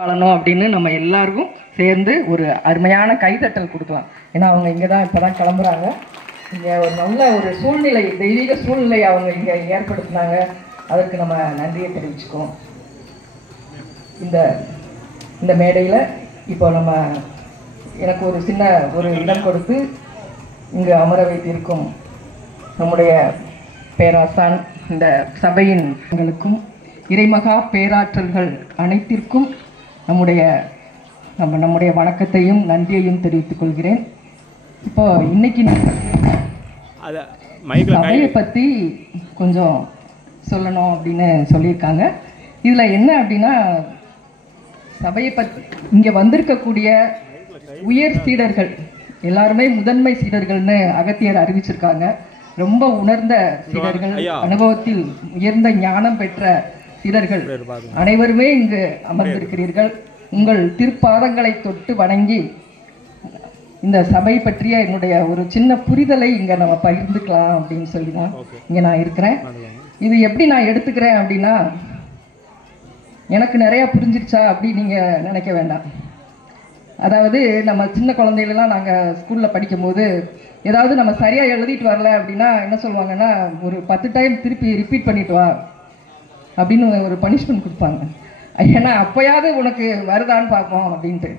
வாழணும் அப்படின்னு நம்ம எல்லாருக்கும் சேர்ந்து ஒரு அருமையான கைதட்டல் கொடுக்கலாம். ஏன்னா அவங்க இங்கே தான் இப்போ தான் கிளம்புறாங்க. இங்கே ஒரு நல்ல ஒரு சூழ்நிலை, தெய்வீக சூழ்நிலை அவங்க இங்கே ஏற்படுத்தினாங்க. அதற்கு நம்ம நன்றியை தெரிவிச்சுக்குவோம். இந்த மேடையில் இப்போ நம்ம எனக்கு ஒரு சின்ன ஒரு இடம் கொடுத்து இங்கு அமர வைத்திருக்கும் நம்முடைய பேராசான், இந்த சபையின் எங்களுக்கும் இறைமகா பேராற்றல்கள் அனைத்திற்கும் நம்முடைய வணக்கத்தையும் நன்றியையும் தெரிவித்துக் கொள்கிறேன். இப்போ இன்னைக்கு சபையை பற்றி கொஞ்சம் சொல்லணும் அப்படின்னு சொல்லியிருக்காங்க. இதில் என்ன அப்படின்னா, சபையை பற்றி இங்கே வந்திருக்கக்கூடிய உயர் சீடர்கள் எல்லாருமே முதன்மை சீடர்கள்னு அகத்தியர் அறிவிச்சிருக்காங்க. ரொம்ப உணர்ந்த சீடர்கள், அனுபவத்தில் உயர்ந்த ஞானம் பெற்ற சீடர்கள் அனைவருமே இங்கு அமர்ந்திருக்கிறீர்கள். உங்கள் திருப்பாதங்களை தொட்டு வணங்கி இந்த சபை பற்றிய என்னுடைய ஒரு சின்ன புரிதலை இங்கே நம்ம பகிர்ந்துக்கலாம் அப்படின்னு சொல்லி தான் இங்கே நான் இருக்கிறேன். இது எப்படி நான் எடுத்துக்கிறேன் அப்படின்னா, எனக்கு நிறையா புரிஞ்சிருச்சா அப்படி நீங்கள் நினைக்க வேண்டாம். அதாவது நம்ம சின்ன குழந்தைகளெல்லாம் நாங்கள் ஸ்கூலில் படிக்கும்போது ஏதாவது நம்ம சரியாக எழுதிட்டு வரல அப்படின்னா என்ன சொல்லுவாங்கன்னா, ஒரு 10 டைம் திருப்பி ரிப்பீட் பண்ணிட்டு வா அப்படின்னு ஒரு பனிஷ்மெண்ட் கொடுப்பாங்க. ஏன்னா அப்போயாவது உனக்கு வருதான்னு பார்ப்போம் அப்படின்ட்டு.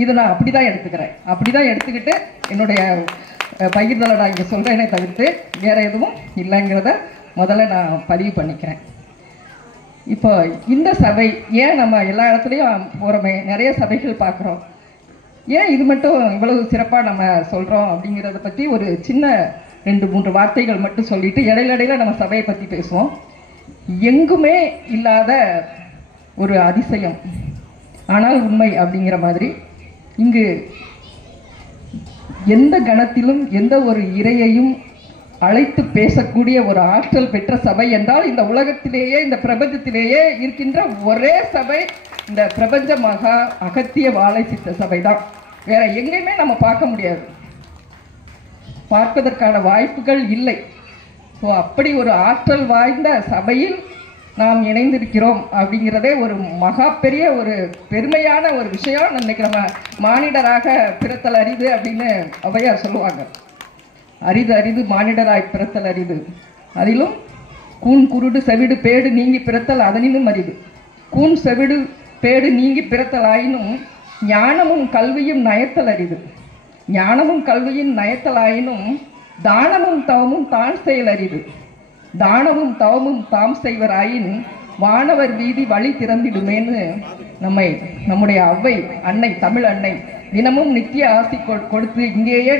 இதை நான் அப்படி தான் எடுத்துக்கிறேன். அப்படி தான் எடுத்துக்கிட்டு என்னுடைய பகிர்தலை நான் இங்கே சொல்கிறேனே தவிர்த்து வேறு எதுவும் இல்லைங்கிறத முதல்ல நான் பதிவு பண்ணிக்கிறேன். இப்போ இந்த சபை ஏன் நம்ம எல்லா இடத்துலையும் போகிறோமே, நிறைய சபைகள் பார்க்குறோம், ஏன் இது மட்டும் இவ்வளவு சிறப்பாக நம்ம சொல்கிறோம் அப்படிங்கிறத பற்றி ஒரு சின்ன 2-3 வார்த்தைகள் மட்டும் சொல்லிவிட்டு இடையில நம்ம சபையை பற்றி பேசுவோம். எங்குமே இல்லாத ஒரு அதிசயம் ஆனால் உண்மை அப்படிங்கிற மாதிரி, இங்கு எந்த கணத்திலும் எந்த ஒரு இறையையும் அழைத்து பேசக்கூடிய ஒரு ஆற்றல் பெற்ற சபை என்றால் இந்த உலகத்திலேயே, இந்த பிரபஞ்சத்திலேயே இருக்கின்ற ஒரே சபை இந்த பிரபஞ்ச மகா அகத்திய வாழை சித்த சபை தான். வேற எங்கேயுமே நம்ம பார்க்க முடியாது, பார்ப்பதற்கான வாய்ப்புகள் இல்லை. ஸோ அப்படி ஒரு ஆற்றல் வாய்ந்த சபையில் நாம் இணைந்திருக்கிறோம் அப்படிங்கிறதே ஒரு மகா பெரிய ஒரு பெருமையான ஒரு விஷயம். இன்னைக்கு நம்ம மானிடராக பிறத்தல் அரிது அப்படின்னு ஔவையார் சொல்லுவாங்க. அரிது அரிது மானிடராய் பிறத்தல் அரிது, அதிலும் கூன் குருடு செவிடு பேடு நீங்கி பிறத்தல் அதனினும் அரிது. கூன் செவிடு பேடு நீங்கி பிறத்தல் ஆயினும் ஞானமும் கல்வியும் நயத்தல் அரிது. ஞானமும் கல்வியும் நயத்தல் ஆயினும் தானமும் தவமும் தான் செயல் அரிது. தானமும் தவமும் தாம் செய்வராயின் வானவர் வீதி வழி திறந்திடுமேன்னு நம்முடைய அவ்வை அன்னை, தமிழ் அன்னை தினமும் நித்திய ஆசி கொடுத்து இங்கேயே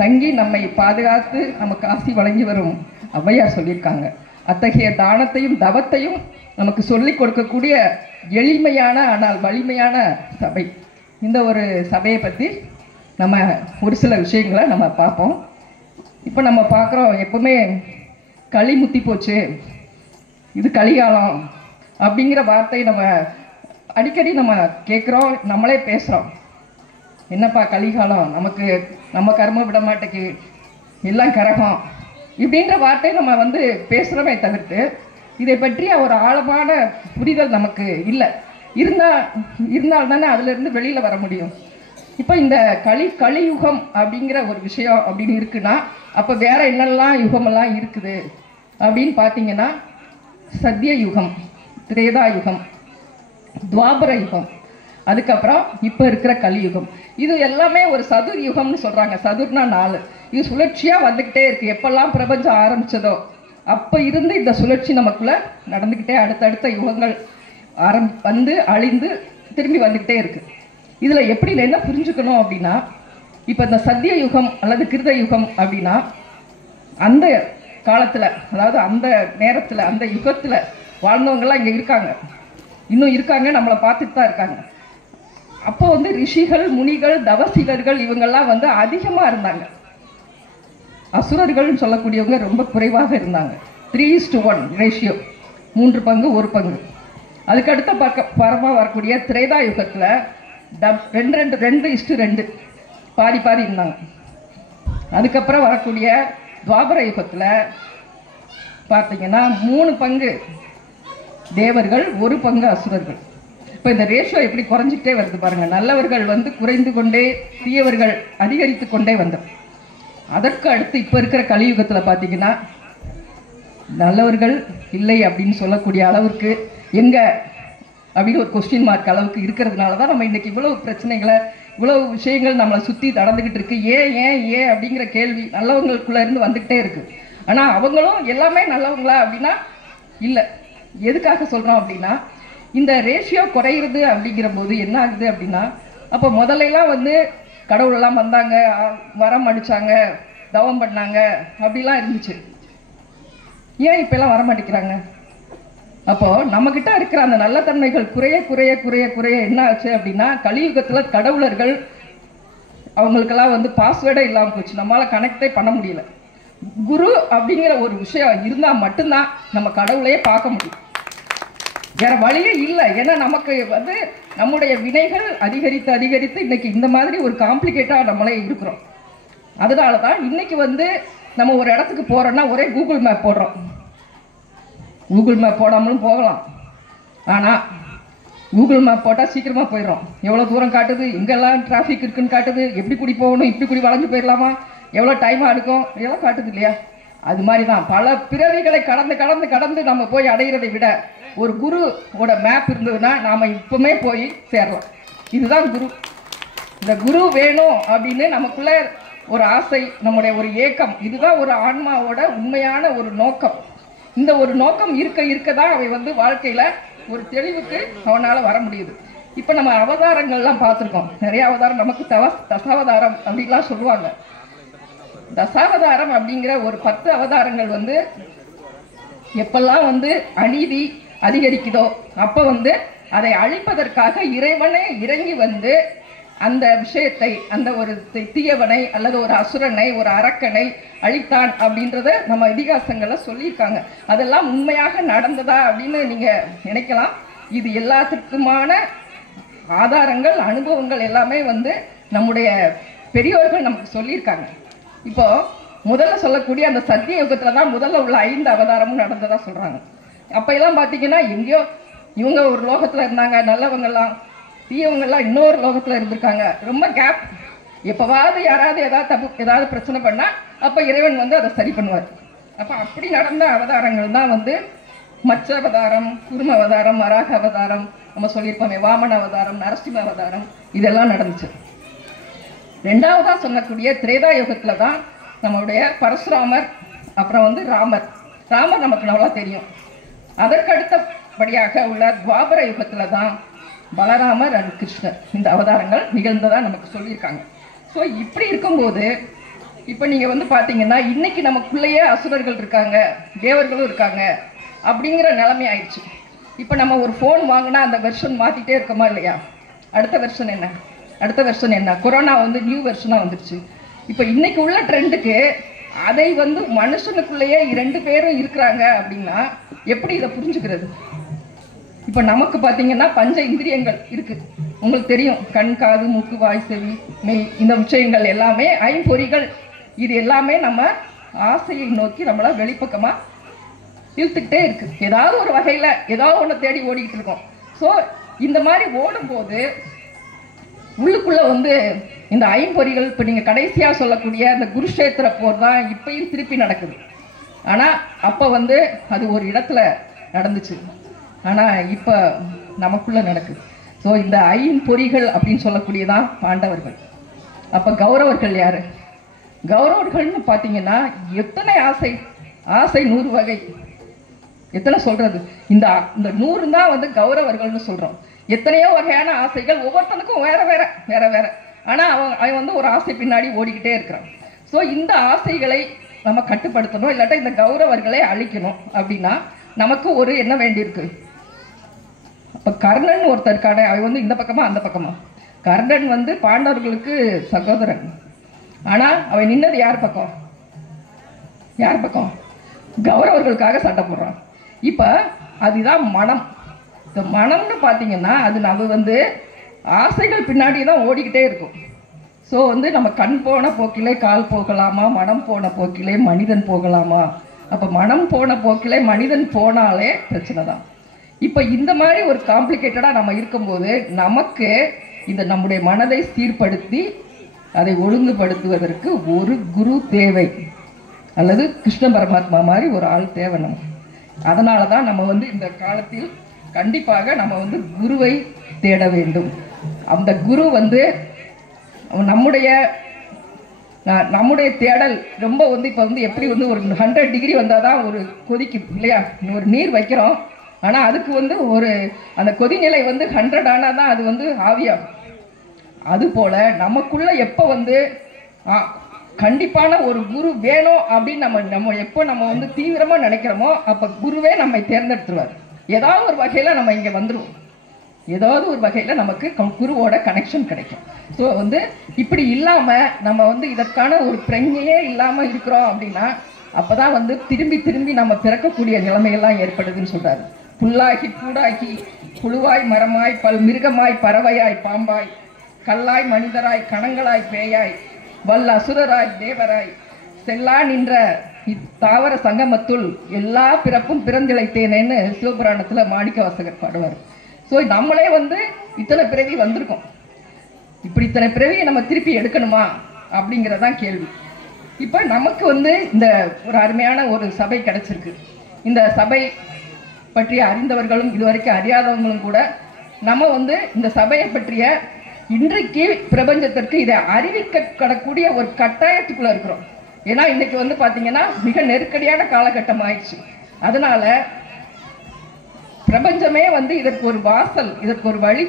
தங்கி நம்மை பாதுகாத்து நமக்கு ஆசி வழங்கி வரும் ஔவையார் சொல்லியிருக்காங்க. அத்தகைய தானத்தையும் தவத்தையும் நமக்கு சொல்லிக் கொடுக்கக்கூடிய எளிமையான ஆனால் வலிமையான சபை இந்த ஒரு சபையை பற்றி நம்ம ஒரு சில விஷயங்களை நம்ம பார்ப்போம். இப்போ நம்ம பார்க்குறோம், எப்பவுமே களி முத்தி போச்சு, இது கலிகாலம் அப்படிங்கிற வார்த்தை நம்ம அடிக்கடி நம்ம கேட்குறோம், நம்மளே பேசுகிறோம். என்னப்பா கலிகாலம், நம்ம கர்ம விட மாட்டேக்கு, எல்லாம் கரகம் இப்படின்ற வார்த்தை நம்ம பேசுகிறோமே தவிர்த்து இதை பற்றிய ஒரு ஆழமான புரிதல் நமக்கு இல்லை. இருந்தால் தானே அதிலிருந்து வெளியில் வர முடியும். இப்போ இந்த கலியுகம் அப்படிங்கிற ஒரு விஷயம் அப்படின்னு இருக்குன்னா, அப்போ வேற என்னெல்லாம் யுகமெல்லாம் இருக்குது அப்படின்னு பார்த்தீங்கன்னா, சத்திய யுகம், திரேதா யுகம், துவாபர யுகம், அதுக்கப்புறம் இப்போ இருக்கிற கலியுகம். இது எல்லாமே ஒரு சதுர் யுகம்னு சொல்கிறாங்க. சதுர்னா 4. இது சுழற்சியாக வந்துக்கிட்டே இருக்குது. எப்பெல்லாம் பிரபஞ்சம் ஆரம்பித்ததோ அப்போ இருந்து இந்த சுழற்சி நமக்குள்ளே நடந்துக்கிட்டே அடுத்தடுத்த யுகங்கள் அழிந்து திரும்பி வந்துக்கிட்டே இருக்குது. இதில் எப்படி என்ன புரிஞ்சுக்கணும் அப்படின்னா, இப்போ இந்த சத்திய யுகம் அல்லது கிருத யுகம் அப்படின்னா அந்த காலத்தில், அதாவது அந்த நேரத்தில், அந்த யுகத்தில் வாழ்ந்தவங்கெல்லாம் இங்கே இருக்காங்க, இன்னும் இருக்காங்க, நம்மளை பார்த்துட்டு தான் இருக்காங்க. அப்போ ரிஷிகள், முனிகள், தவசீலர்கள் இவங்கெல்லாம் அதிகமாக இருந்தாங்க. அசுரர்கள்னு சொல்லக்கூடியவங்க ரொம்ப குறைவாக இருந்தாங்க. 3:1 ரேஷியோ, 3 பங்கு 1 பங்கு. அதுக்கடுத்த பரமாக வரக்கூடிய திரேதா யுகத்தில் 2:2 பாதி பாதி இருந்தாங்க. அதுக்கப்புறம் வரக்கூடிய துவாபர யுகத்தில் பார்த்தீங்கன்னா 3 பங்கு தேவர்கள், 1 பங்கு அசுரர்கள். இப்போ இந்த ரேஷியோ எப்படி குறைஞ்சிக்கிட்டே வருது பாருங்க. நல்லவர்கள் வந்து குறைந்து கொண்டே, தீயவர்கள் அதிகரித்து கொண்டே வந்தோம். அதற்கு அடுத்து இப்போ இருக்கிற கலியுகத்தில் பார்த்தீங்கன்னா நல்லவர்கள் இல்லை அப்படின்னு சொல்லக்கூடிய அளவுக்கு எங்க அப்படின்னு ஒரு கொஸ்டின் மார்க் அளவுக்கு இருக்கிறதுனால தான் நம்ம இன்னைக்கு இவ்வளவு பிரச்சனைகளை, இவ்வளவு விஷயங்கள் நம்மளை சுற்றி நடந்துகிட்டு இருக்கு. ஏன் அப்படிங்கிற கேள்வி நல்லவங்களுக்குள்ள இருந்து வந்துகிட்டே இருக்கு. ஆனால் அவங்களும் எல்லாமே நல்லவங்களா அப்படின்னா இல்லை. எதுக்காக சொல்றோம் அப்படின்னா, இந்த ரேஷியோ குறையிறது அப்படிங்கிற போது என்ன ஆகுது அப்படின்னா, அப்போ முதல்லாம் வந்து கடவுளெல்லாம் வந்தாங்க, வரம் அடிச்சாங்க, தவம் பண்ணாங்க, அப்படிலாம் இருந்துச்சு. ஏன் இப்பெல்லாம் வரமாட்டேங்கிறாங்க? அப்போ நம்ம கிட்ட இருக்கிற அந்த நல்ல தன்மைகள் குறைய குறைய குறைய குறைய என்ன ஆச்சு அப்படின்னா, கலியுகத்துல கடவுளர்கள் அவங்களுக்கெல்லாம் வந்து பாஸ்வேர்டே இல்லாமல் போச்சு. நம்மளால கனெக்டே பண்ண முடியல. குரு அப்படிங்கிற ஒரு விஷயம் இருந்தா மட்டும்தான் நம்ம கடவுளையே பார்க்க முடியும். வேற வழியே இல்லை. ஏன்னா நமக்கு வந்து நம்முடைய வினைகள் அதிகரித்து அதிகரித்து இன்னைக்கு இந்த மாதிரி ஒரு காம்ப்ளிகேட்டா நம்மளே இருக்கிறோம். அதனாலதான் இன்னைக்கு வந்து நம்ம ஒரு இடத்துக்கு போறோம்னா ஒரே கூகுள் மேப் போடுறோம். கூகுள் மேப் போடாமலும் போகலாம். ஆனா கூகுள் மேப் போட்டால் சீக்கிரமா போயிடும். எவ்வளோ தூரம் காட்டுது, எங்கெல்லாம் டிராஃபிக் இருக்குன்னு காட்டுது, எப்படி கூடி போகணும், இப்படி கூடி வளைஞ்சு போயிடலாமா, எவ்வளோ டைமாக எடுக்கும், இதெல்லாம் காட்டுது இல்லையா? அது மாதிரி தான் பல பிறவிகளை கடந்து கடந்து கடந்து நம்ம போய் அடைகிறதை விட ஒரு குருவோட மேப் இருந்ததுன்னா நாம இப்பவுமே போய் சேரலாம். இதுதான் குரு. இந்த குரு வேணும் அப்படின்னு நமக்குள்ள ஒரு ஆசை, நம்முடைய ஒரு ஏக்கம், இதுதான் ஒரு ஆன்மாவோட உண்மையான ஒரு நோக்கம். இந்த ஒரு நோக்கம் இருக்க இருக்கதான் அவன் வந்து வாழ்க்கையில ஒரு தெளிவுக்கு அவனால வர முடியுது. இப்ப நம்ம அவதாரங்கள்லாம் பார்த்துருக்கோம். நிறைய அவதாரம் நமக்கு தசாவதாரம் அப்படின்லாம் சொல்லுவாங்க. தசாவதாரம் அப்படிங்கிற ஒரு 10 அவதாரங்கள் வந்து எப்பெல்லாம் வந்து அநீதி அதிகரிக்குதோ அப்ப வந்து அதை அழிப்பதற்காக இறைவனே இறங்கி வந்து அந்த விஷயத்தை, அந்த ஒரு தீயவனை அல்லது ஒரு அசுரனை, ஒரு அரக்கனை அழித்தான் அப்படின்றத நம்ம இதிகாசங்கள்ல சொல்லியிருக்காங்க. அதெல்லாம் உண்மையாக நடந்ததா அப்படின்னு நீங்க நினைக்கலாம். இது எல்லாத்துக்குமான ஆதாரங்கள், அனுபவங்கள் எல்லாமே வந்து நம்முடைய பெரியோர்கள் நமக்கு சொல்லியிருக்காங்க. இப்போ முதல்ல சொல்லக்கூடிய அந்த சத்திய யுகத்துல தான் முதல்ல உள்ள 5 அவதாரமும் நடந்ததா சொல்றாங்க. அப்ப எல்லாம் பாத்தீங்கன்னா எங்கேயோ இவங்க ஒரு லோகத்துல இருந்தாங்க, நல்லவங்கெல்லாம், தீயவங்கெல்லாம் இன்னொரு லோகத்துல இருந்திருக்காங்க. ரொம்ப கேப். எப்பவாவது யாராவது ஏதாவது பிரச்சனை பண்ணா அப்ப இறைவன் வந்து அதை சரி பண்ணுவார். அப்ப அப்படி நடந்த அவதாரங்கள் தான் வந்து மச்ச அவதாரம், குரும அவதாரம், வராக அவதாரம், நம்ம சொல்லியிருப்போமே வாமன அவதாரம், நரசிம்ம அவதாரம், இதெல்லாம் நடந்துச்சு. 2வதா சொல்லக்கூடிய திரேதா யுகத்துல தான் நம்மளுடைய பரசுராமர், அப்புறம் வந்து ராமர் நமக்கு நல்லா தெரியும். அதற்கடுத்தபடியாக உள்ள துவாபர யுகத்துல தான் பலராமர் அண்ட் கிருஷ்ணர் இந்த அவதாரங்கள் நிகழ்ந்ததா நமக்கு சொல்லியிருக்காங்க. ஸோ இப்படி இருக்கும்போது இப்போ நீங்க வந்து பாத்தீங்கன்னா இன்னைக்கு நமக்குள்ளேயே அசுரர்கள் இருக்காங்க, தேவர்களும் இருக்காங்க அப்படிங்கிற நிலைமை ஆயிடுச்சு. இப்போ நம்ம ஒரு ஃபோன் வாங்கினா அந்த வெர்ஷன் மாத்திட்டே இருக்கோமா இல்லையா? அடுத்த வெர்ஷன் என்ன, கொரோனா வந்து நியூ வெர்ஷனா வந்துருச்சு. இப்போ இன்னைக்கு உள்ள ட்ரெண்டுக்கு அதை வந்து மனுஷனுக்குள்ளேயே 2 பேரும் இருக்கிறாங்க அப்படின்னா எப்படி இதை புரிஞ்சுக்கிறது? இப்போ நமக்கு பார்த்தீங்கன்னா பஞ்ச இந்திரியங்கள் இருக்கு, உங்களுக்கு தெரியும். கண், காது, மூக்கு, வாய், செவி, மெய், இந்த விஷயங்கள் எல்லாமே ஐம்பொறிகள். இது எல்லாமே நம்ம ஆசையை நோக்கி நம்மள வெளிப்பக்கமா இழுத்துக்கிட்டே இருக்கு. ஏதாவது ஒரு வகையில ஏதாவது ஒன்று தேடி ஓடிக்கிட்டு இருக்கோம். ஸோ இந்த மாதிரி ஓடும்போது உள்ளுக்குள்ள வந்து இந்த ஐம்பொறிகள், இப்போ நீங்க கடைசியா சொல்லக்கூடிய அந்த குருஷேத்திர போர் தான் இப்பயும் திருப்பி நடக்குது. ஆனா அப்ப வந்து அது ஒரு இடத்துல நடந்துச்சு, ஆனா இப்ப நமக்குள்ள நடக்குது. ஸோ இந்த ஐம்பொறிகள் அப்படின்னு சொல்லக்கூடியதான் பாண்டவர்கள். அப்ப கௌரவர்கள் யாரு? கௌரவர்கள்னு பாத்தீங்கன்னா எத்தனை ஆசை 100 வகை. எத்தனை சொல்றது? இந்த 100 தான் வந்து கௌரவர்கள்னு சொல்றோம். எத்தனையோ வகையான ஆசைகள், ஒவ்வொருத்தனுக்கும் வேற வேற. ஆனா அவன் வந்து ஒரு ஆசை பின்னாடி ஓடிக்கிட்டே இருக்கிறான். ஸோ இந்த ஆசைகளை நம்ம கட்டுப்படுத்தணும், இல்லாட்டா இந்த கௌரவர்களை அழிக்கணும் அப்படின்னா நமக்கு ஒரு என்ன வேண்டியிருக்கு? அப்ப கர்ணன் ஒருத்தர் இருக்கானே, அவன் வந்து இந்த பக்கமா அந்த பக்கமா? கர்ணன் வந்து பாண்டவர்களுக்கு சகோதரன். ஆனா அவன் நின்னது யார் பக்கம்? கௌரவர்களுக்காக சண்டை போடுறான். இப்ப அதுதான் மனம். இந்த மனம்னு பாத்தீங்கன்னா அது நம்ம வந்து ஆசைகள் பின்னாடி தான் ஓடிக்கிட்டே இருக்கும். ஸோ வந்து நம்ம கண் போன போக்கிலே கால் போகலாமா, மனம் போன போக்கிலே மனிதன் போகலாமா? அப்ப மனம் போன போக்கிலே மனிதன் போனாலே பிரச்சனை தான். இப்போ இந்த மாதிரி ஒரு காம்ப்ளிகேட்டடாக நம்ம இருக்கும்போது நமக்கு இந்த நம்முடைய மனதை சீர்படுத்தி அதை ஒழுங்குபடுத்துவதற்கு ஒரு குரு தேவை, அல்லது கிருஷ்ண பரமாத்மா மாதிரி ஒரு ஆள் தேவை நமக்கு. அதனால தான் நம்ம வந்து இந்த காலத்தில் கண்டிப்பாக நம்ம வந்து குருவை தேட வேண்டும். அந்த குரு வந்து நம்முடைய தேடல் ரொம்ப வந்து இப்போ வந்து எப்படி வந்து ஒரு 100 டிகிரி வந்தால் தான் ஒரு கொதிக்குது இல்லையா? ஒரு நீர் வைக்கிறோம், ஆனால் அதுக்கு வந்து ஒரு அந்த கொதிநிலை வந்து 100 ஆனால் தான் அது வந்து ஆவியாகும். அதுபோல் நமக்குள்ள எப்போ வந்து கண்டிப்பான ஒரு குரு வேணும் அப்படின்னு நம்ம எப்போ நம்ம வந்து தீவிரமாக நினைக்கிறோமோ அப்போ குருவே நம்மை தேர்ந்தெடுத்துருவார். ஏதாவது ஒரு வகையில் நம்ம இங்கே வந்துடுவோம், ஏதாவது ஒரு வகையில் நமக்கு குருவோட கனெக்ஷன் கிடைக்கும். ஸோ வந்து இப்படி இல்லாமல் நம்ம வந்து இதற்கான ஒரு பிரஞையே இல்லாமல் இருக்கிறோம் அப்படின்னா அப்போ தான் வந்து திரும்பி திரும்பி நம்ம பிறக்கக்கூடிய நிலைமையெல்லாம் ஏற்படுதுன்னு சொல்கிறாரு. புல்லாகி பூடாகி புழுவாய் மரமாய் மிருகமாய் பறவையாய் பாம்பாய் கல்லாய் மனிதராய் கணங்களாய் பேயாய் வல்ல அசுரராய் தேவராய் செல்லா நின்ற இத்தாவர சங்கமத்துள் எல்லா பிறப்பும் பிறந்திழைத்தேனேன்னு சிவபுராணத்தில் மாணிக்க வாசகர் பாடுவார். ஸோ நம்மளே வந்து இத்தனை பிறவி வந்திருக்கோம், இப்படி இத்தனை பிறவியை நம்ம திருப்பி எடுக்கணுமா அப்படிங்கிறதான் கேள்வி. இப்போ நமக்கு வந்து இந்த ஒரு அருமையான ஒரு சபை கிடைச்சிருக்கு. இந்த சபை பற்றி அறிந்தவர்களும் இதுவரைக்கும் அறியாதவங்களும் கூட நம்ம வந்து இந்த சபையை பற்றிய இன்றைக்கு பிரபஞ்சத்திற்கு இதை அறிவிக்கப்படக்கூடிய ஒரு கட்டாயத்துக்குள்ள இருக்கிறோம். ஏன்னா இன்னைக்கு வந்து பார்த்தீங்கன்னா மிக நெருக்கடியான காலகட்டம் ஆயிடுச்சு. அதனால பிரபஞ்சமே வந்து இதற்கு ஒரு வாசல், இதற்கு ஒரு வழி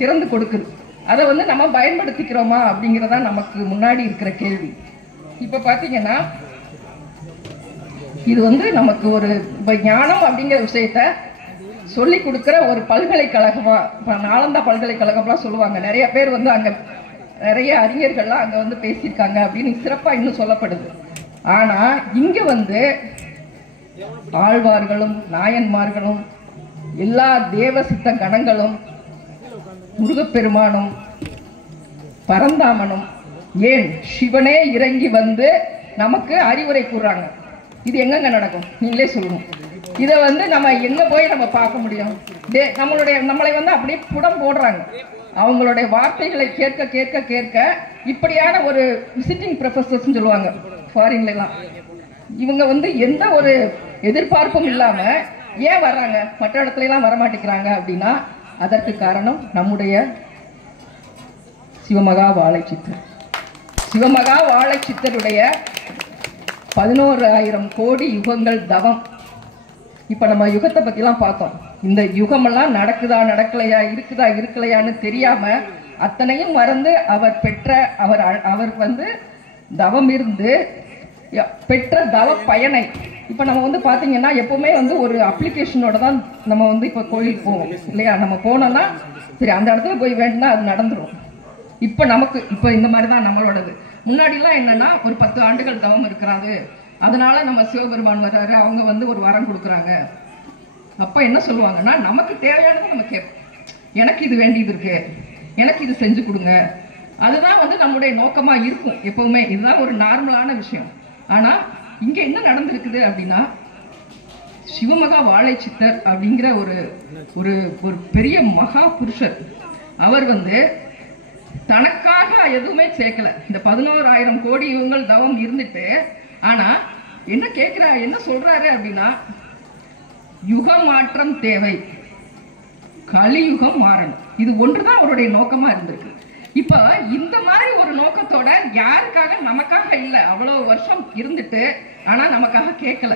திறந்து கொடுக்குது. அதை வந்து நம்ம பயன்படுத்திக்கிறோமா அப்படிங்கிறதா நமக்கு முன்னாடி இருக்கிற கேள்வி. இப்போ பார்த்தீங்கன்னா இது வந்து நமக்கு ஒரு ஞானம் அப்படிங்கிற விஷயத்த சொல்லி கொடுக்குற ஒரு பல்கலைக்கழகமா, இப்போ நாலந்தா பல்கலைக்கழகம்லாம் சொல்லுவாங்க. நிறைய பேர் வந்து அங்கே நிறைய அறிஞர்கள்லாம் அங்கே வந்து பேசியிருக்காங்க அப்படின்னு சிறப்பாக இன்னும் சொல்லப்படுது. ஆனால் இங்கே வந்து ஆழ்வார்களும் நாயன்மார்களும் எல்லா தேவசித்த கணங்களும் முருகப்பெருமானும் பரந்தாமனும் ஏன் சிவனே இறங்கி வந்து நமக்கு அறிவுரை கூறுறாங்க. இது எங்கெங்க நடக்கும் நீங்களே சொல்லணும். இதை வந்து நம்ம எங்க போய் நம்ம பார்க்க முடியும்? நம்மளை வந்து அப்படியே புடம் போடுறாங்க. அவங்களுடைய வார்த்தைகளை கேட்க கேட்க கேட்க இப்படியான ஒரு விசிட்டிங் ப்ரொஃபஸர்ஸ் சொல்லுவாங்க ஃபாரின்ல எல்லாம். இவங்க வந்து எந்த ஒரு எதிர்பார்ப்பும் இல்லாம ஏன் வர்றாங்க, மற்ற இடத்துல எல்லாம் வரமாட்டேங்கிறாங்க அப்படின்னா அதற்கு காரணம் நம்முடைய சிவமகா வாழை சித்தர். சிவமகா வாழை சித்தருடைய 11,000 கோடி யுகங்கள் தவம். இப்ப நம்ம யுகத்தை பத்திலாம் பார்த்தோம். இந்த யுகமெல்லாம் நடக்குதா நடக்கலையா, இருக்குதா இருக்கலையான்னு தெரியாம அத்தனையும் மறந்து அவர் வந்து தவம் இருந்து பெற்ற தவ பயனை. இப்ப நம்ம வந்து பாத்தீங்கன்னா எப்பவுமே வந்து ஒரு அப்ளிகேஷனோட தான் நம்ம வந்து இப்ப கோயிலுக்கு போவோம் இல்லையா? நம்ம போனோம்னா சரி அந்த இடத்துல போய் வேணும்னா அது நடந்துடும். இப்ப இந்த மாதிரி தான் நம்மளோடது. முன்னாடிலாம் என்னன்னா ஒரு 10 ஆண்டுகள் தவம் இருக்கிறாரு, அதனால நம்ம சிவபெருமான் வர்றாரு, அவங்க வந்து ஒரு வரம் கொடுக்குறாங்க. அப்ப என்ன சொல்லுவாங்கன்னா நமக்கு தேவையானது நம்ம கேட்போம். எனக்கு இது வேண்டியது இருக்கு, எனக்கு இது செஞ்சு கொடுங்க. அதுதான் வந்து நம்முடைய நோக்கமா இருக்கும் எப்பவுமே. இதுதான் ஒரு நார்மலான விஷயம். ஆனா இங்க என்ன நடந்திருக்குது அப்படின்னா சிவமகா வாழை சித்தர் அப்படிங்கிற ஒரு ஒரு ஒரு பெரிய மகா புருஷர். அவர் வந்து தனக்காக எதுவுமே சேர்க்கல. இந்த 11,000 கோடி யுகங்கள் தவம் இருந்துட்டு ஆனா என்ன சொல்றாரு அப்படின்னா யுக மாற்றம் தேவை, கலியுகம் மாறணும். இது ஒன்றுதான் அவருடைய நோக்கமா இருந்திருக்கு. இப்ப இந்த மாதிரி ஒரு நோக்கத்தோட யாருக்காக, நமக்காக இல்ல, அவ்வளவு வருஷம் இருந்துட்டு ஆனா நமக்காக கேட்கல.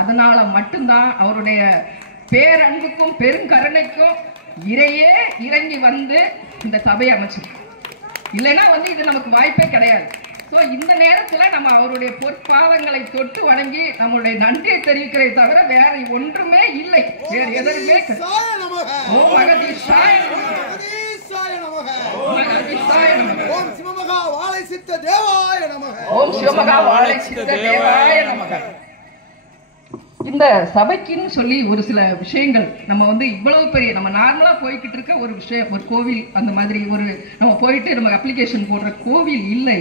அதனால மட்டும்தான் அவருடைய பேரன்புக்கும் பெருங்கருணைக்கும் இறையே இறங்கி வந்து இந்த சபையை அமைச்சிருக்கு. இல்லைன்னா வந்து இது நமக்கு வாய்ப்பே கிடையாது. ஸோ இந்த நேரத்தில் நம்ம அவருடைய பொற்பாதங்களை தொட்டு வணங்கி நம்மளுடைய நன்றியை தெரிவிக்கிறதை தவிர வேற ஒன்றுமே இல்லை. வேறு எதற்குமே ஓம் சிவமகா வாழை சித்த தேவாய நமக. ஓம் சிவமகா வாழை சித்த தேவாய நமக. இந்த சபைக்குன்னு சொல்லி ஒரு சில விஷயங்கள் நம்ம வந்து இவ்வளவு பெரிய நம்ம நார்மலா போய்கிட்டு இருக்க ஒரு விஷயம், ஒரு கோவில் அந்த மாதிரி ஒரு நம்ம போயிட்டு நம்ம அப்ளிகேஷன் போடுற கோவில் இல்லை.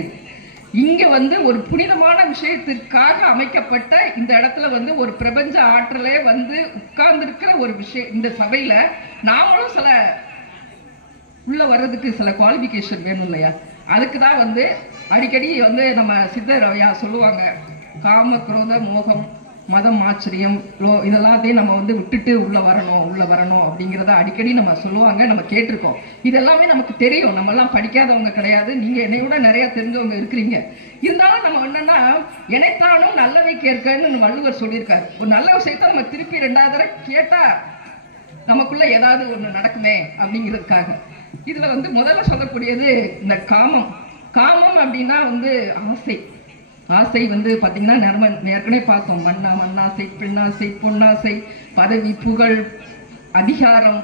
இங்க வந்து ஒரு புனிதமான விஷயத்திற்காக அமைக்கப்பட்ட இந்த இடத்துல வந்து ஒரு பிரபஞ்ச ஆற்றலே வந்து உட்கார்ந்துருக்கிற ஒரு விஷயம். இந்த சபையில நாமளும் சில உள்ள வர்றதுக்கு சில குவாலிஃபிகேஷன் வேணும் இல்லையா? அதுக்கு தான் வந்து அடிக்கடி வந்து நம்ம சித்தர் ஐயா சொல்லுவாங்க, காம குரோத மோகம் மதம் ஆச்சரியம் இதெல்லாத்தையும் நம்ம வந்து விட்டுட்டு உள்ள வரணும் அப்படிங்கிறத அடிக்கடி நம்ம சொல்லுவாங்க, நம்ம கேட்டிருக்கோம். இதெல்லாமே நமக்கு தெரியும், நம்ம எல்லாம் படிக்காதவங்க கிடையாது, நீங்க என்னையோட நிறைய தெரிஞ்சவங்க இருக்கிறீங்க. இருந்தாலும் நம்ம என்னன்னா எனைத்தானும் நல்லவை கேட்கன்னு வள்ளுவர் சொல்லியிருக்காரு. ஒரு நல்ல விஷயத்த நம்ம திருப்பி 2வது தடவை கேட்டா நமக்குள்ள ஏதாவது ஒண்ணு நடக்குமே அப்படிங்கிறதுக்காக. இதுல வந்து முதல்ல சொல்லக்கூடியது இந்த காமம். காமம் அப்படின்னா வந்து ஆசை. ஆசை வந்து பாத்தீங்கன்னா நம்ம ஏற்கனவே பார்த்தோம், மண்ணாசை, பெண்ணாசை, பொன்னாசை, பதவி, புகழ், அதிகாரம்,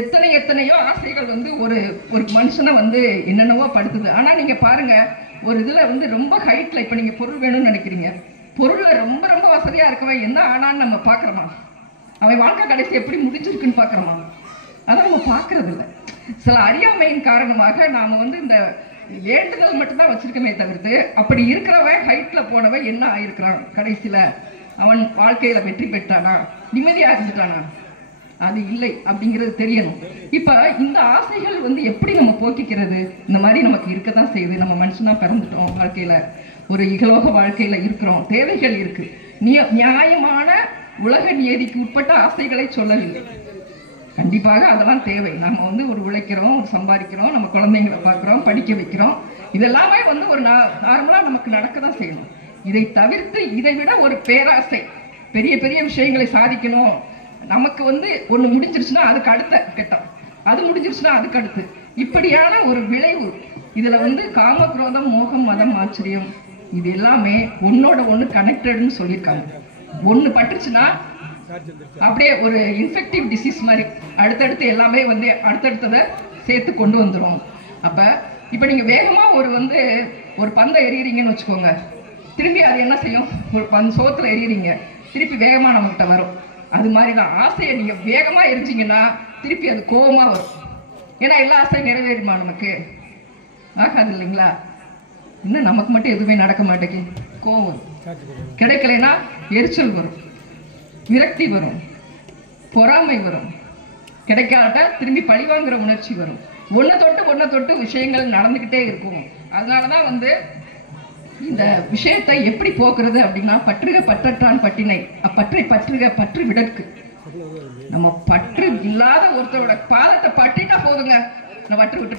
எத்தனையோ ஆசைகள் வந்து ஒரு ஒரு மனுஷனை வந்து என்னென்னவோ படுத்துது. ஆனா நீங்க பாருங்க, ஒரு இதுல வந்து ரொம்ப ஹைட்ல இப்ப நீங்க பொருள் வேணும்னு நினைக்கிறீங்க, பொருள்ல ரொம்ப ரொம்ப வசதியா இருக்கவன் என்ன ஆனான்னு நம்ம பாக்குறோமா? அவன் வாழ்க்கை கடைசி எப்படி முடிஞ்சிருக்குன்னு பாக்குறோமா? அதை நம்ம பாக்குறது இல்லை. சில அறியாமையின் காரணமாக நாம வந்து இந்த வேண்டுதல் மட்டும்தான் வச்சிருக்கமே தவிர்த்து, அப்படி இருக்கிறவன் ஹைட்ல போனவன் என்ன ஆயிருக்கிறான், கடைசியில அவன் வாழ்க்கையில வெற்றி பெற்றானா, நிம்மதியா இருந்துட்டானா? அது இல்லை அப்படிங்கிறது தெரியணும். இப்ப இந்த ஆசைகள் வந்து எப்படி நம்ம போக்கிக்கிறது? இந்த மாதிரி நமக்கு இருக்கதான் செய்யுது. நம்ம மனுஷனா பிறந்துட்டோம், வாழ்க்கையில ஒரு இகலோக வாழ்க்கையில இருக்கிறோம், தேவைகள் இருக்கு. நியாயமான உலக நியதிக்கு உட்பட்ட ஆசைகளை சொல்லவில்லை. கண்டிப்பாக அதெல்லாம் தேவை. நம்ம வந்து ஒரு உழைக்கிறோம், ஒரு சம்பாதிக்கிறோம், நம்ம குழந்தைங்களை பார்க்குறோம், படிக்க வைக்கிறோம், இதெல்லாமே வந்து ஒரு நார்மலா நமக்கு நடக்க தான் செய்யணும். இதை தவிர்த்து இதை விட ஒரு பேராசை, பெரிய பெரிய விஷயங்களை சாதிக்கணும், நமக்கு வந்து ஒண்ணு முடிஞ்சிருச்சுன்னா அதுக்கு அடுத்த கட்டம், அது முடிஞ்சிருச்சுன்னா அதுக்கு அடுத்து, இப்படியான ஒரு விளைவு. இதுல வந்து காம குரோதம் மோகம் மதம் ஆச்சரியம் இது எல்லாமே ஒன்னோட ஒண்ணு கனெக்டட்னு சொல்லியிருக்காங்க. ஒண்ணு பட்டுச்சுன்னா அப்படியே ஒரு இன்ஃபெக்டிவ் டிசீஸ் மாதிரி அடுத்தடுத்து எல்லாமே வந்து அடுத்தடுத்ததை சேர்த்து கொண்டு வந்துடும். அப்ப இப்ப நீங்க வேகமா ஒரு பந்தை எறியறீங்கன்னு வச்சுக்கோங்க, திரும்பி அது என்ன செய்யும்? ஒரு சோத்துல எறியறீங்க, திருப்பி வேகமா நம்மகிட்ட வரும். அது மாதிரிதான் ஆசையை நீங்க வேகமா எரிஞ்சிங்கன்னா திருப்பி அது கோபமா வரும். ஏன்னா எல்லா ஆசையும் நிறைவேறுமா? நமக்கு ஆகாது இல்லைங்களா? இன்னும் நமக்கு மட்டும் எதுவுமே நடக்க மாட்டேங்குது. கோபம் கிடைக்கலைன்னா எரிச்சல் வரும், விரக்தி வரும், பொறாமை வரும், கிடைக்காட்ட திரும்பி பழிவாங்கிற உணர்ச்சி வரும். ஒன்ன தொட்டு விஷயங்கள் நடந்துகிட்டே இருக்கும். அதனாலதான் வந்து இந்த விஷயத்தை எப்படி போக்குறது அப்படின்னா, பற்றுக பற்றற்றான் பட்டினை அப்பற்றை பற்றுக பற்று விடற்கு. நம்ம பற்று இல்லாத ஒருத்தரோட பாதத்தை பற்றிட்டா போதுங்க, நம்ம பற்று விட்டு.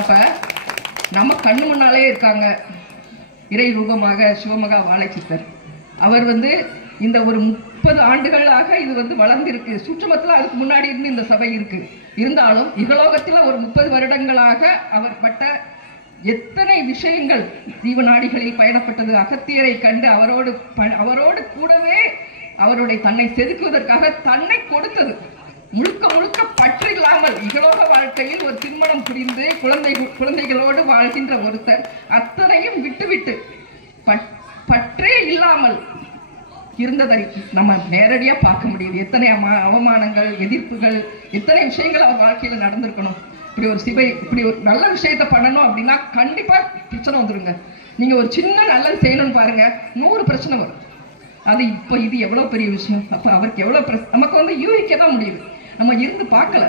அப்ப நம்ம கண்ணு முன்னாலே இருக்காங்க இறை ரூபமாக சிவமகா வாழைச்சித்தர். அவர் வந்து இந்த ஒரு 30 ஆண்டுகளாக இது வந்து வளர்ந்திருக்கு. சுற்றுமத்துல அதுக்கு முன்னாடி இருந்து இந்த சபை இருக்கு. இருந்தாலும் இகலோகத்தில் ஒரு 30 வருடங்களாக அவர் பட்ட எத்தனை விஷயங்கள், ஜீவநாடிகளில் பயணப்பட்டது, அகத்தியரை கண்டு அவரோடு கூடவே அவருடைய தன்னை செதுக்குவதற்காக தன்னை கொடுத்தது. முழுக்க முழுக்க பற்று இல்லாமல் இகலோக வாழ்க்கையில் ஒரு திருமணம் புரிந்து குழந்தைகளோடு வாழ்கின்ற ஒருத்தர் அத்தனையும் விட்டுவிட்டு பற்றே இல்லாமல் இருந்ததை நம்ம நேரடியா பார்க்க முடியுது. எத்தனை அவமானங்கள், எதிர்ப்புகள், எத்தனை விஷயங்கள் அவர் வாழ்க்கையில நடந்திருக்கணும். இப்படி ஒரு சிவை, இப்படி ஒரு நல்ல விஷயத்த பண்ணணும் அப்படின்னா கண்டிப்பா பிரச்சனை வந்துருங்க. நீங்க ஒரு சின்ன நல்லது செய்யணும்னு பாருங்க, 100 பிரச்சனை வரும். அது இப்ப இது எவ்வளவு பெரிய விஷயம், அப்ப அவருக்கு எவ்வளவு நமக்கு வந்து யூகிக்க தான் முடியுது, நம்ம இருந்து பார்க்கல.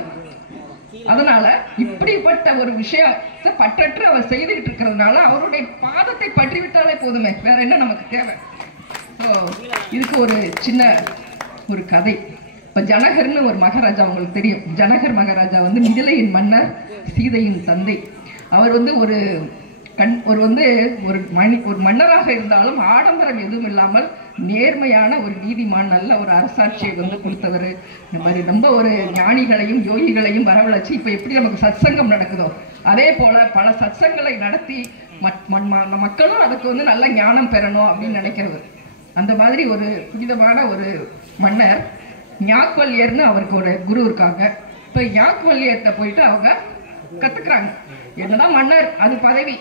அதனால இப்படிப்பட்ட ஒரு விஷயத்தை பற்றற்று அவர் செய்துகிட்டு இருக்கிறதுனால அவருடைய பாதத்தை பற்றி விட்டாலே போதுமே, வேற என்ன நமக்கு தேவை? இதுக்கு ஒரு சின்ன ஒரு கதை. இப்ப ஜனகர்னு ஒரு மகாராஜா, உங்களுக்கு தெரியும். ஜனகர் மகாராஜா வந்து மிதிலையின் மன்னர், சீதையின் தந்தை. அவர் வந்து ஒரு மன்னராக இருந்தாலும் ஆடம்பரம் எதுவும் இல்லாமல் நேர்மையான ஒரு நீதிமான், நல்ல ஒரு அரசாட்சியை வந்து கொடுத்தவர். இந்த மாதிரி ரொம்ப ஒரு ஞானிகளையும் யோகிகளையும் வரவழைச்சு இப்ப எப்படி நமக்கு சத்சங்கம் நடக்குதோ அதே போல பல சத்சங்களை நடத்தி மக்களும் அதுக்கு வந்து நல்ல ஞானம் பெறணும் அப்படின்னு நினைக்கிறவர். அந்த மாதிரி ஒரு புனிதமான ஒரு மன்னர் ஞாக்வல்யர்னு அவருக்கு ஒரு குரு இருக்காங்க. இப்ப ஞாக்வல்யர்கிட்ட போயிட்டு அவங்க கத்துக்கிறாங்க. என்னதான் மன்னர், அது பதவி,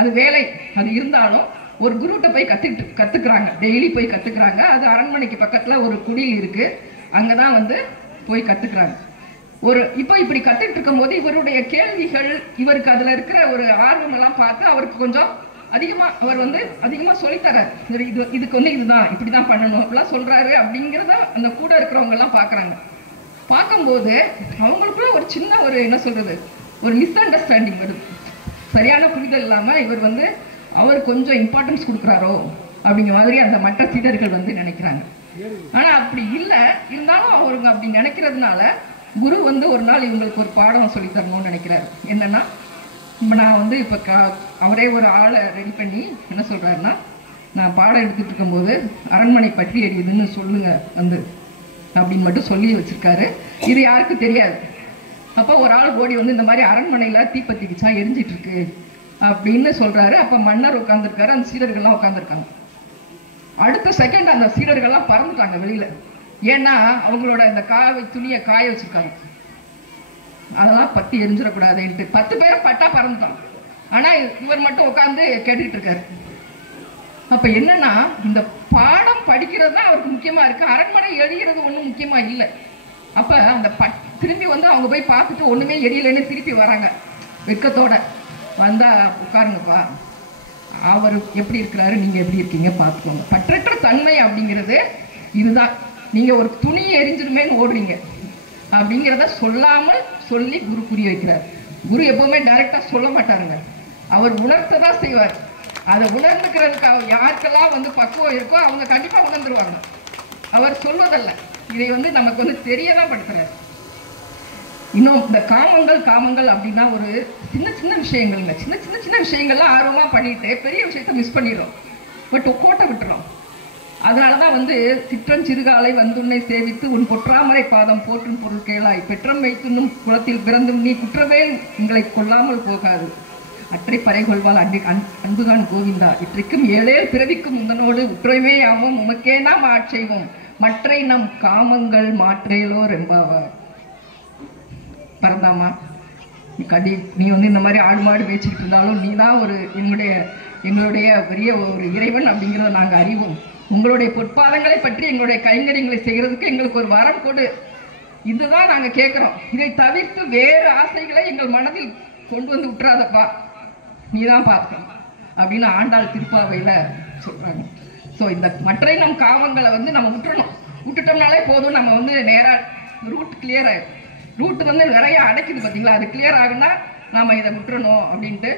அது வேலை, அது இருந்தாலும் ஒரு குருட்ட போய் கத்துக்கிறாங்க. டெய்லி போய் கத்துக்கிறாங்க. அது அரண்மனைக்கு பக்கத்துல ஒரு குடில் இருக்கு, அங்கதான் வந்து போய் கத்துக்கிறாங்க. இப்போ இப்படி கத்துட்டு இருக்கும் போது இவருடைய கேள்விகள், இவருக்கு அதுல இருக்கிற ஒரு ஆர்வம் எல்லாம் பார்த்து அவருக்கு கொஞ்சம் அதிகமா அவர் வந்து அதிகமா சொல்லித்தரார். இதுக்கு வந்து இதுதான் இப்படிதான் பண்ணணும் அப்படிலாம் சொல்றாரு அப்படிங்கிறத அந்த கூட இருக்கிறவங்க எல்லாம் பாக்குறாங்க. பார்க்கும்போது அவங்களுக்குள்ள ஒரு சின்ன ஒரு என்ன சொல்றது ஒரு மிஸ் அண்டர்ஸ்டாண்டிங் வருது. சரியான புரிதல் இல்லாம இவர் வந்து அவர் கொஞ்சம் இம்பார்ட்டன்ஸ் கொடுக்குறாரோ அப்படிங்கிற மாதிரி அந்த மற்ற சீடர்கள் வந்து நினைக்கிறாங்க. ஆனா அப்படி இல்லை. இருந்தாலும் அவருங்க அப்படி நினைக்கிறதுனால குரு வந்து ஒரு நாள் இவங்களுக்கு ஒரு பாடம் சொல்லி தரணும்னு நினைக்கிறாரு. என்னன்னா, இப்போ நான் வந்து இப்போ அவரே ஒரு ஆளை ரெடி பண்ணி என்ன சொல்றாருன்னா, நான் பாடம் எடுத்துட்டு இருக்கும்போது அரண்மனை பற்றி எரியுதுன்னு சொல்லுங்க வந்து அப்படின்னு மட்டும் சொல்லி வச்சிருக்காரு. இது யாருக்கும் தெரியாது. அப்போ ஒரு ஆள் ஓடி வந்து இந்த மாதிரி அரண்மனையில் தீப்பத்திக்குச்சா எரிஞ்சிட்டு இருக்கு அப்படின்னு சொல்றாரு. அப்போ மன்னர் உட்காந்துருக்காரு, அந்த சீடர்கள்லாம் உட்காந்துருக்காங்க. அடுத்த செகண்ட் அந்த சீடர்கள்லாம் பறந்துட்டாங்க வெளியில. ஏன்னா அவங்களோட அந்த துணியை காய வச்சிருக்காங்க. அதெல்லாம் பத்தி எரிஞ்சிடக்கூடாதுன்ட்டு 10 பேரும் பட்டா பறந்துட்டான். ஆனா இவர் மட்டும் உட்காந்து கேட்டுட்டு இருக்காரு. அப்ப என்னன்னா, இந்த பாடம் படிக்கிறது தான் அவருக்கு முக்கியமா இருக்கு. அரண்மனை எரிகிறது ஒண்ணும் முக்கியமா இல்லை. அப்ப அந்த திரும்பி வந்து அவங்க போய் பார்த்துட்டு ஒண்ணுமே எரியலைன்னு திருப்பி வராங்க. வெட்கத்தோட வந்தா, உட்காருங்கப்பா, அவர் எப்படி இருக்கிறாரு, நீங்க எப்படி இருக்கீங்க பார்த்துக்கோங்க. பற்றற்ற தன்மை அப்படிங்கிறது இதுதான். நீங்க ஒரு துணி எரிஞ்சிருமேன்னு ஓடுறீங்க அப்படிங்கிறத சொல்லாமல் சொல்லி குரு புரிய வைக்கிறார். குரு எப்பவுமே டைரக்டா சொல்ல மாட்டாருங்க, அவர் உணர்த்ததான் செய்வார். அதை உணர்ந்துக்கிறதுக்கு யாருக்கெல்லாம் வந்து பக்குவம் இருக்கோ அவங்க கண்டிப்பா உணர்ந்துருவாங்க. அவர் சொல்வதல்ல, இதை வந்து நமக்கு வந்து தெரியதான் படுத்துறாரு. இன்னும் இந்த காமங்கள் அப்படின்னா ஒரு சின்ன சின்ன விஷயங்கள்ங்க. சின்ன விஷயங்கள்லாம் ஆர்வமா பண்ணிட்டு பெரிய விஷயத்த மிஸ் பண்ணிடுறோம். பட் கோட்டை விட்டுறோம். அதனாலதான் வந்து சிற்றன் சிறுகாலை வந்துன்னை சேவித்து உன் பொற்றாமரை பாதம் போற்றும் பொருள் கேளாய் பெற்றம் வைத்துன்னும் குளத்தில் பிறந்தும் நீ குற்றவேல் எங்களை கொள்ளாமல் போகாது அற்றை பறை கொள்வாள் அன்புகான் கோவிந்தா இற்றைக்கும் 7 பிறவிக்கும் உந்தனோடு உற்றைமே ஆவோம் உமக்கே நாம் ஆட்செய்வோம் மற்றை நம் காமங்கள் மாற்றேலோர் என்பாவார். பரந்தாமா, நீ வந்து இந்த மாதிரி ஆடு மாடு மேய்ச்சிட்டு இருந்தாலும் நீ தான் ஒரு எங்களுடைய பெரிய ஒரு இறைவன் அப்படிங்கிறத நாங்கள் அறிவோம். உங்களுடைய பொற்பாதங்களை பற்றி எங்களுடைய கைங்கரியங்களை செய்கிறதுக்கு எங்களுக்கு ஒரு வரம் கொடு. இதுதான் நாங்க கேட்கிறோம். இதை தவிர்த்து வேறு ஆசைகளை எங்கள் மனதில் கொண்டு வந்து விட்டுறாதப்பா, நீதான் பார்க்கணும் அப்படின்னு ஆண்டாள் திருப்பாவையில சொல்றாங்க. ஸோ இந்த மற்ற நம் காமங்களை வந்து நம்ம விட்டுட்டோம்னாலே போதும். நம்ம வந்து நேரா ரூட் கிளியர் ஆயிடும். ரூட் வந்து நிறைய அடைக்குது பார்த்தீங்களா, அது கிளியர் ஆகுனா நாம இதை விட்டுறணும் அப்படின்ட்டு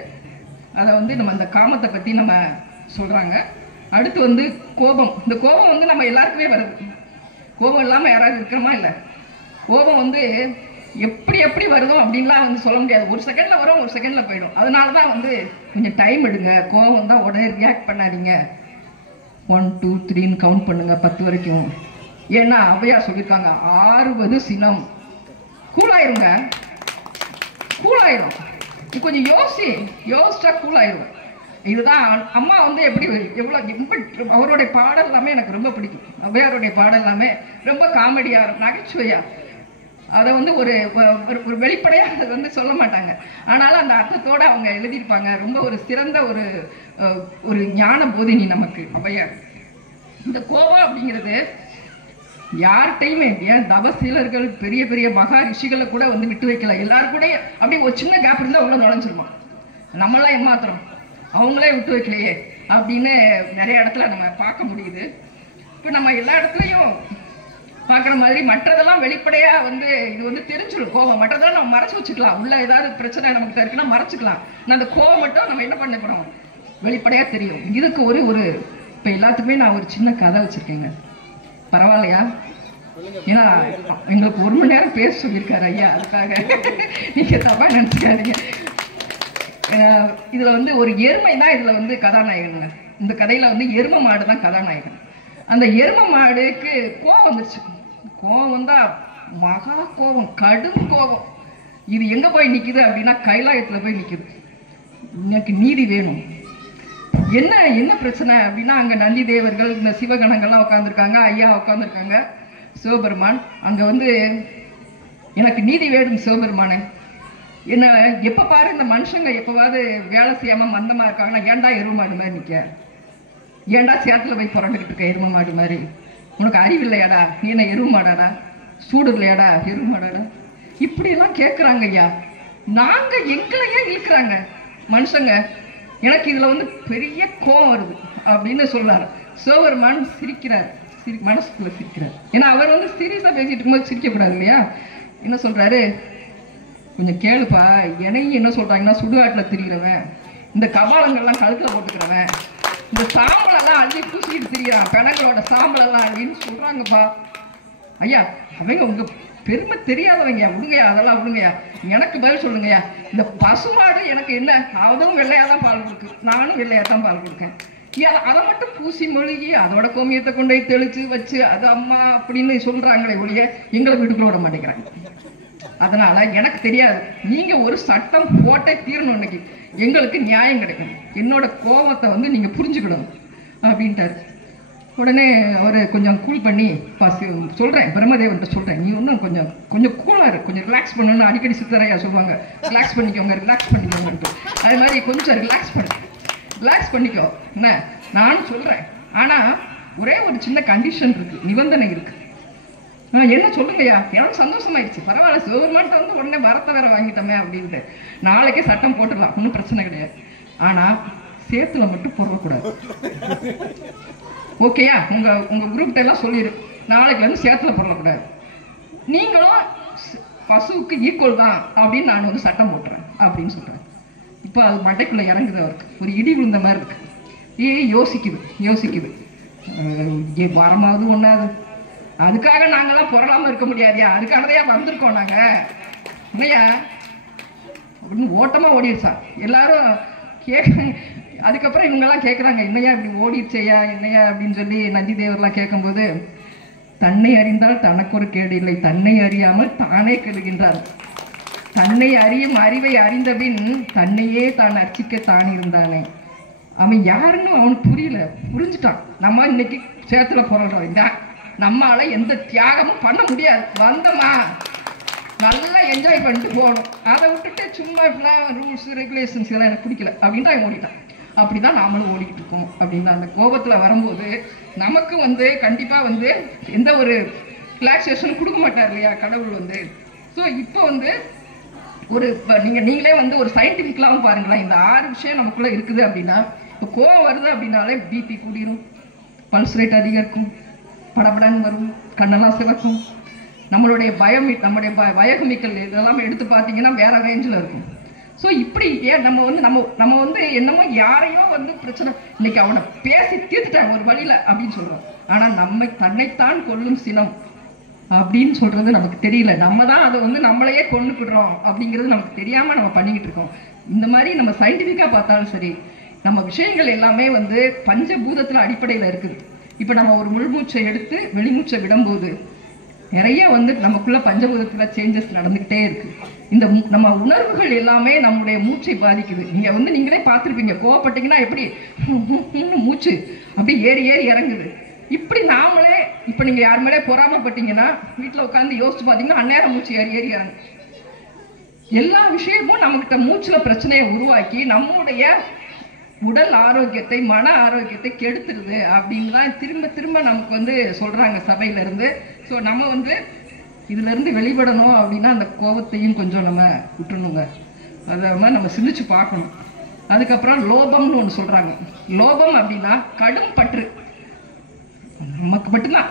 அதை வந்து நம்ம அந்த காமத்தை பத்தி நம்ம சொல்றாங்க. அடுத்து வந்து கோபம். இந்த கோபம் வந்து நம்ம எல்லாருக்குமே வருது. கோபம் இல்லாமல் யாராவது இருக்கிறோமா? இல்லை. கோபம் வந்து எப்படி வருதோ அப்படின்லாம் வந்து சொல்ல முடியாது. ஒரு செகண்ட்ல வரும், ஒரு செகண்ட்ல போயிடும். அதனால தான் வந்து கொஞ்சம் டைம் எடுங்க. கோபம் தான் உடனே ரியாக்ட் பண்ணாதீங்க. 1 2 3ன்னு கவுண்ட் பண்ணுங்க 10 வரைக்கும். ஏன்னா அவையார் சொல்லியிருக்காங்க, 60 சினம். கூலாயிருங்க, கூலாயிரும். கொஞ்சம் யோசிச்சா கூலாயிரும். இதுதான் அம்மா வந்து அவருடைய பாடல் எல்லாமே எனக்கு ரொம்ப பிடிக்கும். ஔவையாருடைய பாடல் எல்லாமே ரொம்ப காமெடியா, நகைச்சுவையா, அதை வந்து ஒரு வெளிப்படையா அதை வந்து சொல்ல மாட்டாங்க. ஆனாலும் அந்த அர்த்தத்தோட அவங்க எழுதியிருப்பாங்க. ரொம்ப ஒரு சிறந்த ஒரு ஞான போதினி நமக்கு ஔவையார். இந்த கோபம் அப்படிங்கிறது யார்கிட்டையுமே, ஏன் தவசீலர்கள் பெரிய பெரிய மகா ரிஷிகளை கூட வந்து விட்டு வைக்கல. எல்லாரும் கூட அப்படி ஒரு சின்ன கேப் இருந்தா உள்ள நுழைஞ்சிருமா. நம்மளாம் ஏமாத்துறோம், அவங்களே விட்டு வைக்கலையே அப்படின்னு நிறைய இடத்துல நம்ம பார்க்க முடியுது. இப்போ நம்ம எல்லா இடத்துலையும் பார்க்குற மாதிரி மற்றதெல்லாம் வெளிப்படையா வந்து இது வந்து தெரிஞ்சிடும். கோவம் மற்றதெல்லாம் நம்ம மறைச்சு வச்சுக்கலாம். உள்ள ஏதாவது பிரச்சனை நமக்கு இருக்குன்னா மறைச்சிக்கலாம். நான் அந்த கோவம் மட்டும் நம்ம என்ன பண்ண போறோம், வெளிப்படையா தெரியும். இதுக்கு ஒரு இப்போ எல்லாத்துக்குமே நான் ஒரு சின்ன கதை வச்சிருக்கேங்க. பரவாயில்லையா? ஏன்னா எங்களுக்கு 1 மணி நேரம் பேச சொல்லியிருக்காரு ஐயா, அதுக்காக நீங்க தப்பா நினைச்சுக்காதீங்க. இதுல வந்து ஒரு எருமை தான் இதுல வந்து கதாநாயகனுங்க. இந்த கதையில வந்து எருமை மாடு தான் கதாநாயகன். அந்த எருமை மாடுக்கு கோபம் வந்துருச்சு. கோபம் வந்தா மகா கோபம், கடும் கோபம். இது எங்க போய் நிக்குது அப்படின்னா கைலாயத்துல போய் நிக்குது. எனக்கு நீதி வேணும். என்ன பிரச்சனை அப்படின்னா, அங்க நந்தி தேவர்கள், இந்த சிவகணங்கள்லாம் உட்காந்துருக்காங்க, ஐயா உட்காந்துருக்காங்க, சிவபெருமான். அங்க வந்து எனக்கு நீதி வேணும் சிவபெருமானே, என்ன எப்ப பாரு இந்த மனுஷங்க எப்பவாவது வேலை செய்யாம மந்தமா இருக்காங்கன்னா, ஏன்டா எருமை மாடு மாதிரி நிக்க, ஏன்டா சேத்துல போய் புரண்டுகிட்டு இருக்க எருமை மாடு மாதிரி, உனக்கு அறிவு இல்லையாடா, நீ என்ன எருமை மாடாடா, சூடு இல்லையாடா எருமை மாடாடா, இப்படியெல்லாம் கேட்குறாங்க ஐயா. நாங்க எங்களையே இழுக்கிறாங்க மனுஷங்க. எனக்கு இதுல வந்து பெரிய கோபம் வருது அப்படின்னு சொல்றாரு. சோவர்மான் சிரிக்கிறார், மனசுக்குள்ள சிரிக்கிறார். ஏன்னா அவர் வந்து சீரியஸா பேசிட்டு இருக்கும்போது சிரிக்க கூடாது இல்லையா. என்ன சொல்றாரு, கொஞ்சம் கேளுப்பா, என்னையும் என்ன சொல்றாங்கன்னா சுடுகாட்டுல திரிகிறவன், இந்த கபாலங்கள்லாம் கழுத்துல போட்டுக்கிறவன், இந்த சாம்பலெல்லாம் அள்ளி பூசிக்கிட்டு திரிகிறான், பெணங்களோட சாம்பலெல்லாம் அள்ளின்னு சொல்றாங்கப்பா. ஐயா அவங்க உங்க பெருமை தெரியாதவங்க, விடுங்கய்யா அதெல்லாம் விடுங்கய்யா. எனக்கு பதில் சொல்லுங்கய்யா. இந்த பசுமாடு எனக்கு என்ன, அதுவும் வெள்ளையா தான் பால் கொடுக்கு, நானும் வெள்ளையா தான் பால் கொடுக்கேன். அதை மட்டும் பூசி மொழிகி அதோட கோமியத்தை கொண்டு போய் தெளிச்சு வச்சு அது அம்மா அப்படின்னு சொல்றாங்களே ஒழிய எங்களை வீட்டுக்குள்ள விட மாட்டேங்கிறாங்க. அதனால எனக்கு தெரியாது, நீங்க ஒரு சட்டம் போட்டே தீரணும், இன்னைக்கு எங்களுக்கு நியாயம் கிடைக்கும், என்னோட கோபத்தை வந்து நீங்க புரிஞ்சுக்கணும் அப்படின்ட்டாரு. உடனே அவர் கொஞ்சம் கூல் பண்ணி சொல்றேன், பிரம்மதேவன்ட்ட சொல்றேன், நீ ஒன்றும் கொஞ்சம் கொஞ்சம் கூலா இருக்கு, கொஞ்சம் ரிலாக்ஸ் பண்ணணும்னு அடிக்கடி சித்தரையா சொல்லுவாங்க. ரிலாக்ஸ் பண்ணிக்கோங்க ரிலாக்ஸ் பண்ணிக்கோங்கன்ட்டு. அது மாதிரி கொஞ்சம் ரிலாக்ஸ் பண்ணிக்கோ என்ன நானும் சொல்றேன். ஆனா ஒரே ஒரு சின்ன கண்டிஷன் இருக்கு, நிபந்தனை இருக்கு. என்ன சொல்லுங்கய்யா. எனக்கு சந்தோஷமாயிடுச்சு, பரவாயில்ல சிவபெருமான்ட்ட வந்து உடனே வரத்தை வேற வாங்கிட்டோமே அப்படின்ட்டு. நாளைக்கே சட்டம் போட்டுடலாம், ஒன்றும் பிரச்சனை கிடையாது. ஆனா சேத்துல மட்டும் போடக்கூடாது. ஓகேயா, உங்க குரூப்ட எல்லாம் சொல்லிடு, நாளைக்குல இருந்து சேத்துல போடக்கூடாது, நீங்களும் பசுவுக்கு ஈக்குவல் தான் அப்படின்னு நான் வந்து சட்டம் போட்டுறேன் அப்படின்னு சொல்றேன். இப்போ அது மண்டைக்குள்ள இறங்குது, அவருக்கு ஒரு இடி விழுந்த மாதிரி இருக்கு. யோசிக்குது வரமாவது ஒண்ணாது. அதுக்காக நாங்கெல்லாம் புரளாம இருக்க முடியாதியா, அதுக்காகதான் வந்திருக்கோம் நாங்க இல்லையா அப்படின்னு ஓட்டமா ஓடிடுச்சா எல்லாரும் கேட்க. அதுக்கப்புறம் இவங்கெல்லாம் கேட்குறாங்க, என்னையா இப்படி ஓடிடுச்சையா என்னையா அப்படின்னு சொல்லி நந்தி தேவர்லாம் கேட்கும்போது, தன்னை அறிந்தால் தனக்கு ஒரு கேடு இல்லை, தன்னை அறியாமல் தானே கெடுகின்றார், தன்னை அறியும் அறிவை அறிந்த பின் தன்னையே தான் அர்ச்சிக்க தான் இருந்தானே. அவன் யாருன்னு அவனுக்கு புரியல, புரிஞ்சுட்டான். நம்ம இன்னைக்கு சேத்துல போராடுறோம், இந்த நம்மளால எந்த தியாகமும் பண்ண முடியாது, வந்தோமா நல்லா என்ஜாய் பண்ணிட்டு போகணும், அதை விட்டுட்டு சும்மா இப்படிலாம் ரூல்ஸ் ரெகுலேஷன்ஸ் எல்லாம் எனக்கு பிடிக்கல அப்படின்ட்டு அவன் ஓடிட்டான். அப்படிதான் நாமளும் ஓடிக்கிட்டு இருக்கோம் அப்படின்னு அந்த கோபத்துல வரும்போது நமக்கு வந்து கண்டிப்பா வந்து எந்த ஒரு ரிலாக்ஸேஷனும் கொடுக்க மாட்டார் இல்லையா கடவுள் வந்து. ஸோ இப்போ வந்து ஒரு நீங்களே வந்து ஒரு சயின்டிஃபிக்கலாகவும் பாருங்களேன், இந்த 6 விஷயம் நமக்குள்ள இருக்குது அப்படின்னா, இப்போ கோவம் வருது அப்படின்னாலே பிபி கூடிரும், பல்ஸ் ரேட் அதிகரிக்கும், படபடன்னு வரும், கண்ணெல்லாம் சிவக்கும், நம்மளுடைய பயோகெமிக்கல் இதெல்லாம் எடுத்து பார்த்தீங்கன்னா வேற ரேஞ்சில் இருக்கும். ஸோ இப்படி நம்ம வந்து என்னமோ யாரையோ வந்து பிரச்சனை இன்னைக்கு அவனை பேசி தீர்த்துட்டாங்க ஒரு வழியில அப்படின்னு சொல்றோம். ஆனா நம்ம தன்னைத்தான் கொல்லும் சினம் அப்படின்னு சொல்றது நமக்கு தெரியல, நம்ம தான் அதை வந்து நம்மளையே கொண்டுக்கிடுறோம் அப்படிங்கிறது நமக்கு தெரியாம நம்ம பண்ணிக்கிட்டு இருக்கோம். இந்த மாதிரி நம்ம சயின்டிஃபிக்கா பார்த்தாலும் சரி, நம்ம விஷயங்கள் எல்லாமே வந்து பஞ்சபூதத்துல அடிப்படையில இருக்குது. இப்ப நம்ம ஒரு உள்மூச்சை எடுத்து வெளிமூச்சை விடும்போது நிறைய வந்து நமக்குள்ள பஞ்சபூதத்துல சேஞ்சஸ் நடந்துகிட்டே இருக்கு. இந்த நம்ம உணர்வுகள் எல்லாமே நம்முடைய மூச்சை பாதிக்குது. நீங்க வந்து நீங்களே பார்த்துருப்பீங்க, கோவப்பட்டீங்கன்னா எப்படி மூச்சு அப்படி ஏறி ஏறி இறங்குது. இப்படி நாமளே இப்ப நீங்க யார் மேலே பொறாமப்பட்டீங்கன்னா வீட்டுல உட்காந்து யோசிச்சு பாத்தீங்கன்னா அந்நேரம் மூச்சு ஏறி ஏறி இறங்கு. எல்லா விஷயமும் நம்மகிட்ட மூச்சுல பிரச்சனையை உருவாக்கி நம்முடைய உடல் ஆரோக்கியத்தை மன ஆரோக்கியத்தை கெடுத்துருது அப்படின்னு தான் திரும்ப திரும்ப நமக்கு வந்து சொல்றாங்க சபையில இருந்து. ஸோ நம்ம வந்து இதுல இருந்து வெளிப்படணும் அப்படின்னா அந்த கோபத்தையும் கொஞ்சம் நம்ம விட்டுணுங்க, அதை மாதிரி நம்ம சிந்திச்சு பார்க்கணும். அதுக்கப்புறம் லோபம்னு ஒன்று சொல்றாங்க. லோபம் அப்படின்னா கடும் பற்று, நமக்கு மட்டும்தான்,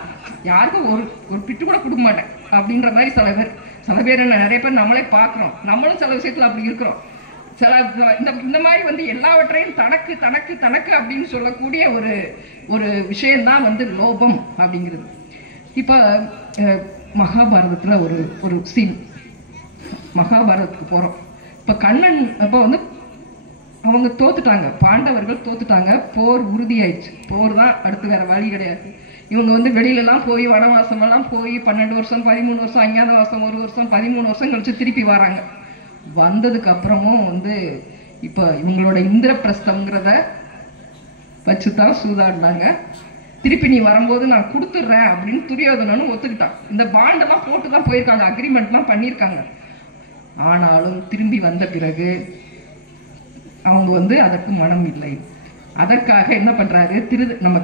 யாருக்கும் ஒரு பிட்டு கூட கொடுக்க மாட்டேன் அப்படின்ற மாதிரி சில பேர் நிறைய பேர் நம்மளே பார்க்குறோம், நம்மளும் சில விஷயத்துல அப்படி இருக்கிறோம். இந்த மாதிரி வந்து எல்லாவற்றையும் தனக்கு தனக்கு தனக்கு அப்படின்னு சொல்லக்கூடிய ஒரு விஷயம்தான் வந்து லோபம் அப்படிங்கிறது. இப்போ மகாபாரதத்துல ஒரு சீன், மகாபாரதத்துக்கு போறோம். இப்போ கண்ணன் அப்போ வந்து அவங்க தோத்துட்டாங்க, பாண்டவர்கள் தோத்துட்டாங்க, போர் உறுதியாயிடுச்சு, போர் தான் அடுத்து, வேற வழி கிடையாது. இவங்க வந்து வெளியிலலாம் போய் வனவாசம் எல்லாம் போய் 12 வருஷம் 13 வருஷம் அஞ்ஞாதவாசம் 1 வருஷம் 13 வருஷம் கழிச்சு திருப்பி வராங்க. வந்ததுக்கு அப்புறமும் வந்து இப்போ இவங்களோட இந்திரபிரஸ்தம்ங்கிறத வச்சுதான் சூதாடினாங்க. திருப்பி நீ வரும்போது நான் கொடுத்துட்றேன் அப்படின்னு துரியோதனனும் ஒத்துக்கிட்டான். இந்த பாண்டெல்லாம் போட்டு தான் போயிருக்காங்க, அக்ரிமெண்ட்லாம் பண்ணியிருக்காங்க. ஆனாலும் திரும்பி வந்த பிறகு அவங்க வந்து அதற்கு மனம் இல்லை. அதற்காக என்ன பண்றாரு, நம்ம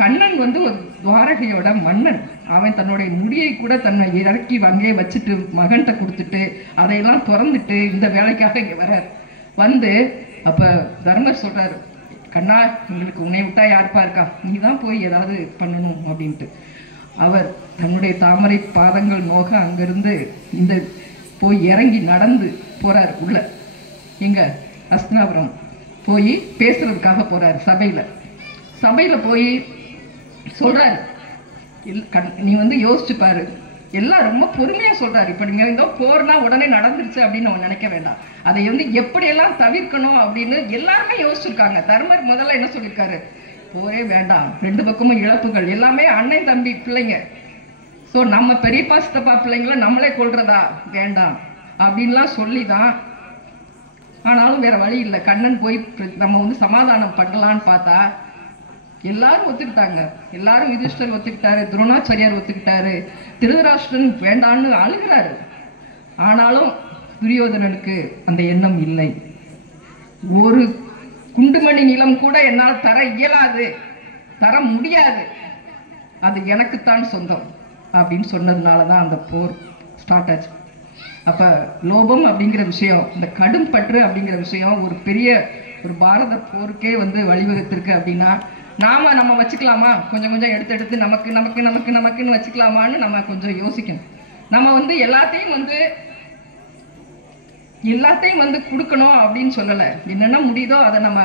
கண்ணன் வந்து ஒரு துவாரகையோட மன்னன், அவன் தன்னுடைய முடியை கூட தன்னை இறக்கி அங்கே வச்சுட்டு மகன்கிட்ட கொடுத்துட்டு அதையெல்லாம் திறந்துட்டு இந்த வேலைக்காக இங்கே வர்றார். வந்து அப்போ தர்மர் சொல்கிறார், கண்ணா எங்களுக்கு உன்னை விட்டா யாருப்பா இருக்கா, நீ தான் போய் ஏதாவது பண்ணணும் அப்படின்ட்டு. அவர் தன்னுடைய தாமரை பாதங்கள் நோக அங்கிருந்து இந்த போய் இறங்கி நடந்து போகிறார் உள்ள. எங்க அஸ்தினாபுரம் போய் பேசுறதுக்காக போகிறார். சபையில் போய் சொல்கிறார், நீ வந்து யோசிச்சு பாரு, எல்லாம் ரொம்ப பொறுமையாக சொல்கிறாரு. இப்போ நீங்கள் ஏதோ போர்னா உடனே நடந்துருச்சு அப்படின்னு நம்ம நினைக்க வேண்டாம். அதை வந்து எப்படியெல்லாம் தவிர்க்கணும் அப்படின்னு எல்லாருமே யோசிச்சிருக்காங்க. தர்மர் முதல்ல என்ன சொல்லியிருக்காரு, போரே வேண்டாம், ரெண்டு பக்கமும் இழப்புகள், எல்லாமே அண்ணன் தம்பி பிள்ளைங்க. ஸோ நம்ம பெரியப்பா சித்தப்பா பிள்ளைங்கள நம்மளே கொள்றதா வேண்டாம் அப்படின்லாம் சொல்லி தான். ஆனாலும் வேற வழி இல்லை, கண்ணன் போய் நம்ம வந்து சமாதானம் பண்ணலான்னு பார்த்தா எல்லாரும் ஒத்துக்கிட்டாங்க. எல்லாரும் யுதிஷ்டர் ஒத்துக்கிட்டாரு, துரோணாச்சாரியார் ஒத்துக்கிட்டாரு, திருதராஷ்டிரன் வேண்டான்னு அழுகிறாரு. ஆனாலும் துரியோதனனுக்கு அந்த எண்ணம் இல்லை. ஒரு குண்டுமணி நிலம் கூட என்னால் தர இயலாது, தர முடியாது, அது எனக்குத்தான் சொந்தம் அப்படின்னு சொன்னதுனால தான் அந்த போர் ஸ்டார்ட் ஆச்சு. அப்போ லோபம் அப்படிங்கிற விஷயம், இந்த கடும் பற்று அப்படிங்கிற விஷயம் ஒரு பெரிய ஒரு பாரத போருக்கே வந்து வழிவகுத்திருக்கு. அப்படின்னா நம்ம வச்சுக்கலாமா, கொஞ்சம் கொஞ்சம் எடுத்து நமக்கு நமக்கு நமக்கு நமக்குன்னு வச்சுக்கலாமான்னு நம்ம கொஞ்சம் யோசிக்கணும். நம்ம வந்து எல்லாத்தையும் வந்து கொடுக்கணும் அப்படின்னு சொல்லலை. என்னென்ன முடியுதோ அதை நம்ம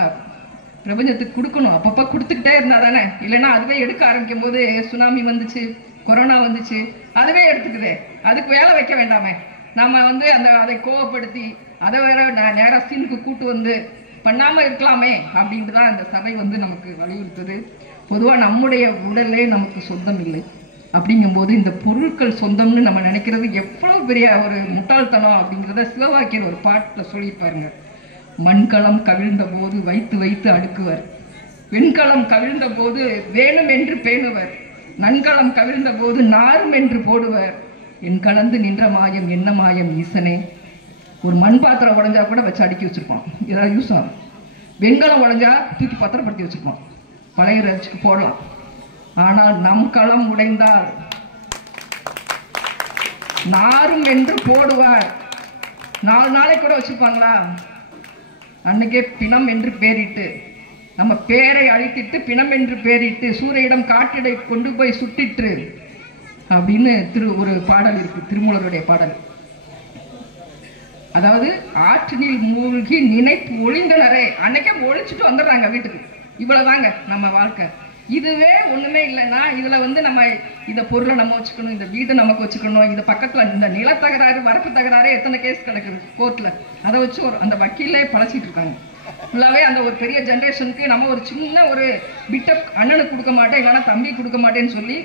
பிரபஞ்சத்துக்கு கொடுக்கணும். அப்பப்போ கொடுத்துக்கிட்டே இருந்தா தானே, இல்லைன்னா அதுவே எடுக்க ஆரம்பிக்கும் போது சுனாமி வந்துச்சு, கொரோனா வந்துச்சு, அதுவே எடுத்துக்குதே, அதுக்கு வேலை வைக்க வேண்டாமே. நம்ம வந்து அதை கோவப்படுத்தி அதை வேற நேராக சீனுக்கு கூட்டு வந்து பண்ணாமல் இருக்கலாமே அப்படின்ட்டு தான் இந்த சபை வந்து நமக்கு வலியுறுத்துது. பொதுவாக நம்முடைய உடலே நமக்கு சொந்தம் இல்லை அப்படிங்கும்போது இந்த பொருட்கள் சொந்தம்னு நம்ம நினைக்கிறது எவ்வளோ பெரிய ஒரு முட்டாள்தனம் அப்படிங்கிறத சிவவாக்கியர் ஒரு பாட்டில் சொல்லியிருப்பாருங்க. மண்கலம் கவிழ்ந்த போது வைத்து வைத்து அடுக்குவர், வெண்கலம் கவிழ்ந்த போது வேணும் என்று பேணுவர், நன்கலம் கவிழ்ந்த போது நாரும் என்று போடுவர், என் கலந்து நின்ற மாயம் என்ன மாயம் ஈசனே. ஒரு மண் பாத்திரம் உடஞ்சா கூட வச்சு அடுக்கி வச்சிருப்போம், ஏதாவது யூஸ் ஆகும். வெண்கலம் உடஞ்சா தூக்கி பத்திரப்படுத்தி வச்சிருப்போம், பழைய ரசிக்கு போடலாம். ஆனால் நம் களம் உடைந்தால் நாரும் என்று போடுவார். 4 நாளைக்கு கூட வச்சிருப்பாங்களா, அன்னைக்கே பிணம் என்று பேரிட்டு, நம்ம பேரை அழித்திட்டு பிணம் என்று பேரிட்டு சூரியனிடம் காட்டிடை கொண்டு போய் சுட்டிற்று அப்படின்னு ஒரு பாடல் இருக்கு, திருமூலருடைய பாடல். அதாவது ஆற்றினில் மூழ்கி நினைப்பு ஒளிந்தனரே, அன்னைக்கே ஒழிச்சுட்டு வந்துடுறாங்க வீட்டுக்கு. இவ்வளவுதாங்க நம்ம வாழ்க்கை. இதுவே ஒண்ணுமே இல்லைன்னா இதுல வந்து நம்ம இந்த பொருளை நம்ம வச்சுக்கணும், இந்த வீடு நமக்கு வச்சுக்கணும், இந்த பக்கத்துல இந்த நிலத்தகராறு வரப்பு தகராறு எத்தனை கேஸ் கிடக்குது கோர்ட்ல, அதை வச்சு அந்த வக்கீலே பழச்சிட்டு இருக்காங்க. ஃபுல்லாவே அந்த ஒரு பெரிய ஜென்ரேஷனுக்கு நம்ம ஒரு சின்ன ஒரு பிட்டப் அண்ணனுக்கு கொடுக்க மாட்டேன், இல்லைன்னா தம்பி கொடுக்க மாட்டேன்னு சொல்லி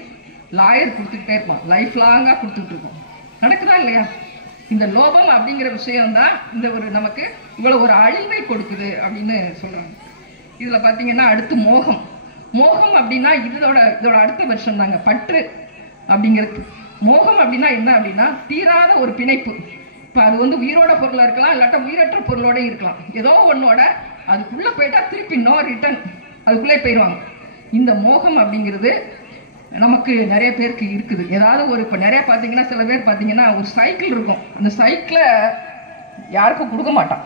லாயர் கொடுத்துக்கிட்டே இருப்பான், லைஃப் லாங்கா கொடுத்துட்டு இருக்கோம். நடக்குதா இல்லையா? இந்த லோபம் அப்படிங்கிற விஷயம்தான் இந்த ஒரு நமக்கு இவ்வளவு ஒரு அழிவை கொடுக்குது அப்படின்னு சொல்றாங்க. இதுல பாத்தீங்கன்னா அடுத்து மோகம். மோகம் அப்படின்னா இதோட அடுத்த வருஷம் தாங்க பற்று அப்படிங்கிறது. மோகம் அப்படின்னா என்ன அப்படின்னா தீராத ஒரு பிணைப்பு. இப்போ அது வந்து உயிரோட பொருளாக இருக்கலாம், இல்லாட்டா உயிரற்ற பொருளோட இருக்கலாம். ஏதோ ஒன்னோட அதுக்குள்ளே போயிட்டா திருப்பி நோ ரிட்டர்ன், அதுக்குள்ளே போயிடுவாங்க. இந்த மோகம் அப்படிங்கிறது நமக்கு நிறைய பேருக்கு இருக்குது. ஏதாவது ஒரு இப்போ நிறைய பார்த்தீங்கன்னா சில பேர் பார்த்தீங்கன்னா ஒரு சைக்கிள் இருக்கும், அந்த சைக்கிளை யாருக்கும் கொடுக்க மாட்டான்,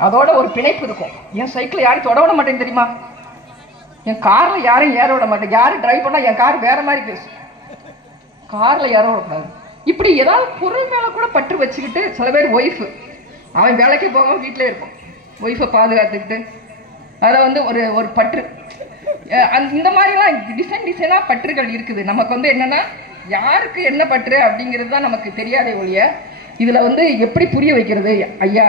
அதோட ஒரு பிணைப்பு இருக்கும். என் சைக்கிளை யாரும் தொட விட மாட்டேன்னு தெரியுமா, என் காரில் யாரையும் ஏற விட மாட்டேன், யாரும் டிரைவ் பண்ணால் என் கார் வேற மாதிரி பேசும், காரில் ஏற விடக்கூடாது. இப்படி ஏதாவது பொருள் மேலே கூட பற்று வச்சுக்கிட்டு சில பேர் ஒய்ஃபு, அவன் வேலைக்கு போகாமல் வீட்டிலே இருக்கும், ஒய்ஃபை பாதுகாத்துக்கிட்டு அதை வந்து ஒரு பற்று. இந்த மாதிரிலாம் டிசைனாக பற்றுகள் இருக்குது. நமக்கு வந்து என்னன்னா யாருக்கு என்ன பற்று அப்படிங்கிறது தான் நமக்கு தெரியாதே ஒழிய இதில் வந்து எப்படி புரிய வைக்கிறது. ஐயா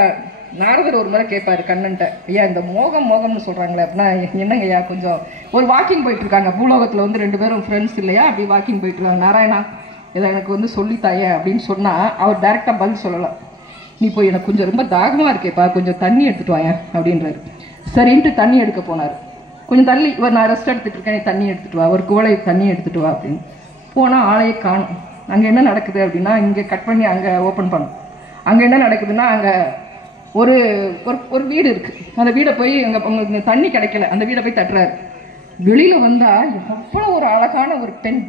நாரதர் ஒரு முறை கேட்பாரு கண்ணன்ட்ட, ஐயா இந்த மோகம்னு சொல்கிறாங்களே அப்படின்னா என்னங்க ஐயா, கொஞ்சம் ஒரு வாக்கிங் போயிட்டு இருக்காங்க பூலோகத்தில் வந்து 2 பேரும் ஃப்ரெண்ட்ஸ் இல்லையா, அப்படி வாக்கிங் போயிட்டு இருக்காங்க. நாராயணா இதை எனக்கு வந்து சொல்லித்தாய அப்படின்னு சொன்னால் அவர் டைரெக்டாக பதில் சொல்லலாம். நீ போய் எனக்கு கொஞ்சம் ரொம்ப தாகமாக இருக்கேப்பா, கொஞ்சம் தண்ணி எடுத்துட்டு வாங்க அப்படின்றாரு. சரின்ட்டு தண்ணி எடுக்க போனார். கொஞ்சம் தள்ளி இவர் நான் ரெஸ்ட் எடுத்துகிட்டு இருக்கேன், நீ தண்ணி எடுத்துகிட்டு வா, ஒரு குவளை தண்ணி எடுத்துகிட்டு வா அப்படின்னு போனால் ஆளையே காணும். அங்கே என்ன நடக்குது அப்படின்னா இங்கே கட் பண்ணி அங்கே ஓப்பன் பண்ணும். அங்கே என்ன நடக்குதுன்னா அங்கே ஒரு ஒரு வீடு இருக்குது, அந்த வீடை போய் அங்கே உங்களுக்கு தண்ணி கிடைக்கல, அந்த வீடை போய் தட்டுறாரு. வெளியில் வந்தால் எவ்வளோ ஒரு அழகான ஒரு பெண்,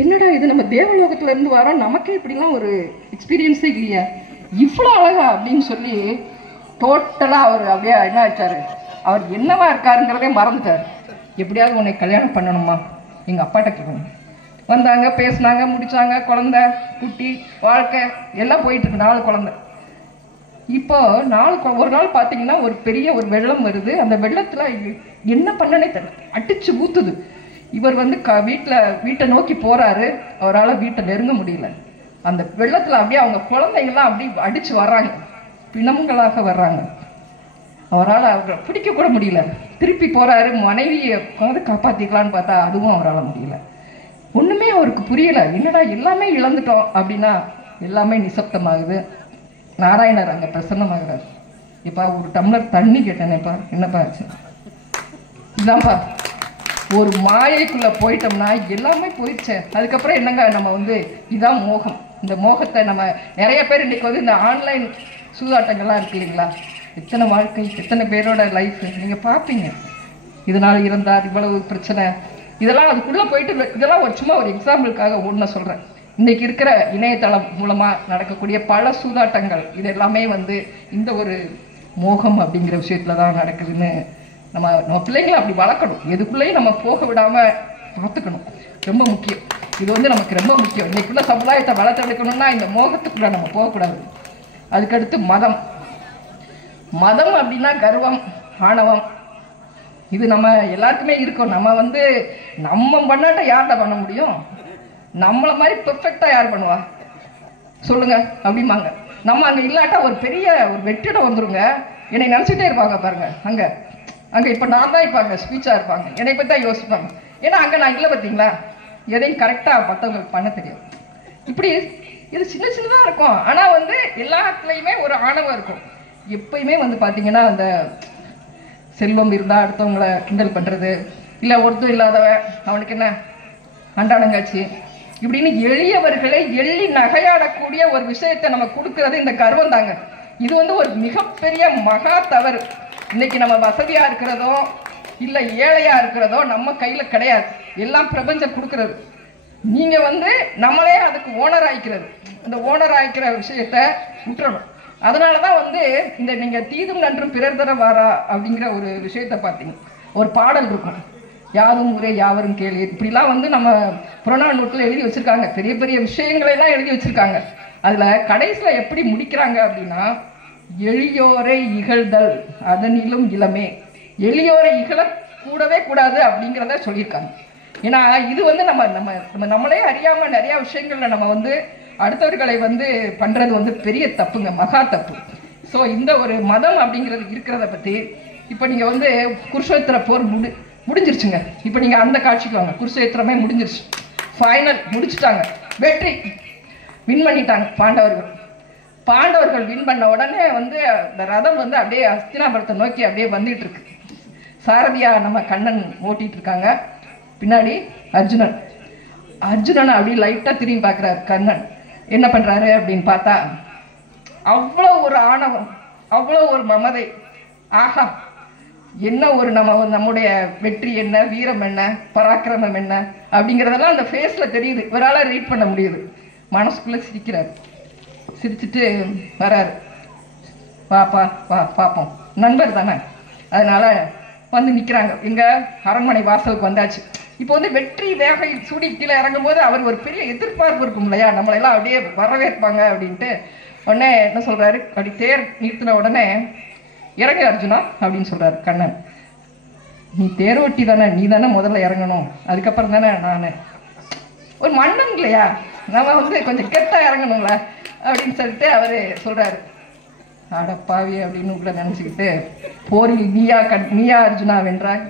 என்னடா இது, நம்ம தேவலோகத்துல இருந்து வரோம், நமக்கே இப்படிலாம் ஒரு எக்ஸ்பீரியன்ஸே இல்லையா, இவ்வளோ அழகா அப்படின்னு சொல்லி டோட்டலாக அவர் அப்படியே என்ன ஆச்சாரு, அவர் என்னவா இருக்காருங்கிறதே மறந்துட்டார். எப்படியாவது உன்னை கல்யாணம் பண்ணணுமா, எங்கள் அப்பாட்ட கேட்கணும். வந்தாங்க, பேசினாங்க, முடிச்சாங்க, குழந்தை குட்டி வாழ்க்கை எல்லாம் போயிட்டு இருக்கு. 4 குழந்தை. இப்போ ஒரு நாள் பார்த்தீங்கன்னா ஒரு பெரிய ஒரு வெள்ளம் வருது. அந்த வெள்ளத்தில் என்ன பண்ணனே தெரியல, அடிச்சு ஊத்துது. இவர் வந்து வீட்டை நோக்கி போறாரு, அவரால் வீட்டை நெருங்க முடியல. அந்த வெள்ளத்தில் அப்படியே அவங்க குழந்தைங்கள்லாம் அப்படி அடிச்சு வர்றாங்க, பிணங்களாக வர்றாங்க. அவரால் அவரை பிடிக்க கூட முடியல. திருப்பி போறாரு, மனைவியை வந்து காப்பாத்திக்கலான்னு பார்த்தா அதுவும் அவரால் முடியல. ஒண்ணுமே அவருக்கு புரியல. என்னடா எல்லாமே இழந்துட்டோம் அப்படின்னா எல்லாமே நிசப்தமாகுது. நாராயணர் அங்க பிரசன்னமாகிறார். இப்பா ஒரு டம்ளர் தண்ணி கேட்டேனேப்பா, என்னப்பா ஆச்சு? இதான்ப்பா, ஒரு மாயைக்குள்ள போயிட்டோம்னா எல்லாமே போயிடுச்சு. அதுக்கப்புறம் என்னங்க, நம்ம வந்து இதான் மோகம். இந்த மோகத்தை நம்ம நிறைய பேர் இன்னைக்கு வந்து இந்த ஆன்லைன் சூதாட்டங்கள்லாம் இருக்கு இல்லைங்களா, எத்தனை வாழ்க்கை, எத்தனை பேரோட லைஃப் நீங்க பார்ப்பீங்க. இதனால் இருந்தார், இவ்வளவு பிரச்சனை, இதெல்லாம் அதுக்குள்ள போயிட்டு, இதெல்லாம் ஒரு சும்மா ஒரு எக்ஸாம்பிளுக்காக ஒன்று சொல்றேன். இன்னைக்கு இருக்கிற இணையதளம் மூலமா நடக்கக்கூடிய பல சூதாட்டங்கள் இது எல்லாமே வந்து இந்த ஒரு மோகம் அப்படிங்கிற விஷயத்துல தான் நடக்குதுன்னு நம்ம பிள்ளைங்களை அப்படி வளர்க்கணும். எதுக்குள்ளேயும் நம்ம போக விடாம பார்த்துக்கணும், ரொம்ப முக்கியம். இது வந்து நமக்கு ரொம்ப முக்கியம். இன்னைக்குள்ள சமுதாயத்தை வளர்த்தெடுக்கணும்னா இந்த மோகத்துக்குள்ள நம்ம போகக்கூடாது. அதுக்கடுத்து மதம். மதம் அப்படின்னா கர்வம், ஆணவம், இது நம்ம எல்லாருக்குமே இருக்கும். நம்ம வந்து நம்ம பண்ணாட்ட யார்கிட்ட பண்ண முடியும்? நம்மளை மாதிரி பெர்ஃபெக்டா யார் பண்ணுவா சொல்லுங்க அப்படிம்பாங்க. நம்ம அங்க இல்லாட்டா ஒரு பெரிய ஒரு வெற்றிடம் வந்துருங்க. என்னை நினைச்சிட்டே இருப்பாங்க பாருங்க. அங்க அங்க இப்ப நான் தான் இப்ப அங்க ஸ்பீச்சா இருப்பாங்க, என்னை பத்தி தான் யோசிப்பாங்க. ஏன்னா அங்க நான் இல்லை பார்த்தீங்களா, எதையும் கரெக்டா மற்றவங்களுக்கு பண்ண தெரியும். இப்படி இது சின்ன சின்னதா இருக்கும். ஆனா வந்து எல்லாத்துலயுமே ஒரு ஆணவம் இருக்கும். எப்பயுமே வந்து பாத்தீங்கன்னா அந்த செல்வம் இருந்தா அடுத்தவங்களை கிண்டல் பண்றது, இல்ல ஒருத்தர் இல்லாதவன் அவனுக்கு என்ன அண்டானங்காச்சு இப்படின்னு எளியவர்களை எள்ளி நகையாடக்கூடிய ஒரு விஷயத்தை நம்ம கொடுக்கறது இந்த கர்வம் தாங்க. இது வந்து ஒரு மிகப்பெரிய மகா தவறு. இன்னைக்கு நம்ம வசதியா இருக்கிறதோ இல்ல ஏழையா இருக்கிறதோ நம்ம கையில கிடையாது, எல்லாம் பிரபஞ்சம் கொடுக்கறது. நீங்க வந்து நம்மளே அதுக்கு ஓனர் ஆயிக்கிறது. இந்த ஓனர் ஆயிக்கிற விஷயத்த விட்டுறணும். அதனாலதான் வந்து இந்த நீங்க தீதும் நன்றும் பிறர் தர வாரா அப்படிங்கிற ஒரு விஷயத்த பார்த்தீங்க, ஒரு பாடல் இருக்கும், யாரும் ஊரே யாவரும் கேளு. இப்படிலாம் வந்து நம்ம புறநானூற்றில் எழுதி வச்சிருக்காங்க. பெரிய பெரிய விஷயங்களை எல்லாம் எழுதி வச்சிருக்காங்க. அதுல கடைசியில எப்படி முடிக்கிறாங்க அப்படின்னா, எளியோரை இகழ்தல் அதனிலும் இளமே. எளியோரை இகழ கூடவே கூடாது அப்படிங்கிறத சொல்லியிருக்காங்க. ஏன்னா இது வந்து நம்மளே அறியாம நிறைய விஷயங்கள்ல நம்ம வந்து அடுத்தவர்களை வந்து பண்றது வந்து பெரிய தப்புங்க, மகா தப்பு. ஸோ இந்த ஒரு மதம் அப்படிங்கிறது இருக்கிறத பத்தி இப்போ நீங்க வந்து குருஷேத்திர போர் முடிஞ்சிருச்சுங்க. இப்போ நீங்க அந்த காட்சிக்கு வாங்க. குருஷேத்திரமே முடிஞ்சிருச்சு, ஃபைனல் முடிச்சுட்டாங்க, வெற்றி வின் பண்ணிட்டாங்க பாண்டவர்கள் வின் பண்ண உடனே வந்து இந்த ரதம் வந்து அப்படியே ஹஸ்தினாபுரத்தை நோக்கி அப்படியே வந்துட்டு இருக்கு. சாரதியா நம்ம கண்ணன் ஓட்டிட்டு இருக்காங்க, பின்னாடி அர்ஜுனன் அப்படியே லைட்டா திரும்பி பார்க்கிறார். கண்ணன் என்ன பண்றாரு அப்படின்னு பார்த்தா அவ்வளோ ஒரு ஆணவம், அவ்வளோ ஒரு மமதை. ஆஹா, என்ன ஒரு நம்முடைய வெற்றி என்ன, வீரம் என்ன, பராக்கிரமம் என்ன அப்படிங்கிறதெல்லாம் அந்த ஃபேஸ்ல தெரியுது. இவரால் ரீட் பண்ண முடியுது. மனசுக்குள்ள சிரிக்கிறார். சிரிச்சுட்டு வராரு. வாப்பா வா பார்ப்போம், நண்பர் தானே, அதனால வந்து நிற்கிறாங்க. எங்க அரண்மனை வாசலுக்கு வந்தாச்சு. இப்போ வந்து வெற்றி வேகை சூடி கீழே இறங்கும் போது அவர் ஒரு பெரிய எதிர்பார்ப்பு இருக்கும் இல்லையா, நம்மளெல்லாம் அப்படியே வரவேற்பாங்க அப்படின்ட்டு. உடனே என்ன சொல்றாரு, அப்படி தேர் நிறுத்தின உடனே இறங்க அர்ஜுனா அப்படின்னு சொல்றாரு கண்ணன். நீ தேரோட்டி தானே, நீ தானே முதல்ல இறங்கணும், அதுக்கப்புறம் தானே நான். ஒரு மன்னன் இல்லையா, நம்ம வந்து கொஞ்சம் கெட்டா இறங்கணுங்களா அப்படின்னு சொல்லிட்டு அவரு சொல்றாரு. அடப்பாவி அப்படின்னு கூட நினைச்சுக்கிட்டு, போரில் நீயா அர்ஜுனா வென்றாய்,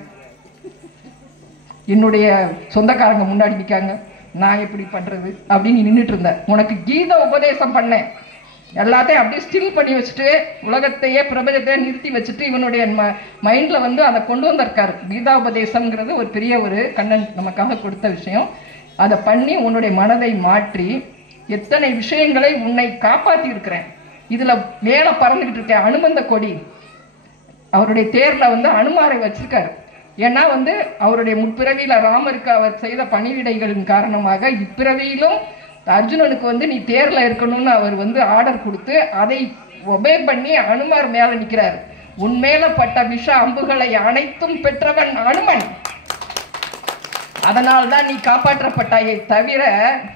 என்னுடைய சொந்தக்காரங்க முன்னாடி நிற்காங்க, நான் எப்படி பண்றது அப்படின்னு நின்றுட்டு இருந்தேன். உனக்கு கீத உபதேசம் பண்ணேன், எல்லாத்தையும் அப்படியே ஸ்டில் பண்ணி வச்சுட்டு உலகத்தையே பிரபஞ்சத்தையே நிறுத்தி வச்சுட்டு இவனுடைய மைண்ட்ல வந்து அதை கொண்டு வந்திருக்காரு. கீதா உபதேசம்ங்கிறது ஒரு பெரிய ஒரு கண்ணன் நமக்காக கொடுத்த விஷயம். அதை பண்ணி உன்னுடைய மனதை மாற்றி எத்தனை விஷயங்களை உன்னை காப்பாற்றி இருக்கிறேன். இதுல மேல பறந்துகிட்டு இருக்க அனுமந்த கொடி, அவருடைய தேர்ல வந்து அனுமாரை வச்சிருக்காரு. ஏன்னா வந்து அவருடைய முற்பிறவியில ராமருக்கு அவர் செய்த பணிவிடைகளின் காரணமாக இப்பிறவியிலும் அர்ஜுனனுக்கு வந்து நீ தேர்ல இருக்கணும்னு அவர் வந்து ஆர்டர் கொடுத்து அதை ஒபே பண்ணி அனுமார் மேல நிற்கிறார். உன்மேல பட்ட விஷ அம்புகளை அனைத்தும் பெற்றவன் அனுமன். அதனால்தான் நீ காப்பாற்றப்பட்டாயே தவிர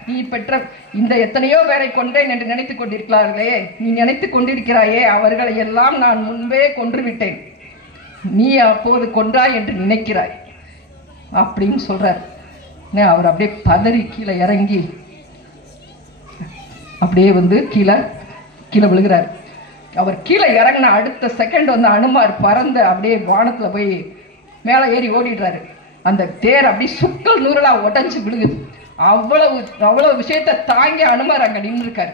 நீ பெற்ற இந்த எத்தனையோ பேரை கொண்டேன் என்று நினைத்துக் கொண்டிருக்கிறார்களே, நீ நினைத்துக் கொண்டிருக்கிறாயே அவர்களை எல்லாம் நான் முன்பே கொன்று விட்டேன், நீ அப்போது கொன்றாய் என்று நினைக்கிறாய் அப்படின்னு சொல்றார். அவர் அப்படியே பதறி கீழே இறங்கி அப்படியே வந்து கீழே விழுகிறார். அவர் கீழே இறங்கின அடுத்த செகண்ட் வந்து அனுமார் பறந்து அப்படியே வானத்துல போய் மேலே ஏறி ஓடிடுறாரு. அந்த தேர் அப்படி சுக்கல் நூறலா உடஞ்சி விழுகுது. அவ்வளவு விஷயத்தை தாங்கி அனுமார் அங்க நின்று இருக்காரு.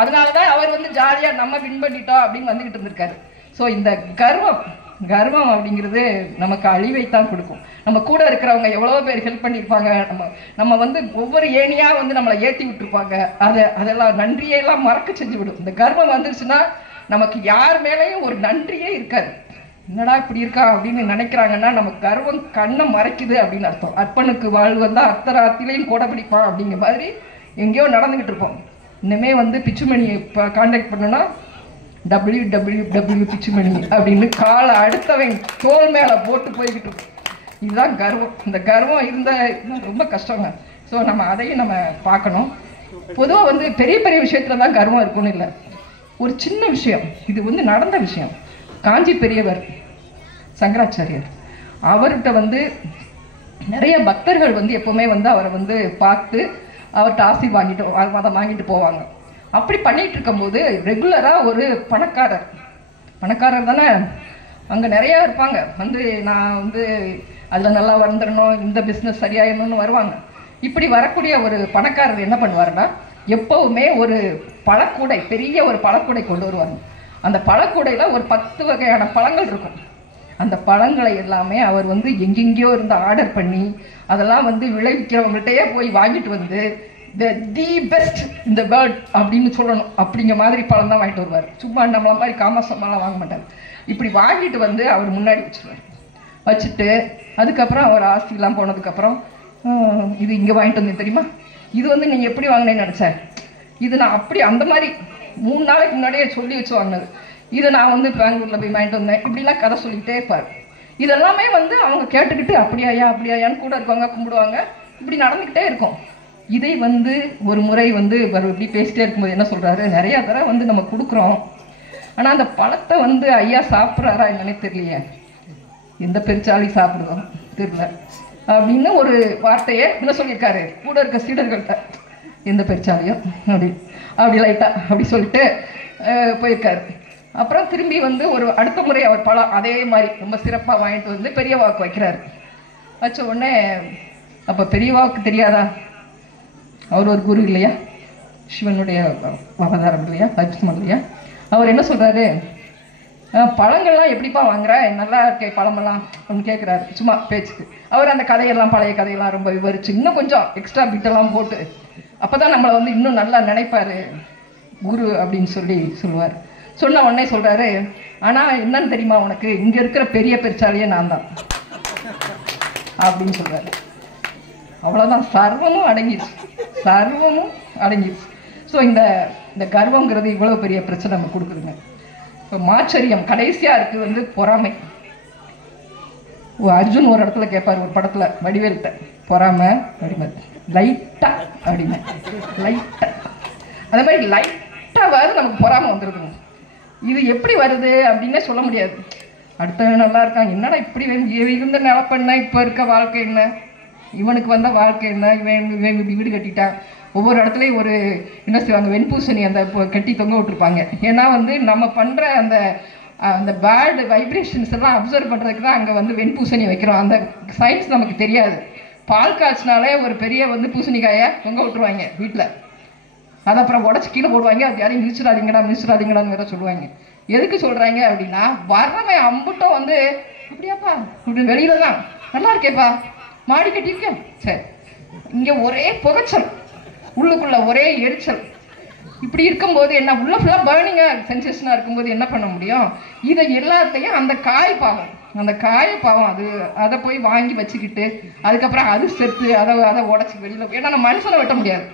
அதனாலதான் அவர் வந்து ஜாலியா நம்ம வின் பண்ணிட்டோம் அப்படின்னு வந்துகிட்டு இருந்திருக்காரு. ஸோ இந்த கர்வம் அப்படிங்கிறது நமக்கு அழிவைத்தான் கொடுக்கும். நம்ம கூட இருக்கிறவங்க எவ்வளவோ பேர் ஹெல்ப் பண்ணியிருப்பாங்க, நம்ம வந்து ஒவ்வொரு ஏணியா வந்து நம்மளை ஏற்றி விட்டுருப்பாங்க, அதெல்லாம் நன்றியெல்லாம் மறக்க செஞ்சு விடும். இந்த கர்வம் வந்துருச்சுன்னா நமக்கு யார் மேலேயும் ஒரு நன்றியே இருக்காது. என்னடா இப்படி இருக்கா அப்படின்னு நினைக்கிறாங்கன்னா நம்ம கர்வம் கண்ணை மறைக்குது அப்படின்னு அர்த்தம். அற்பனுக்கு வாழ்வு வந்தா அர்த்தராத்திலையும் கூட பிடிப்பான் அப்படிங்கிற மாதிரி எங்கேயோ நடந்துகிட்டு இருப்போம். இனிமே வந்து பிச்சுமணியை கான்டாக்ட் பண்ணோன்னா www பிச்சுமணி அப்படின்னு காலை அடுத்தவன் தோல் மேல போட்டு போய்கிட்டு இருக்கும். இதுதான் கர்வம். இந்த கர்வம் இருந்த ரொம்ப கஷ்டங்க. ஸோ நம்ம அதையும் நம்ம பார்க்கணும். பொதுவாக வந்து பெரிய பெரிய விஷயத்துல தான் கர்வம் இருக்குன்னு இல்லை. ஒரு சின்ன விஷயம், இது வந்து நடந்த விஷயம். காஞ்சி பெரியவர் சங்கராச்சாரியார் அவர்கிட்ட வந்து நிறைய பக்தர்கள் வந்து எப்பவுமே வந்து அவரை வந்து பார்த்து அவர்கிட்ட ஆசி வாங்கிட்டு போவாங்க. அப்படி பண்ணிட்டு இருக்கும்போது ரெகுலரா ஒரு பணக்காரர் தானே அங்க நிறைய இருப்பாங்க. வந்து நான் வந்து அதுல நல்லா வந்துடணும், இந்த பிசினஸ் சரியாயிடணும்னு வருவாங்க. இப்படி வரக்கூடிய ஒரு பணக்காரர் என்ன பண்ணுவாருன்னா எப்பவுமே ஒரு பழக்கூடை, பெரிய ஒரு பழக்கூடை கொண்டு வருவாங்க. அந்த பழக்கூடையில ஒரு 10 வகையான பழங்கள் இருக்கும். அந்த பழங்களை எல்லாமே அவர் வந்து எங்கெங்கேயோ இருந்து ஆர்டர் பண்ணி அதெல்லாம் வந்து விளைவிக்கிறவங்கள்ட்டயே போய் வாங்கிட்டு வந்து தி பெஸ்ட் இந்த பேர்ட் அப்படின்னு சொல்லணும் அப்படிங்கிற மாதிரி பழம் தான் வாங்கிட்டு வருவார். சும்மா நம்மள மாதிரி காமாசமெல்லாம் வாங்க மாட்டார். இப்படி வாங்கிட்டு வந்து அவர் முன்னாடி வச்சுருவார். வச்சுட்டு அதுக்கப்புறம் அவர் ஆஸ்திலாம் போனதுக்கப்புறம் இது இங்கே வாங்கிட்டு வந்தேன் தெரியுமா, இது வந்து நீங்கள் எப்படி வாங்கினேன்னு நினச்சேன், இது நான் அப்படி அந்த மாதிரி 3 நாளைக்கு முன்னாடியே சொல்லி வச்சு வாங்கினது, இதை நான் வந்து பெங்களூரில் போய் வாங்கிட்டு வந்தேன், இப்படிலாம் கதை சொல்லிக்கிட்டே இருப்பார். இதெல்லாமே வந்து அவங்க கேட்டுக்கிட்டு அப்படியாயான்னு கூட இருக்கவங்க கும்பிடுவாங்க. இப்படி நடந்துக்கிட்டே இருக்கும். இதை வந்து ஒரு முறை வந்து இப்படி பேசிட்டே இருக்கும்போது என்ன சொல்கிறாரு, நிறையா தடவை வந்து நம்ம கொடுக்குறோம், ஆனால் அந்த பழத்தை வந்து ஐயா சாப்பிட்றாரா என்னன்னே தெரியலையே, எந்த பெருச்சாலி சாப்பிடுறோம் தெரியல அப்படின்னு ஒரு வார்த்தையை என்ன சொல்லியிருக்காரு கூட இருக்க சீடர்கள்ட்ட, எந்த பெருச்சாலியும் அப்படி லைட்டா அப்படி சொல்லிட்டு போயிருக்காரு. அப்புறம் திரும்பி வந்து ஒரு அடுத்த முறை அவர் பழம் அதே மாதிரி ரொம்ப சிறப்பாக வாங்கிட்டு வந்து பெரியவாவுக்கு வைக்கிறாரு. வச்ச உடனே அப்போ பெரியவாவுக்கு தெரியாதா, அவர் ஒரு குரு இல்லையா, சிவனுடைய அவதாரம் இல்லையா, அஜித்மன் இல்லையா, அவர் என்ன சொல்றாரு, பழங்கள்லாம் எப்படிப்பா வாங்குற, நல்லா இருக்கே பழமெல்லாம் அப்படின்னு கேட்குறாரு சும்மா பேச்சுக்கு. அவர் அந்த கதையெல்லாம் பழைய கதையெல்லாம் ரொம்ப விவரிச்சு இன்னும் கொஞ்சம் எக்ஸ்ட்ரா பிட்டெல்லாம் போட்டு அப்போதான் நம்மளை வந்து இன்னும் நல்லா நினைப்பாரு குரு அப்படின்னு சொல்லுவார். சொன்ன உடனே சொல்றாரு, ஆனால் என்னன்னு தெரியுமா உனக்கு, இங்கே இருக்கிற பெரிய பெருச்சாலியே நான் தான் அப்படின்னு சொல்றாரு. அவ்வளோதான், சர்வமும் அடங்கிடுச்சு. ஸோ இந்த கர்வங்கிறது இவ்வளோ பெரிய பிரச்சனை நம்ம கொடுக்குதுங்க. இப்போ மாச்சரியம் கடைசியாக இருக்குது வந்து பொறாமை. அர்ஜுன் ஒரு இடத்துல கேட்பார், ஒரு படத்தில் வடிவேல்கிட்ட, பொறாமை வடிவேல் லைட்டா அப்படின்னு, லைட்டா அதே மாதிரி லைட்டாவது நமக்கு பொறாமை வந்துடுதுங்க. இது எப்படி வருது அப்படின்னே சொல்ல முடியாது. அடுத்தவன் நல்லா இருக்கான், என்னடா இப்படி இருந்த நிலப்பெண்ண, இப்போ இருக்க வாழ்க்கை என்ன, இவனுக்கு வந்த வாழ்க்கை என்ன, இவன் வீடு கட்டிட்டான். ஒவ்வொரு இடத்துலையும் ஒரு என்ன செய்வாங்க, வெண்பூசணி அந்த கட்டி தொங்க விட்டுருப்பாங்க. ஏன்னா வந்து நம்ம பண்ணுற அந்த பேட் வைப்ரேஷன்ஸ் எல்லாம் அப்சர்வ் பண்ணுறதுக்கு தான் அங்கே வந்து வெண்பூசணி வைக்கிறோம். அந்த சயின்ஸ் நமக்கு தெரியாது. பால் காய்ச்சினாலே ஒரு பெரிய வந்து பூசணிக்காயை தொங்க விட்டுருவாங்க வீட்டில். அதை அப்புறம் உடச்சி கீழே போடுவாங்க. அது யாரையும் மிதிச்சிடாதீங்கடான்னு வேற சொல்லுவாங்க. எதுக்கு சொல்கிறாங்க அப்படின்னா, வர்றவன் அம்புட்டும் வந்து அப்படியாப்பா இப்படி வெளியில தான் நல்லா இருக்கேப்பா, மாடி கட்டியிருக்கேன், சரி, இங்கே ஒரே புகைச்சல், உள்ளுக்குள்ள ஒரே எரிச்சல். இப்படி இருக்கும்போது என்ன, உள்ள ஃபுல்லாக பர்னிங்காக சென்சேஷனாக இருக்கும்போது என்ன பண்ண முடியும், இதை எல்லாத்தையும் அந்த காய் பாவம் அந்த காயை பாவம் அதை போய் வாங்கி வச்சுக்கிட்டு அதுக்கப்புறம் அது செத்து அதை உடச்சி வெளியில், ஏன்னா நம்ம மனுஷனை வெட்ட முடியாது.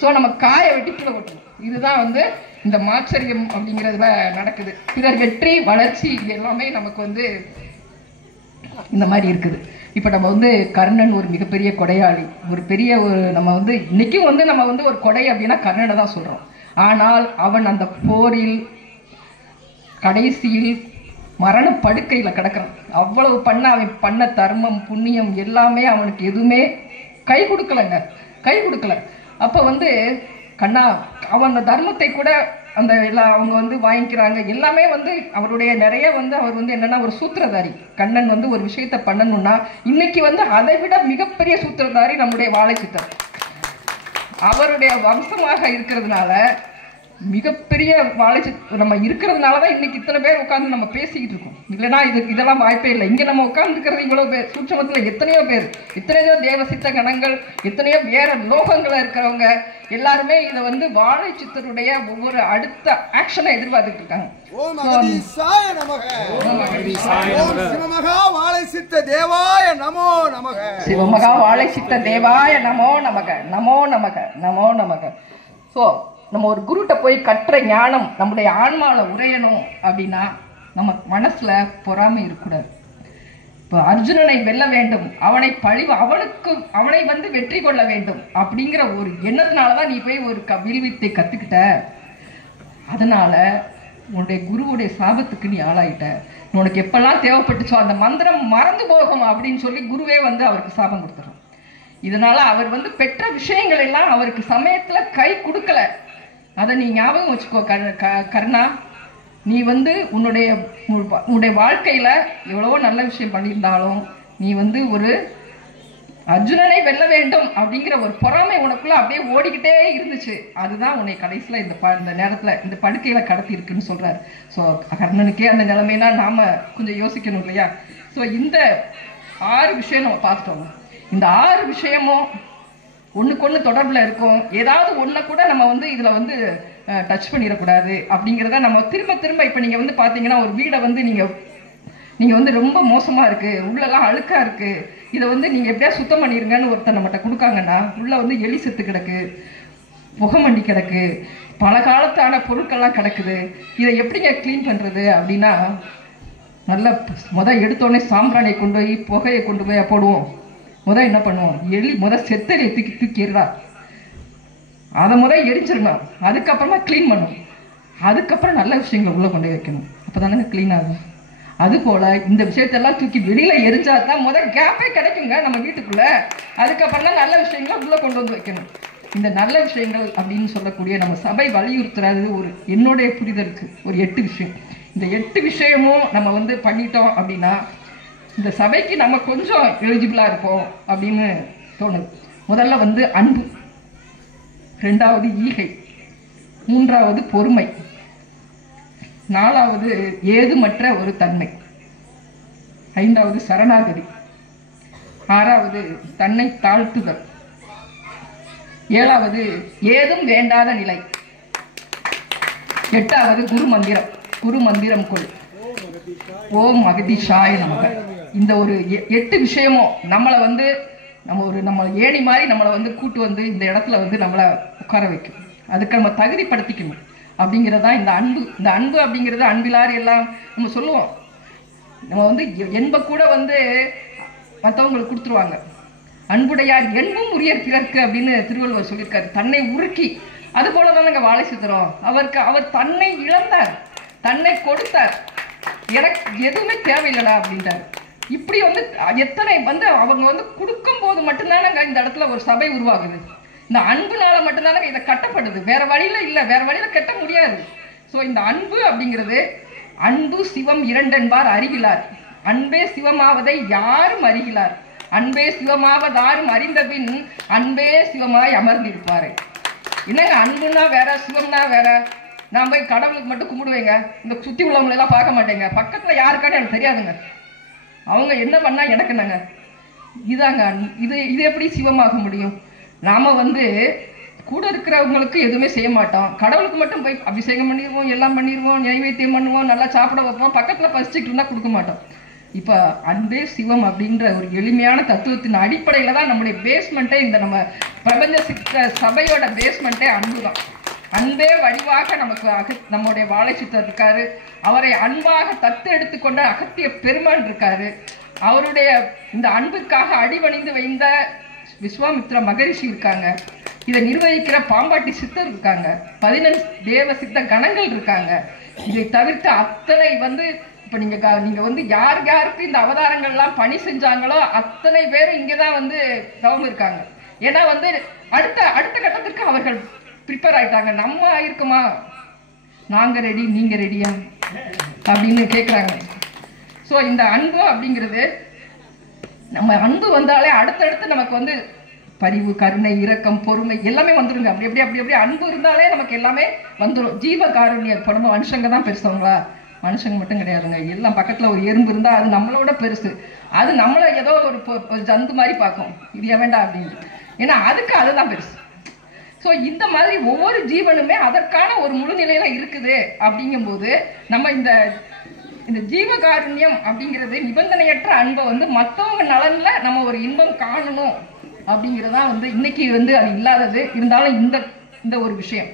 ஸோ நம்ம காயை வெட்டி கீழே வெட்டணும். இதுதான் வந்து இந்த மாச்சரியம் அப்படிங்கிறதுல நடக்குது. பிறர் வெற்றி வளர்ச்சி இது எல்லாமே நமக்கு வந்து இந்த மாதிரி இருக்குது. இப்போ நம்ம வந்து கர்ணன் ஒரு மிகப்பெரிய கொடையாளி, ஒரு பெரிய நம்ம வந்து இன்னைக்கும் வந்து நம்ம வந்து ஒரு கொடை அப்படின்னா கர்ணனை தான் சொல்கிறோம். ஆனால் அவன் அந்த போரில் கடைசியில் மரண படுக்கையில் கிடக்கிறான். அவ்வளவு அவன் பண்ண தர்மம் புண்ணியம் எல்லாமே அவனுக்கு எதுவுமே கை கொடுக்கல. அப்போ வந்து கண்ணா அவன் அந்த தர்மத்தை கூட அந்த அவங்க வந்து வாங்கிக்கிறாங்க. எல்லாமே வந்து அவருடைய நிறைய வந்து அவர் வந்து என்னன்னா ஒரு சூத்திரதாரி. கண்ணன் வந்து ஒரு விஷயத்த பண்ணணும்னா இன்னைக்கு வந்து அதை விட மிகப்பெரிய சூத்திரதாரி நம்முடைய வாழைச்சித்தர். அவருடைய வம்சமாக இருக்கிறதுனால மிகப்பெரிய நம்ம இருக்கிறதுனாலதான் இன்னைக்கு இத்தனை பேர் உட்காந்து நம்ம பேசிக்கிட்டு இருக்கோம். இல்லைன்னா இதெல்லாம் வாய்ப்பே இல்லை. இங்க நம்ம உட்கார்ந்து இருக்கிறது இவ்வளவு பேர், சூட்சமத்துல எத்தனையோ பேர், எத்தனையோ தேவசித்த கணங்கள், எத்தனையோ வேற லோகங்கள இருக்கிறவங்க எல்லாருமே இதை வந்து வாழைச்சித்தருடைய ஒவ்வொரு அடுத்த ஆக்ஷனை எதிர்பார்த்துட்டு இருக்காங்க. சிவமகா வாழை சித்த தேவாய நமோ நமக. சிவமகா வாழை சித்த தேவாய நமோ நமக. நமோ நமக. நமோ நமக. ஸோ நம்ம ஒரு குருட்ட போய் கற்ற ஞானம் நம்முடைய ஆன்மாவில் உரையணும் அப்படின்னா நம்ம மனசுல பொறாமை இருக்கக்கூடாது. இப்போ அர்ஜுனனை வெல்ல வேண்டும், அவனை வந்து வெற்றி கொள்ள வேண்டும் அப்படிங்கிற ஒரு எண்ணத்தினாலதான் நீ போய் ஒரு வில்வித்தை கத்துக்கிட்ட. அதனால உன்னுடைய குருவுடைய சாபத்துக்கு நீ ஆளாயிட்ட. உனக்கு எப்பெல்லாம் தேவைப்பட்டுச்சோ அந்த மந்திரம் மறந்து போகும் அப்படின்னு சொல்லி குருவே வந்து அவருக்கு சாபம் கொடுத்துரும். இதனால அவர் வந்து பெற்ற விஷயங்கள் எல்லாம் அவருக்கு சமயத்துல கை கொடுக்கல. அதை நீ ஞாபகம் வச்சுக்கோ கர்ணா. நீ வந்து உன்னுடைய வாழ்க்கையில எவ்வளவோ நல்ல விஷயம் பண்ணியிருந்தாலும் நீ வந்து ஒரு அர்ஜுனனை வெல்ல வேண்டும் அப்படிங்கிற ஒரு பொறாமை உனக்குள்ள அப்படியே ஓடிக்கிட்டே இருந்துச்சு. அதுதான் உன்னை கடைசியில இந்த நேரத்துல இந்த படுக்கையில கடத்தி இருக்குன்னு சொல்றாரு. ஸோ கர்ணனுக்கே அந்த நிலைமைனா நாம கொஞ்சம் யோசிக்கணும் இல்லையா? ஸோ இந்த 6 விஷயம் நம்ம பார்த்துட்டோம். இந்த 6 விஷயமும் ஒண்ணுக்கு தொடர்புல இருக்கும். ஏதாவது ஒன்றை கூட நம்ம வந்து இதுல வந்து டச் பண்ணிடக்கூடாது அப்படிங்கிறத நம்ம திரும்ப இப்ப நீங்க வந்து பாத்தீங்கன்னா ஒரு வீடை வந்து நீங்க வந்து ரொம்ப மோசமா இருக்கு, உள்ளெல்லாம் அழுக்கா இருக்கு, இதை வந்து நீங்க எப்படியா சுத்தம் பண்ணிருங்கன்னு ஒருத்தர் நம்மகிட்ட கொடுக்காங்கன்னா உள்ள வந்து எலி செத்து கிடக்கு, புகமண்டி கிடக்கு, பல காலத்தான பொருட்கள்லாம் கிடக்குது. இதை எப்படிங்க கிளீன் பண்றது அப்படின்னா நல்ல எடுத்தோடனே சாம்பிராணியை கொண்டு போய் புகையை கொண்டு போய் போடுவோம். என்ன பண்ணுவோம், செத்தலை தூக்கிடுறா, அதை எரிஞ்சிடணும். அதுக்கப்புறமா கிளீன் பண்ணும். அதுக்கப்புறம் நல்ல விஷயங்களை உள்ள கொண்டு வைக்கணும். அப்பதானே கிளீன் ஆகும். அது போல இந்த விஷயத்தெல்லாம் தூக்கி வெளியில எரிஞ்சாதான் கேப்பே கிடைக்குங்க நம்ம வீட்டுக்குள்ள. அதுக்கப்புறம் தான் நல்ல விஷயங்களை உள்ள கொண்டு வந்து வைக்கணும். இந்த நல்ல விஷயங்கள் அப்படின்னு சொல்லக்கூடிய நம்ம சபை வலியுறுத்துறது என்னுடைய புரிதலுக்கு ஒரு 8 விஷயம். இந்த 8 விஷயமும் நம்ம வந்து பண்ணிட்டோம் அப்படின்னா இந்த சபைக்கு நம்ம கொஞ்சம் எலிஜிபிளா இருப்போம் அப்படின்னு தோணுது. முதல்ல வந்து அன்பு, 2வது ஈகை, 3வது பொறுமை, 4வது ஏதுமற்ற ஒரு தன்மை, 5வது சரணாகதி, 6வது தன்னை தாழ்த்துதல், 7வது ஏதும் வேண்டாத நிலை, 8வது குரு மந்திரம் கொள். ஓம் அகதீஷாய நமக. இந்த ஒரு 8 விஷயமும் நம்மளை வந்து நம்ம ஏணி மாதிரி நம்மளை வந்து கூட்டு வந்து இந்த இடத்துல வந்து நம்மளை உட்கார வைக்கும். அதுக்கு நம்ம தகுதிப்படுத்திக்கணும் அப்படிங்கிறதா இந்த அன்பு. இந்த அன்பு அப்படிங்கிறது அன்பிலார் எல்லாம் நம்ம சொல்லுவோம். நம்ம வந்து என்ப கூட வந்து மற்றவங்களுக்கு கொடுத்துருவாங்க. அன்புடையார் என்பும் உரியர் பிறர்க்கு அப்படின்னு திருவள்ளுவர் சொல்லியிருக்காரு. தன்னை உருக்கி அது போலதான் நாங்கள் வாழை சுத்துறோம். அவர் தன்னை இழந்தார், தன்னை கொடுத்தார், எனக்கு எதுவுமே தேவையில்லடா அப்படின்றார். இப்படி வந்து எத்தனை வந்து அவங்க வந்து கொடுக்கும் போது மட்டும்தானங்க இந்த இடத்துல ஒரு சபை உருவாகுது. இந்த அன்புனால மட்டும்தானே இதை கட்டப்படுது. வேற வழியில இல்லை, வேற வழியில கட்ட முடியாது. ஸோ இந்த அன்பு அப்படிங்கிறது அன்பு சிவம் 2 என்பார் அறிவிலார். அன்பே சிவமாவதை யாரும் அறிகிறார். அன்பே சிவமாவதாரும் அறிந்தபின் அன்பே சிவமாய் அமர்ந்திருப்பாரு. என்னங்க அன்புன்னா வேற, சிவம்னா வேற. நான் போய் கடவுளுக்கு மட்டும் கும்பிடுவேங்க, இந்த சுத்தி உள்ளவங்களை எல்லாம் பார்க்க மாட்டேங்க. பக்கத்துல யாருக்கானு எனக்கு தெரியாதுங்க. அவங்க என்ன பண்ணா எனக்கு என்னங்க? இதாங்க இது எப்படி சிவமாக முடியும்? நாம வந்து கூட இருக்கிறவங்களுக்கு எதுவுமே செய்ய மாட்டோம். கடவுளுக்கு மட்டும் போய் அபிஷேகம் பண்ணிடுவோம், எல்லாம் பண்ணிடுவோம், நைவேத்தியம் பண்ணுவோம், நல்லா சாப்பிட வைப்போம். பக்கத்துல பசிச்சுட்டு இருந்தா கொடுக்க மாட்டோம். இப்போ அன்பே சிவம் அப்படின்ற ஒரு எளிமையான தத்துவத்தின் அடிப்படையில் தான் நம்முடைய பேஸ்மெண்ட்டே, இந்த நம்ம பிரபஞ்ச சித்த சபையோட பேஸ்மெண்ட்டே அன்பு தான். அன்பே வடிவாக நமக்கு நம்முடைய வாழை சித்தர் இருக்காரு. அவரை அன்பாக தத்து எடுத்துக்கொண்ட அகத்திய பெருமான் இருக்காரு. அவருடைய இந்த அன்புக்காக அடிபணிந்து வைந்த விஸ்வாமித்ர மகரிஷி இருக்காங்க. இதை நிர்வகிக்கிற பாம்பாட்டி சித்தர் இருக்காங்க. 11 தேவ சித்த கணங்கள் இருக்காங்க. இதை தவிர்த்து அத்தனை இப்போ நீங்க யார் யாருக்கு இந்த அவதாரங்கள்லாம் பணி செஞ்சாங்களோ அத்தனை பேரும் இங்கே தான் தவம் இருக்காங்க. ஏன்னா அடுத்த கட்டத்திற்கு அவர்கள் ப்ரிப்பேர் ஆயிட்டாங்க. நம்ம ஆயிருக்குமா, நாங்க ரெடி நீங்க ரெடியா அப்படின்னு கேட்குறாங்க. ஸோ இந்த அன்பு அப்படிங்கிறது, நம்ம அன்பு வந்தாலே அடுத்தடுத்து நமக்கு பரிவு, கருணை, இரக்கம், பொறுமை எல்லாமே வந்துருங்க. அப்படி அப்படி அப்படி அப்படி அன்பு இருந்தாலே நமக்கு எல்லாமே வந்துடும். ஜீவ காருண்ய படம். மனுஷங்க தான் பெருசவங்களா? மனுஷங்க மட்டும் கிடையாதுங்க. எல்லாம் பக்கத்தில் ஒரு எறும்பு இருந்தால் அது நம்மளோட பெருசு. அது நம்மளை ஏதோ ஒரு ஜந்து மாதிரி பார்க்கும், இது வேண்டாம் அப்படின்னு. ஏன்னா அதுதான் பெருசு. ஸோ இந்த மாதிரி ஒவ்வொரு ஜீவனுமே அதற்கான ஒரு முழுநிலையில இருக்குது. அப்படிங்கும்போது நம்ம இந்த ஜீவகாருண்யம் அப்படிங்கிறது நிபந்தனையற்ற அன்பை மற்றவங்க நலன்ல நம்ம ஒரு இன்பம் காணணும் அப்படிங்கிறதா இன்னைக்கு அது இல்லாதது. இருந்தாலும் இந்த ஒரு விஷயம்,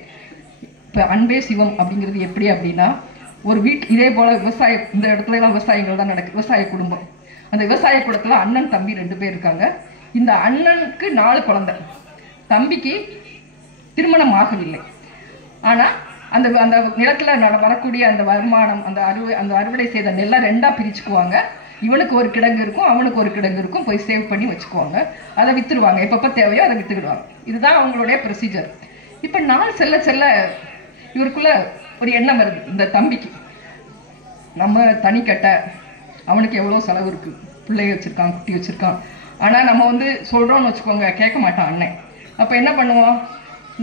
இப்போ அன்பே சிவம் அப்படிங்கிறது எப்படி அப்படின்னா, ஒரு இதே போல விவசாயம், இந்த இடத்துல எல்லாம் விவசாயங்கள் தான் நடக்குது. விவசாய குடும்பம். அந்த விவசாய குடும்பத்தில் அண்ணன் தம்பி 2 பேர் இருக்காங்க. இந்த அண்ணனுக்கு 4 குழந்தை, தம்பிக்கு திருமணம் ஆகவில்லை. ஆனால் அந்த நிலத்தில் வரக்கூடிய அந்த வருமானம், அந்த அறுவடை செய்த நெல்லை 2ஆ பிரிச்சுக்குவாங்க. இவனுக்கு ஒரு கிடங்கு இருக்கும், அவனுக்கு ஒரு கிடங்கு இருக்கும். போய் சேவ் பண்ணி வச்சுக்குவாங்க. அதை வித்துருவாங்க, எப்பப்போ தேவையோ அதை வித்துக்கிடுவாங்க. இதுதான் அவங்களுடைய ப்ரொசீஜர். இப்போ நாள் செல்ல செல்ல இவருக்குள்ள ஒரு எண்ணம் வருது. இந்த தம்பிக்கு நம்ம தனி கட்ட, அவனுக்கு எவ்வளோ செலவு இருக்கு, பிள்ளைய வச்சிருக்கான், குட்டி வச்சிருக்கான். ஆனால் நம்ம சொல்றோம்னு வச்சுக்கோங்க, கேட்க மாட்டான் அண்ணன். அப்போ என்ன பண்ணுவோம்,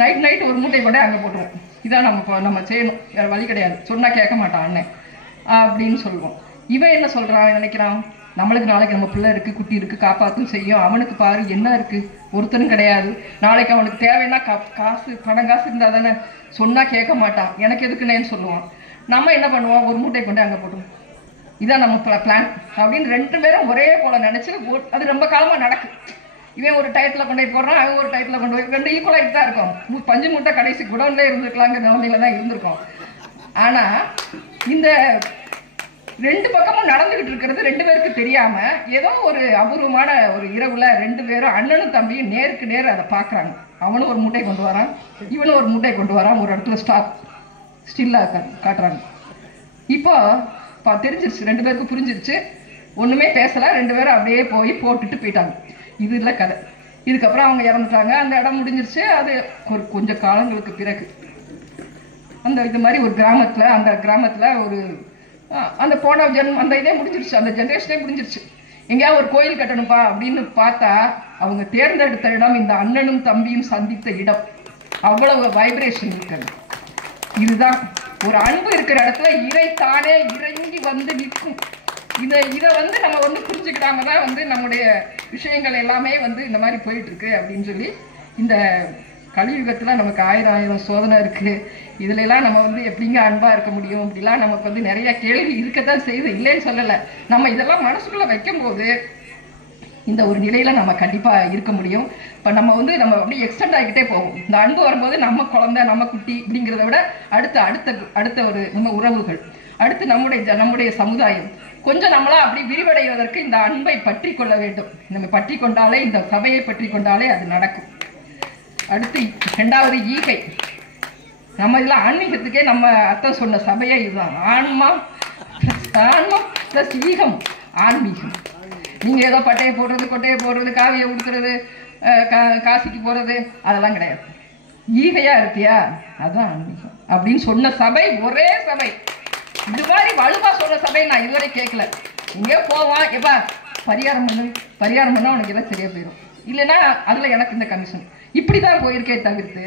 நைட் ஒரு மூட்டை கொண்டே அங்கே போட்டுருவோம். இதான் நம்ம செய்யணும், வேற வழி கிடையாது. சொன்னா கேட்க மாட்டான் அண்ணன் அப்படின்னு சொல்லுவோம். இவன் என்ன சொல்றான், நினைக்கிறான், நம்மளுக்கு நாளைக்கு நம்ம பிள்ளை இருக்கு, குட்டி இருக்கு, காப்பாற்றும் செய்யும். அவனுக்கு பாரு என்ன இருக்கு, ஒருத்தனும் கிடையாது. நாளைக்கு அவனுக்கு தேவைன்னா பணம் காசு இருந்தா தானே, சொன்னா கேட்க மாட்டான், எனக்கு எதுக்குன்னேன்னு சொல்லுவான். நம்ம என்ன பண்ணுவோம், ஒரு மூட்டை கொண்டு அங்கே போட்டுருவோம். இதான் நம்ம பிளான் அப்படின்னு 2 பேரும் ஒரே போல நினைச்சு அது ரொம்ப காலமா நடக்கும். இவன் ஒரு டயத்தில் கொண்டு போய் போடுறான், அவன் ஒரு டயத்தில் கொண்டு போய் 2 ஈக்குவலாகிட்டு தான் இருக்கும். 5 மூட்டை கடைசி குடோன்லேயே இருந்துருக்கலாங்கிற நிலைமையில தான் இருந்திருக்கும். ஆனால் இந்த 2 பக்கமும் நடந்துகிட்டு இருக்கிறது 2 பேருக்கு தெரியாம, ஏதோ ஒரு அபூர்வமான ஒரு இரவுல 2 பேரும் அண்ணனும் தம்பியும் நேருக்கு நேர் அதை பார்க்குறாங்க. அவனும் ஒரு மூட்டை கொண்டு வரான், இவனும் ஒரு மூட்டை கொண்டு வரான். ஒரு இடத்துல ஸ்டில்லாக காட்டுறாங்க. இப்போ தெரிஞ்சிருச்சு, 2 பேருக்கும் புரிஞ்சிருச்சு. ஒன்றுமே பேசலை, 2 பேரும் அப்படியே போய் போட்டுட்டு போயிட்டாங்க. இது இல்லை கதை. இதுக்கப்புறம் அவங்க இறந்துட்டாங்க, அந்த இடம் முடிஞ்சிருச்சு. அது கொஞ்சம் காலங்களுக்கு பிறகு இது மாதிரி ஒரு கிராமத்தில் ஒரு அந்த போன அந்த இதே முடிஞ்சிருச்சு, அந்த ஜென்ரேஷனே முடிஞ்சிருச்சு. எங்கேயாவது ஒரு கோயில் கட்டணும்ப்பா அப்படின்னு பார்த்தா அவங்க தேர்ந்தெடுத்த இடம் இந்த அண்ணனும் தம்பியும் சந்தித்த இடம். அவ்வளவு வைப்ரேஷன் இருக்கிறது. இதுதான் ஒரு அன்பு இருக்கிற இடத்துல இறை தானே இறங்கி நிற்கும். இதை நம்ம புரிஞ்சுக்கிட்டாங்க தான் நம்முடைய விஷயங்கள் எல்லாமே இந்த மாதிரி போயிட்டு இருக்கு அப்படின்னு சொல்லி. இந்த கலியுகத்தில் நமக்கு 1000 சோதனை இருக்கு. இதுல எல்லாம் நம்ம எப்படிங்க அன்பா இருக்க முடியும், அப்படிலாம் நமக்கு நிறைய கேள்வி இருக்கத்தான் செய்யுது, இல்லைன்னு சொல்லலை. நம்ம இதெல்லாம் மனசுக்குள்ள வைக்கும்போது இந்த ஒரு நிலையில நம்ம கண்டிப்பா இருக்க முடியும். இப்போ நம்ம நம்ம அப்படியே எக்ஸ்டெண்ட் ஆகிக்கிட்டே போகும். இந்த அன்பு வரும்போது நம்ம குழந்தை, நம்ம குட்டி இப்படிங்கிறத விட அடுத்த ஒரு நம்ம உறவுகள், அடுத்து நம்முடைய சமுதாயம் கொஞ்சம் நம்மளா அப்படி விரிவடைவதற்கு இந்த அன்பை பற்றி கொள்ள வேண்டும். நம்ம பற்றி கொண்டாலே, இந்த சபையை பற்றி கொண்டாலே அது நடக்கும். அடுத்து 2வது ஈகை. நம்ம இதெல்லாம் ஆன்மீகத்துக்கே நம்ம அர்த்தம் சொன்ன சபையே இதுதான். ஆன்மா பிளஸ் ஈகம், ஆன்மீகம். நீங்க ஏதோ பட்டையை போடுறது, கொட்டையை போடுறது, காவியை உடுத்துறது, காசிக்கு போறது அதெல்லாம் கிடையாது. ஈகையா இருக்கியா, அதுதான் ஆன்மீகம் அப்படின்னு சொன்ன சபை ஒரே சபை. இது மாதிரி வலுவா சொன்ன சபை நான் இதுவரை கேட்கல. இங்கே போவான், எப்பா பரிகாரம் பண்ணா உனக்கு எல்லாம் சரியா போயிடும், இல்லைன்னா அதுல எனக்கு இந்த கமிஷன், இப்படிதான் போயிருக்கே தவிர்த்து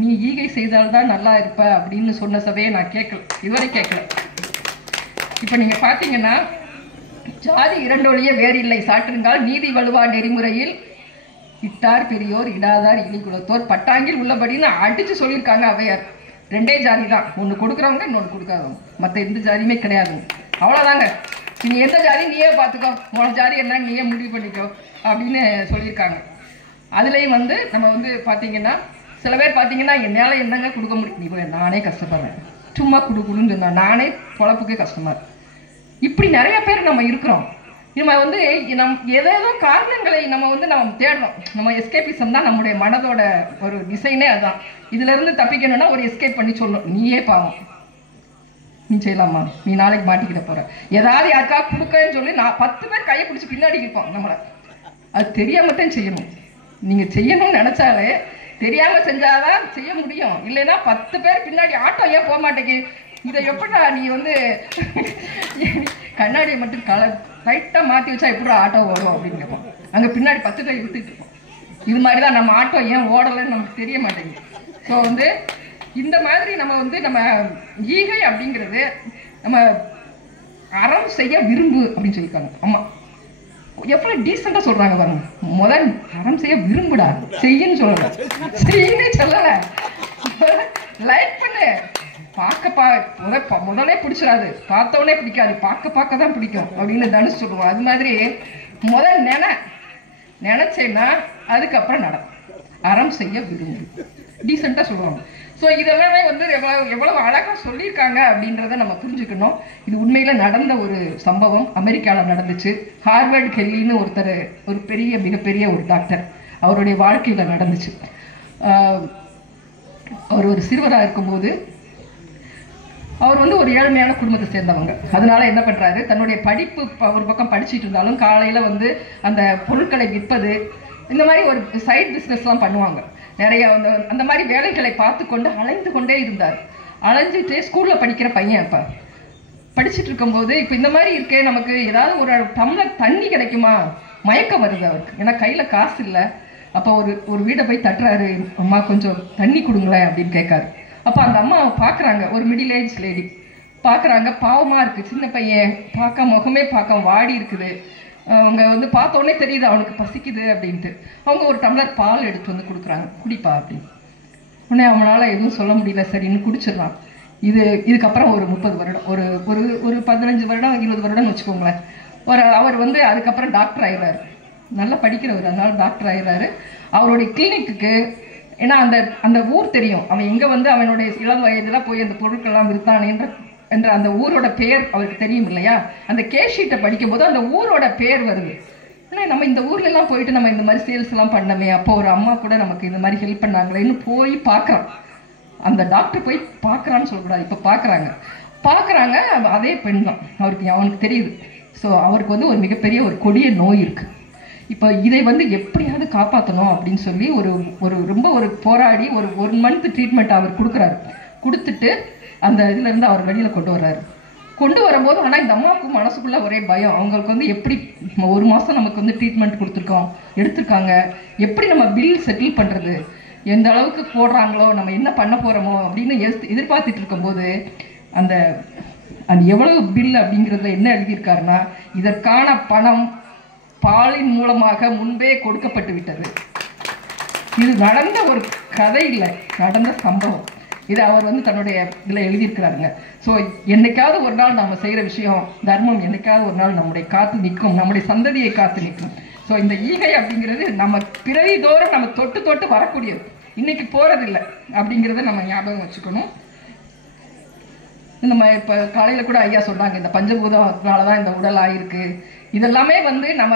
நீ ஈகை செய்தால்தான் நல்லா இருப்ப அப்படின்னு சொன்ன சபையை நான் கேட்கல, இதுவரை கேட்கல. இப்ப நீங்க பாத்தீங்கன்னா, ஜாதி 2 ஒழிய வேறில்லை சாற்றுங்கால் நீதி வலுவா நெறிமுறையில் இட்டார் பெரியோர் இடாதார் இழிகுலத்தோர் பட்டாங்கில் உள்ளபடின்னு அடிச்சு சொல்லியிருக்காங்க அவையார். 2 ஜாதி தான், ஒன்று கொடுக்குறவங்க இன்னொன்று கொடுக்காதவங்க, மற்ற எந்த ஜாதியுமே கிடையாது. அவ்வளோதாங்க. நீ எந்த ஜாதி நீயே பார்த்துக்கோ, உன் ஜாதி என்னன்னு நீயே முடிவு பண்ணிக்கோ அப்படின்னு சொல்லியிருக்காங்க. அதுலேயும் வந்து நம்ம வந்து பார்த்தீங்கன்னா சில பேர் பார்த்தீங்கன்னா என்னால் என்னங்க கொடுக்க முடியும், நானே கஷ்டப்படுறேன், சும்மா கொடுன்னு சொன்னா நானே பொழப்புக்கே கஷ்டமா இருக்கு. இப்படி நிறைய பேர் நம்ம இருக்கிறோம். நம்ம வந்து ஏதேதோ காரணங்களை நம்ம தேடுறோம். நம்ம எஸ்கேபிசம் தான் நம்முடைய மனதோட ஒரு டிசைனே. அதுதான் இதுல இருந்து தப்பிக்கணும்னா ஒரு எஸ்கேப் பண்ணி சொல்லணும், நீயே பாவம், நீ செய்யலாமா, நீ நாளைக்கு மாட்டிக்கிட்ட போற, ஏதாவது யாருக்கா கொடுக்கன்னு சொல்லி நான் 10 பேர் கையை பிடிச்சி பின்னாடி இருப்போம் நம்மளை. அது தெரியாமத்தான் செய்யணும். நீங்க செய்யணும்னு நினைச்சாலே தெரியாம செஞ்சாதான் செய்ய முடியும். இல்லைன்னா 10 பேர் பின்னாடி ஆட்டோ ஏன் போக மாட்டேங்க, இதை எப்படா நீ வந்து கண்ணாடியை மட்டும் லைட்டாக மாற்றி வச்சா எப்படி ஆட்டோ ஓடும் அப்படின்னு கேட்போம். அங்கே பின்னாடி 10 பேர் இழுத்துட்டு இருப்போம். இது மாதிரி தான் நம்ம ஆட்டோ ஏன் ஓடலைன்னு நமக்கு தெரிய மாட்டேங்குது. ஸோ வந்து இந்த மாதிரி நம்ம ஈகை அப்படிங்கிறது நம்ம அறம் செய்ய விரும்பு அப்படின்னு சொல்லியிருக்காங்க. ஆமாம், எவ்வளோ டீசெண்டாக சொல்கிறாங்க பாருங்க. முதல் அறம் செய்ய விரும்புடா, செய்யன்னு சொல்லலை, செய்யன்னு சொல்லலை, லைக் பண்ணு, முதலே பிடிச்சிடாது, பார்த்தவனே பிடிக்காது, பார்க்க தான் பிடிக்கும் அப்படின்னு தானே சொல்லுவோம். அது மாதிரி முதல் நினைச்சேன்னா அதுக்கப்புறம் அறம் செய்ய விரும்பு, டீசெண்டாக சொல்லுவாங்க. ஸோ இதெல்லாமே வந்து எவ்வளவு அழகாக சொல்லியிருக்காங்க அப்படின்றத நம்ம புரிஞ்சுக்கணும். இது உண்மையில் நடந்த ஒரு சம்பவம், அமெரிக்காவில் நடந்துச்சு. ஹார்வர்ட் கெல்லின்னு ஒருத்தர், ஒரு மிகப்பெரிய ஒரு டாக்டர், அவருடைய வாழ்க்கையில் நடந்துச்சு. அவர் ஒரு சிறுவராக இருக்கும்போது அவர் வந்து ஒரு ஏழ்மையான குடும்பத்தை சேர்ந்தவங்க. அதனால என்ன பண்றாரு, தன்னுடைய படிப்பு ஒரு பக்கம் படிச்சுட்டு இருந்தாலும் காலையில வந்து அந்த பொருட்களை விற்பது, இந்த மாதிரி ஒரு சைட் பிஸ்னஸ்லாம் பண்ணுவாங்க. நிறைய அந்த மாதிரி வேலைகளை பார்த்து கொண்டு அலைந்து கொண்டே இருந்தார். அலைஞ்சிட்டு ஸ்கூல்ல படிக்கிற பையன் அப்ப படிச்சுட்டு இருக்கும்போது இப்போ இந்த மாதிரி இருக்கே, நமக்கு ஏதாவது ஒரு டம்ளர் தண்ணி கிடைக்குமா, மயக்கம் வருது அவருக்கு. ஏன்னா கையில காசு இல்லை. அப்போ ஒரு வீடை போய் தட்டுறாரு, அம்மா கொஞ்சம் தண்ணி கொடுங்களேன் அப்படின்னு கேட்காரு. அப்போ அந்த அம்மா பார்க்குறாங்க, ஒரு மிடில் ஏஜ் லேடி பார்க்குறாங்க, பாவமாக இருக்குது, சின்ன பையன் பார்க்க முகமே பார்க்க வாடி இருக்குது. அவங்க வந்து பார்த்தோன்னே தெரியுது அவனுக்கு பசிக்குது அப்படின்ட்டு. அவங்க ஒரு டம்ளர் பால் எடுத்து வந்து கொடுக்குறாங்க, குடிப்பா அப்படின்னு. உடனே அவனால எதுவும் சொல்ல முடியல, சரின்னு குடிச்சிடலாம். இதுக்கப்புறம் ஒரு 30 வருடம், ஒரு 15 வருடம் 20 வருடம்னு வச்சுக்கோங்களேன். அவர் வந்து அதுக்கப்புறம் டாக்டர் ஆயிடுறாரு. நல்லா படிக்கிறவர், அதனால டாக்டர் ஆயிடுறாரு. அவருடைய கிளினிக்கு, ஏன்னா அந்த ஊர் தெரியும், அவன் எங்கே வந்து அவனுடைய இளம் வயதில் போய் அந்த பொருட்கள்லாம் விற்றான் என்ற அந்த ஊரோட பேர் அவருக்கு தெரியும் இல்லையா. அந்த கேஷீட்டை படிக்கும்போது அந்த ஊரோட பேர் வருது. ஆனால் நம்ம இந்த ஊர்லெல்லாம் போயிட்டு நம்ம இந்த மாதிரி சேல்ஸ் எல்லாம் பண்ணமே, அப்போ ஒரு அம்மா கூட நமக்கு இந்த மாதிரி ஹெல்ப் பண்ணாங்களேன்னு போய் பார்க்குறான். அந்த டாக்டர் போய் பார்க்குறான்னு சொல்லக்கூடாது, இப்போ பார்க்குறாங்க அதே பெண் தான். அவனுக்கு தெரியுது. ஸோ அவருக்கு வந்து ஒரு மிகப்பெரிய ஒரு கொடிய நோய் இருக்குது. இப்போ இதை வந்து எப்படியாவது காப்பாற்றணும் அப்படின்னு சொல்லி ரொம்ப போராடி ஒரு மந்த் ட்ரீட்மெண்ட் அவர் கொடுக்குறாரு. கொடுத்துட்டு அந்த இதுலேருந்து அவர் வெளியில் கொண்டு வரும்போது, ஆனால் இந்த அம்மாவுக்கு மனசுக்குள்ளே ஒரே பயம். அவங்களுக்கு வந்து எப்படி 1 மாதம் நமக்கு வந்து ட்ரீட்மெண்ட் எடுத்திருக்காங்க, எப்படி நம்ம பில் செட்டில் பண்ணுறது, எந்த அளவுக்கு போடுறாங்களோ, நம்ம என்ன பண்ண போகிறோமோ அப்படின்னு எதிர்பார்த்துட்டு இருக்கும்போது அந்த எவ்வளவு பில் அப்படிங்கிறதுல என்ன எழுதியிருக்காருன்னா, இதற்கான பணம் பாலின் மூலமாக முன்பே கொடுக்கப்பட்டு விட்டது. இது நடந்த ஒரு கதை இல்லை, நடந்த சம்பவம். இதை அவர் வந்து தன்னுடைய இதில் எழுதியிருக்கிறாருங்க. ஸோ என்னைக்காவது ஒரு நாள் நம்ம செய்கிற விஷயம் தர்மம் என்னைக்காவது ஒரு நாள் நம்முடைய காத்து நிற்கும், நம்முடைய சந்ததியை காத்து நிற்கும். ஸோ இந்த ஈகை அப்படிங்கிறது நம்ம பிறவி தோறும் நம்ம தொட்டு வரக்கூடியது, இன்னைக்கு போறதில்லை அப்படிங்கிறத நம்ம ஞாபகம் வச்சுக்கணும். நம்ம இப்போ காலையில் கூட ஐயா சொன்னாங்க, இந்த பஞ்சபூதத்தினால தான் இந்த உடல் ஆயிருக்கு. இதெல்லாமே வந்து நம்ம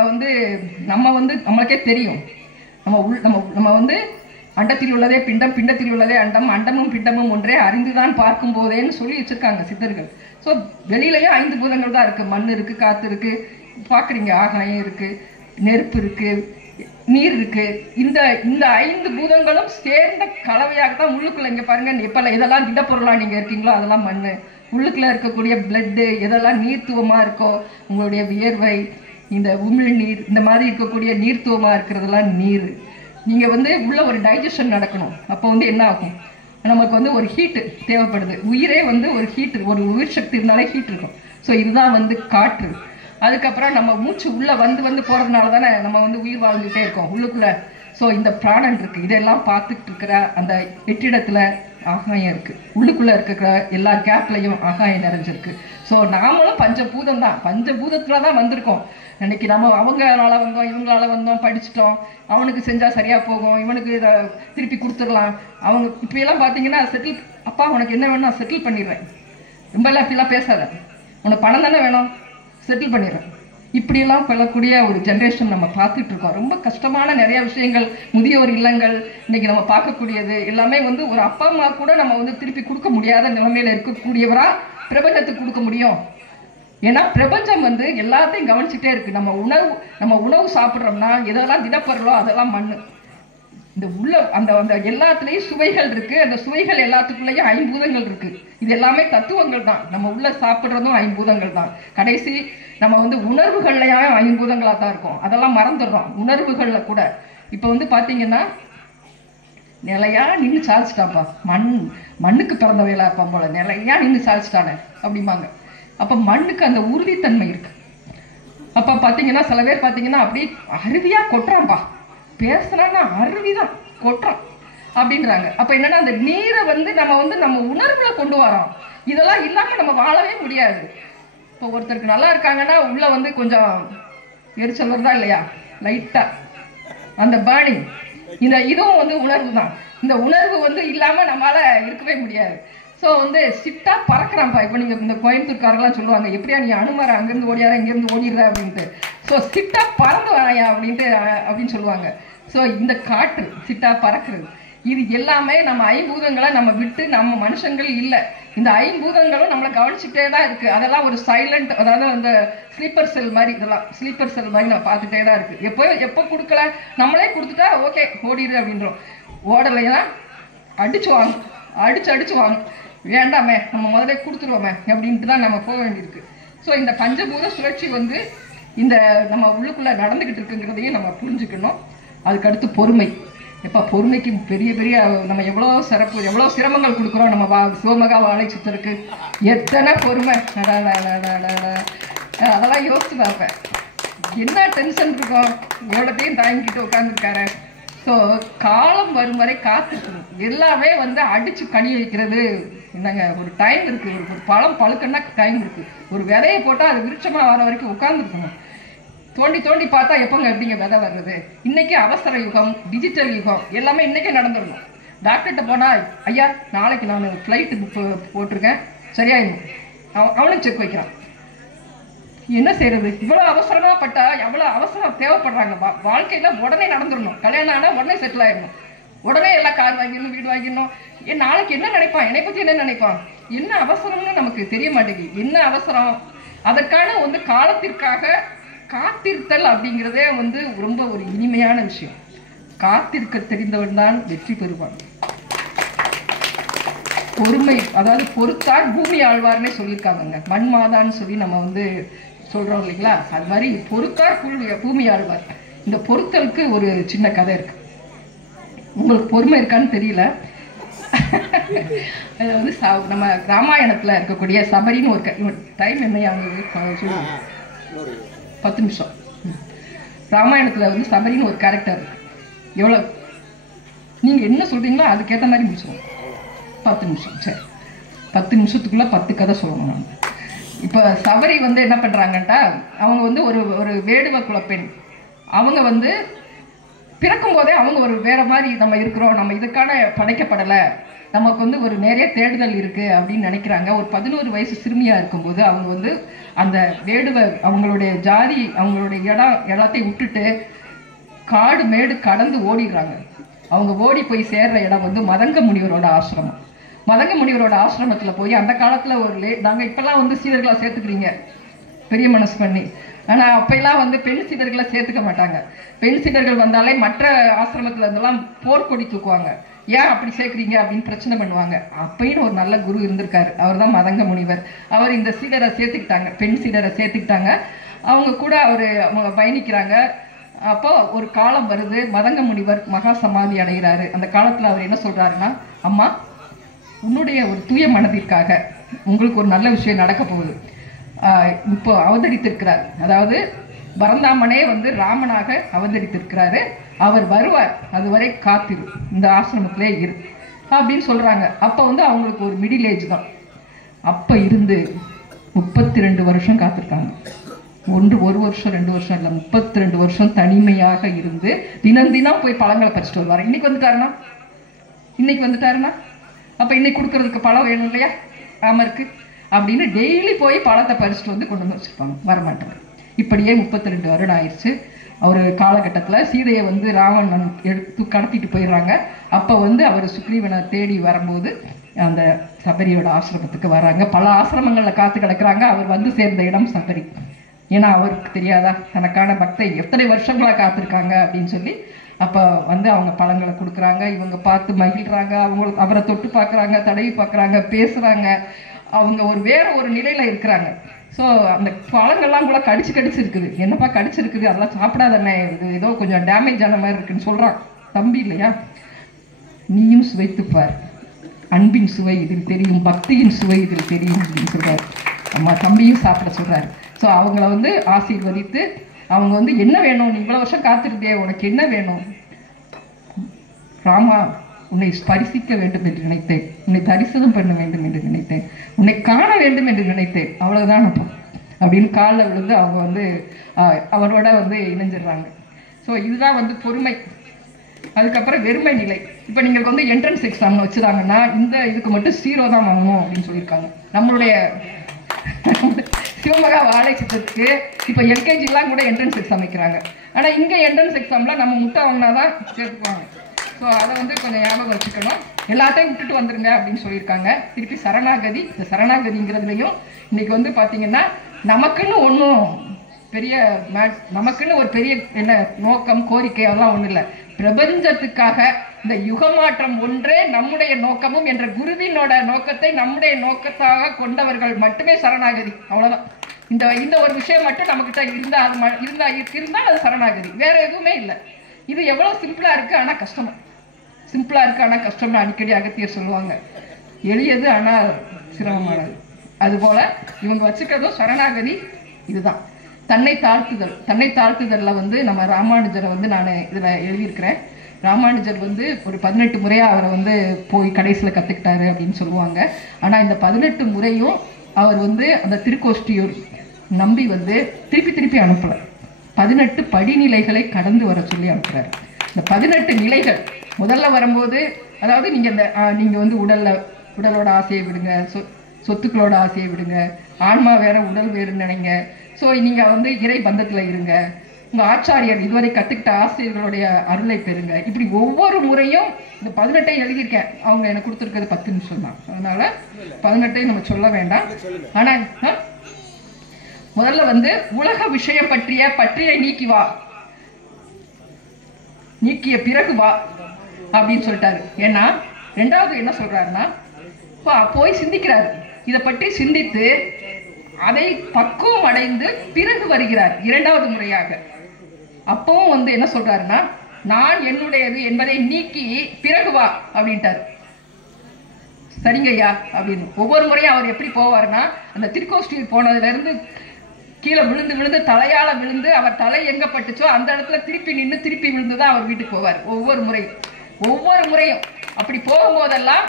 வந்து நம்மளுக்கே தெரியும். நம்ம வந்து அண்டத்தில் உள்ளதே பிண்டம், பிண்டத்தில் உள்ளதே அண்டம், அண்டமும் பிண்டமும் ஒன்றே அறிந்துதான் பார்க்கும் போதேன்னு சொல்லி வச்சிருக்காங்க சித்தர்கள். ஸோ வெளியிலயும் 5 பூதங்கள் தான் இருக்கு. மண் இருக்கு, காத்து இருக்கு, பார்க்குறீங்க, ஆகாயம் இருக்கு, நெருப்பு இருக்கு, நீர் இருக்கு. இந்த 5 பூதங்களும் சேர்ந்த கலவையாக தான் உள்ளுக்குள்ள. இங்க பாருங்க, எப்ப இதெல்லாம் திடப்பொருளா நீங்க இருக்கீங்களோ அதெல்லாம் மண். உள்ளுக்குள்ள இருக்கக்கூடிய பிளட்டு எதெல்லாம் நீர்த்துவமா இருக்கோ, உங்களுடைய வியர்வை, இந்த உமிழ்நீர், இந்த மாதிரி இருக்கக்கூடிய நீர்த்துவமா இருக்கிறதெல்லாம் நீர். நீங்க வந்து உள்ள ஒரு டைஜஷன் நடக்கணும். அப்போ வந்து என்ன ஆகும், நமக்கு வந்து ஒரு ஹீட்டு தேவைப்படுது. உயிரே வந்து ஒரு ஹீட்டு, ஒரு உயிர் சக்தி இருந்தாலே ஹீட் இருக்கும். ஸோ இதுதான் வந்து காற்று. அதுக்கப்புறம் நம்ம மூச்சு உள்ள வந்து போறதுனால தானே நம்ம வந்து உயிர் வாழ்ந்துகிட்டே இருக்கோம் உள்ளுக்குள்ள. ஸோ இந்த பிராணன் இருக்கு. இதெல்லாம் பார்த்துட்டு இருக்கிற அந்த வெற்றிடத்துல ஆகாயம் இருக்கு, உள்ளுக்குள்ள இருக்கிற எல்லா கேப்லையும் ஆகாயம் நிறைஞ்சிருக்கு. ஸோ நாமளும் பஞ்சபூதம் தான், பஞ்சபூதத்துல தான் வந்திருக்கோம். இன்னைக்கு நம்ம அவங்களால வந்தோம், இவங்களால வந்தோம், படிச்சுட்டோம், அவனுக்கு செஞ்சா சரியா போகும், இவனுக்கு இதை திருப்பி கொடுத்துடலாம். அவங்க இப்படியெல்லாம் பார்த்தீங்கன்னா செட்டில், அப்பா உனக்கு என்ன வேணும் நான் செட்டில் பண்ணிடுறேன், ரொம்ப எல்லாம் இப்படிலாம் பேசாத, உனக்கு பணம் தானே வேணும் செட்டில் பண்ணிடுறேன், இப்படியெல்லாம் கொள்ளக்கூடிய ஒரு ஜென்ரேஷன் நம்ம பார்த்துட்டு இருக்கோம். ரொம்ப கஷ்டமான நிறைய விஷயங்கள், முதியோர் இல்லங்கள் இன்னைக்கு நம்ம பார்க்கக்கூடியது எல்லாமே வந்து ஒரு அப்பா அம்மா கூட நம்ம வந்து திருப்பி கொடுக்க முடியாத நிலைமையில இருக்கக்கூடியவரா பிரபஞ்சத்துக்கு கொடுக்க முடியும். ஏன்னா பிரபஞ்சம் வந்து எல்லாத்தையும் கவனிச்சுட்டே இருக்கு. நம்ம உணவு சாப்பிட்றோம்னா எதெல்லாம் திடப்பொருளோ அதெல்லாம் மண்ணு. இந்த உள்ள அந்த அந்த எல்லாத்துலேயும் சுவைகள் இருக்கு, அந்த சுவைகள் எல்லாத்துக்குள்ளேயும் ஐம்பூதங்கள் இருக்கு. இது எல்லாமே தத்துவங்கள் தான். நம்ம உள்ள சாப்பிட்றதும் ஐம்பூதங்கள் தான். கடைசி நம்ம வந்து உணர்வுகள்லையும் ஐம்பூதங்களாக தான் இருக்கும். அதெல்லாம் மறந்துடுறோம் உணர்வுகள்ல கூட. இப்போ வந்து பார்த்தீங்கன்னா நிலையா நின்று சாதிச்சிட்டாப்பா, மண்ணுக்கு பிறந்த வேலை இருப்பா போல, நிலையா நின்று சாதிச்சிட்டானே அப்படிம்பாங்க. அப்போ மண்ணுக்கு அந்த உறுதித்தன்மை இருக்கு. அப்போ பார்த்தீங்கன்னா சில பேர் பார்த்தீங்கன்னா அப்படியே அருவியா கொட்டுறான்பா, பேசுனா அருவிதான் கொட்டுறோம் அப்படின்றாங்க. அப்ப என்னன்னா அந்த நீரை வந்து நம்ம உணர்வுல கொண்டு வரோம். இதெல்லாம் இல்லாம நம்ம வாழவே முடியாது. இப்போ ஒருத்தருக்கு நல்லா இருக்காங்கன்னா உள்ள வந்து கொஞ்சம் எரிச்சல் வருதா இல்லையா, லைட்டா அந்த பேர்னிங், இதுவும் வந்து உணர்வு தான். இந்த உணர்வு வந்து இல்லாம நம்மளால இருக்கவே முடியாது. ஸோ வந்து சிட்டா பறக்கிறான்ப்பா. இப்போ நீங்கள் இந்த கோயம்புத்தூர்காரெல்லாம் சொல்லுவாங்க, எப்படியா நீ அனுமார அங்கேருந்து ஓடியாரா இங்கேருந்து ஓடிடுற அப்படின்ட்டு. ஸோ சிட்டா பறந்து வரையா அப்படின்னு சொல்லுவாங்க. ஸோ இந்த காற்று சிட்டா பறக்கிறது, இது எல்லாமே நம்ம ஐம்பூதங்களை நம்ம விட்டு நம்ம மனுஷங்கள் இல்லை. இந்த ஐம்பூதங்களும் நம்மளை கவனிச்சுட்டே தான் இருக்கு. அதெல்லாம் ஒரு சைலண்ட், அதாவது அந்த ஸ்லீப்பர் செல் மாதிரி, இதெல்லாம் ஸ்லீப்பர் செல் மாதிரி நம்ம பார்த்துட்டே தான் இருக்கு. எப்போ கொடுக்கல நம்மளே கொடுத்துட்டா ஓகே ஓடிடு அப்படின்றோம். ஓடலைன்னா அடிச்சு வாங்க, வேண்டாமே நம்ம முதல்ல கொடுத்துருவோமே அப்படின்ட்டு தான் நம்ம போக வேண்டியிருக்கு. ஸோ இந்த பஞ்சபூத சுழற்சி வந்து இந்த நம்ம உள்ளுக்குள்ள நடந்துகிட்டு இருக்குங்கிறதையும் நம்ம புரிஞ்சுக்கணும். அதுக்கடுத்து பொறுமை. எப்போ பொறுமைக்கு பெரிய பெரிய நம்ம எவ்வளோ சிரமங்கள் கொடுக்குறோம். நம்ம சிவமகா வாழை சித்தருக்கு எத்தனை பொறுமை, அதெல்லாம் யோசிச்சு பார்ப்பேன். என்ன டென்ஷன் இருக்கும், எவ்வளோத்தையும் தாங்கிக்கிட்டு உட்காந்துருக்காரு. ஸோ காலம் வரும் வரை காத்துக்கணும். எல்லாமே வந்து அடிச்சு கனி வைக்கிறது என்னங்க, ஒரு டைம் இருக்கு. ஒரு பழம் பழுக்கன்னா டைம் இருக்கு. ஒரு விதையை போட்டால் அது விருட்சமா வர வரைக்கும் உட்கார்ந்துருக்கணும். தோண்டி பார்த்தா எப்போங்க எப்படிங்க விதை வர்றது? இன்னைக்கு அவசர யுகம், டிஜிட்டல் யுகம், எல்லாமே இன்னைக்கே நடந்துடணும். டாக்டர்கிட்ட போனா ஐயா நாளைக்கு நான் ஃப்ளைட்டு புக் போட்டிருக்கேன் சரியாயிடும், அவனுக்கு செக் வைக்கிறான். என்ன செய்யறது? இவ்வளவு அவசரமா பட்டா எவ்வளவு அவசரம் தேவைப்படுறாங்க. வாழ்க்கையில உடனே நடந்துடணும். கல்யாணம் ஆனா உடனே செட்டில் ஆயிடணும், உடனே எல்லாம் கார் வாங்கிடணும், வீடு வாங்கிடணும். நாளைக்கு என்ன நினைப்பான், என்னை பத்தி என்ன நினைப்பான், என்ன அவசரம்னு நமக்கு தெரிய மாட்டேங்குது. என்ன அவசரம்? அதற்கான வந்து காலத்திற்காக காத்திருத்தல் அப்படிங்கிறதே வந்து ரொம்ப ஒரு இனிமையான விஷயம். காத்திருக்க தெரிந்தவன் தான் வெற்றி பெறுவான். பொறுமை, அதாவது பொறுத்தார் பூமி ஆழ்வார்னே சொல்லியிருக்காங்க. மண் மாதான்னு சொல்லி நம்ம வந்து சொல்றோம் இல்லைங்களா, அது மாதிரி பொறுத்தார் பூமி ஆழ்வார். இந்த பொறுத்தலுக்கு ஒரு சின்ன கதை இருக்கு. உங்களுக்கு பொறுமை இருக்கான்னு தெரியல. அது வந்து நம்ம ராமாயணத்துல இருக்கக்கூடிய சபரின்னு ஒரு டைம் என்னையாங்க 10 நிமிஷம். ராமாயணத்துல வந்து சபரின்னு ஒரு கேரக்டர் இருக்கு. எவ்வளவு நீங்க என்ன சொல்றீங்களோ அதுக்கேற்ற மாதிரி முடிச்சுவோம். 10 நிமிஷம். சரி, 10 நிமிஷத்துக்குள்ள 10 கதை சொல்லணும். நான் இப்போ சபரி வந்து என்ன பண்றாங்கட்டா, அவங்க வந்து ஒரு வேடுவ குலப்பெண். அவங்க வந்து பிறக்கும் போதே அவங்க ஒரு வேற மாதிரி நம்ம இருக்கிறோம், நம்ம இதுக்கான படைக்கப்படலை, நமக்கு வந்து ஒரு நிறைய தேடுதல் இருக்கு அப்படின்னு நினைக்கிறாங்க. ஒரு 11 வயசு சிறுமியா இருக்கும்போது அவங்க வந்து அந்த வேடுவ அவங்களுடைய ஜாதி அவங்களுடைய எல்லாத்தையும் விட்டுட்டு காடு மேடு கடந்து ஓடிடுறாங்க. அவங்க ஓடி போய் சேர்ற இடம் வந்து மதங்க முனிவரோட ஆசிரமம். மதங்க முனிவரோட ஆசிரமத்துல போய் அந்த காலத்துல நாங்க இப்பெல்லாம் வந்து சீடர்களா சேர்த்துக்கிறீங்க பெரிய மனசு பண்ணி, ஆனா அப்பெல்லாம் வந்து பெண் சீடர்களை சேர்த்துக்க மாட்டாங்க. பெண் சீடர்கள் வந்தாலே மற்ற ஆசிரமத்துல இருந்தெல்லாம் போர்க்கொடி தூக்குவாங்க. ஏன் அப்படி சேர்க்குறீங்க அப்படின்னு பிரச்சனை பண்ணுவாங்க. அப்பயும் ஒரு நல்ல குரு இருந்திருக்காரு, அவர் தான் மதங்க முனிவர். அவர் இந்த சீடரை சேர்த்துக்கிட்டாங்க, பெண் சீடரை சேர்த்துக்கிட்டாங்க. அவங்க கூட அவங்க பயணிக்கிறாங்க. அப்போ ஒரு காலம் வருது, மதங்க முனிவர் மகா சமாதி அடைகிறாரு. அந்த காலத்துல அவர் என்ன சொல்றாருன்னா, அம்மா உன்னுடைய ஒரு தூய மனதிற்காக உங்களுக்கு ஒரு நல்ல விஷயம் நடக்க போகுது. இப்போ அவதரித்திருக்கிறார், அதாவது பரந்தாமனே வந்து ராமனாக அவதரித்திருக்கிறாரு. அவர் வருவார், அதுவரை காத்திரு, இந்த ஆசிரமத்திலே இரு. அப்படின்னு சொல்றாங்க. அப்ப வந்து அவங்களுக்கு ஒரு மிடில் ஏஜ் தான். அப்ப இருந்து 32 வருஷம் காத்திருக்காங்க. ஒரு வருஷம் 2 வருஷம் இல்லை, 32 வருஷம் தனிமையாக இருந்து தினம் தினம் போய் பழங்களை பறிச்சுட்டு வருவார். இன்னைக்கு வந்துட்டாருன்னா அப்ப இன்னைக்கு கொடுக்கறதுக்கு பழம் வேணும் இல்லையா ராமருக்கு அப்படின்னு டெய்லி போய் பழத்தை பறிச்சுட்டு வந்து கொண்டு வந்து வச்சிருப்பாங்க, வரமாட்டாங்க. இப்படியே 32 வருடம் ஆயிடுச்சு. ஒரு காலகட்டத்தில் சீதையை வந்து ராவணன் எடுத்து கடத்திட்டு போயிடுறாங்க. அப்போ வந்து அவர் சுக்ரீவனை தேடி வரும்போது அந்த சபரியோட ஆசிரமத்துக்கு வராங்க. பல ஆசிரமங்களில் காத்து கிடக்குறாங்க. அவர் வந்து சேர்ந்த இடம் சபரி. ஏன்னா அவருக்கு தெரியாதா தனக்கான பக்தை எத்தனை வருஷங்களாக காத்திருக்காங்க அப்படின்னு சொல்லி. அப்போ வந்து அவங்க பழங்களை கொடுக்குறாங்க. இவங்க பார்த்து மகிழ்றாங்க. அவரை தொட்டு பார்க்குறாங்க, தடவி பார்க்குறாங்க, பேசுகிறாங்க. அவங்க வேற ஒரு நிலையில் இருக்கிறாங்க. ஸோ அந்த பழங்கள்லாம் கூட கடிச்சு இருக்குது. என்னப்பா கடிச்சிருக்குது, அதெல்லாம் சாப்பிடாதண்ணே, இது ஏதோ கொஞ்சம் டேமேஜ் ஆன மாதிரி இருக்குன்னு சொல்கிறான் தம்பி இல்லையா. நீயும் சுவைத்துப்பார், அன்பின் சுவை இதில் தெரியும், பக்தியின் சுவை இதில் தெரியும் அப்படின்னு சொல்கிறார். அம்மா தம்பியும் சாப்பிட சொல்கிறார். ஸோ அவங்கள வந்து ஆசீர்வதித்து அவங்க வந்து என்ன வேணும், நீ இவ்வளோ வருஷம் காத்திருந்தே, உனக்கு என்ன வேணும்? ராமா, உன்னை ஸ்பரிசிக்க வேண்டும் என்று நினைத்தேன், உன்னை தரிசனம் பண்ண வேண்டும் என்று நினைத்தேன், உன்னை காண வேண்டும் என்று நினைத்தேன், அவ்வளவுதான் அப்போ அப்படின்னு காலில் விழுந்து அவங்க வந்து அவரோட வந்து இணைஞ்சிடுறாங்க. ஸோ இதுதான் வந்து பொறுமை. அதுக்கப்புறம் வெறுமை நிலை. இப்போ நீங்கள் வந்து என்ட்ரன்ஸ் எக்ஸாம் வச்சுருந்தாங்கன்னா இந்த இதுக்கு மட்டும் 0 தான் வாங்கணும் அப்படின்னு சொல்லியிருக்காங்க. நம்மளுடைய சிவமகா வாழை சித்தத்துக்கு இப்போ எல்கேஜிலாம் கூட என்ட்ரன்ஸ் எக்ஸாம் வைக்கிறாங்க. ஆனால் இங்கே என்ட்ரன்ஸ் எக்ஸாமில் நம்ம முட்டை வாங்கினா தான் சேர்த்துக்குவாங்க. ஸோ அதை வந்து கொஞ்சம் ஞாபகம் வச்சுக்கணும். எல்லாத்தையும் விட்டுட்டு வந்துருங்க அப்படின்னு சொல்லியிருக்காங்க. திருப்பி சரணாகதி. இந்த சரணாகதிங்கிறதுலையும் இன்னைக்கு வந்து பார்த்தீங்கன்னா நமக்குன்னு ஒன்றும் பெரிய நமக்குன்னு ஒரு பெரிய என்ன நோக்கம் கோரிக்கை அதெல்லாம் ஒன்றும் இல்லை. பிரபஞ்சத்துக்காக இந்த யுகமாற்றம் ஒன்றே நம்முடைய நோக்கமும் என்ற குருவினோட நோக்கத்தை நம்முடைய நோக்கத்தாக கொண்டவர்கள் மட்டுமே சரணாகதி. அவ்வளோதான். இந்த ஒரு விஷயம் மட்டும் நம்மக்கிட்ட இருந்தால் அது சரணாகதி, வேற எதுவுமே இல்லை. இது எவ்வளோ சிம்பிளாக இருக்குது ஆனால் கஷ்டமா, சிம்பிளாக இருக்குது ஆனால் கஷ்டம்னு அடிக்கடி அகத்தியர் சொல்லுவாங்க. எளியது ஆனால் சிரமமானது. அதுபோல் இவங்க வச்சுக்கிறதும் சரணாகதி இதுதான். தன்னை தாழ்த்துதலில் வந்து நம்ம ராமானுஜரை வந்து நான் இதில் எழுதியிருக்கிறேன். ராமானுஜர் வந்து ஒரு 18 முறையாக அவரை வந்து போய் கடைசியில் கற்றுக்கிட்டாரு அப்படின்னு சொல்லுவாங்க. ஆனால் இந்த 18 முறையும் அவர் வந்து அந்த திருக்கோஷ்டியூர் நம்பி வந்து திருப்பி அனுப்பலை. 18 படிநிலைகளை கடந்து வர சொல்லி அனுப்புகிறார். இந்த 18 நிலைகள் முதல்ல வரும்போது, அதாவது நீங்கள் வந்து உடலோட ஆசையை விடுங்க, சொத்துக்களோட ஆசையை விடுங்க, ஆன்மா வேற உடல் வேறுன்னு நினைங்க. ஸோ நீங்கள் வந்து இறை பந்தத்தில் இருங்க, உங்கள் ஆச்சாரியர் இதுவரை கற்றுக்கிட்ட ஆசிரியர்களுடைய அருளை பெறுங்க. இப்படி ஒவ்வொரு முறையும் இந்த 18 எழுதியிருக்கேன். அவங்க எனக்கு கொடுத்துருக்கிறது 10 நிமிஷம் தான், அதனால 18 நம்ம சொல்ல வேண்டாம். ஆனால் முதல்ல வந்து உலக விஷயம் பற்றிய நீக்கிய பிறகு வா அப்படின்னு சொல்லிட்டாரு. ஏன்னா ரெண்டாவது என்ன சொல்றாருன்னா, போய் சிந்திக்கிறாரு, இதை பற்றி சிந்தித்து அதை பக்குவம் அடைந்து பிறகு வருகிறார் 2வது முறையாக. அப்பவும் வந்து என்ன சொல்றாருன்னா, நான் என்னுடையது என்பதை நீக்கி பிறகு வா அப்படின்ட்டார். சரிங்கய்யா அப்படின்னு. ஒவ்வொரு முறையும் அவர் எப்படி போவார்னா, அந்த திருக்கோஷ்டியில் போனதுல இருந்து கீழே விழுந்து தலையால விழுந்து அவர் தலை எங்க பட்டுச்சோ அந்த இடத்துல திருப்பி நின்று திருப்பி விழுந்து தான் அவர் வீட்டுக்கு போவார். ஒவ்வொரு முறையும் அப்படி போகும்போதெல்லாம்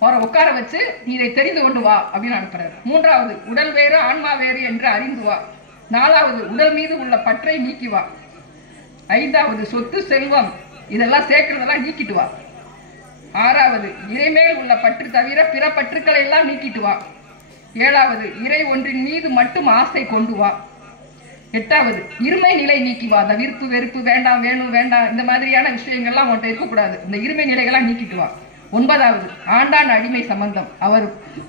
அவரை உட்கார வச்சு நீ இதை தெரிந்து கொண்டு வா அப்படின்னு அனுப்புறாரு. 3வது உடல் வேறு ஆன்மா வேறு என்று அறிந்து வா. 4வது உடல் மீது உள்ள பற்றை நீக்கி வா. 5வது சொத்து செல்வம் இதெல்லாம் சேர்க்கிறதெல்லாம் நீக்கிட்டு வா. 6வது இறைமேல் உள்ள பற்று தவிர பிற பற்றுக்களை எல்லாம் நீக்கிட்டு வா. 7வது இறை ஒன்றின் மீது மட்டும் ஆசை கொண்டு வா. 8வது இருமை நிலை நீக்கி வா. அந்த விருப்பு வெறுப்பு வேண்டாம் வேண்டாம் இந்த மாதிரியான விஷயங்கள்லாம் உன்கிட்ட இருக்கக்கூடாது. இந்த இருமை நிலைகள்லாம் நீக்கிட்டு வா. 9வது ஆண்டான் அடிமை சம்பந்தம்.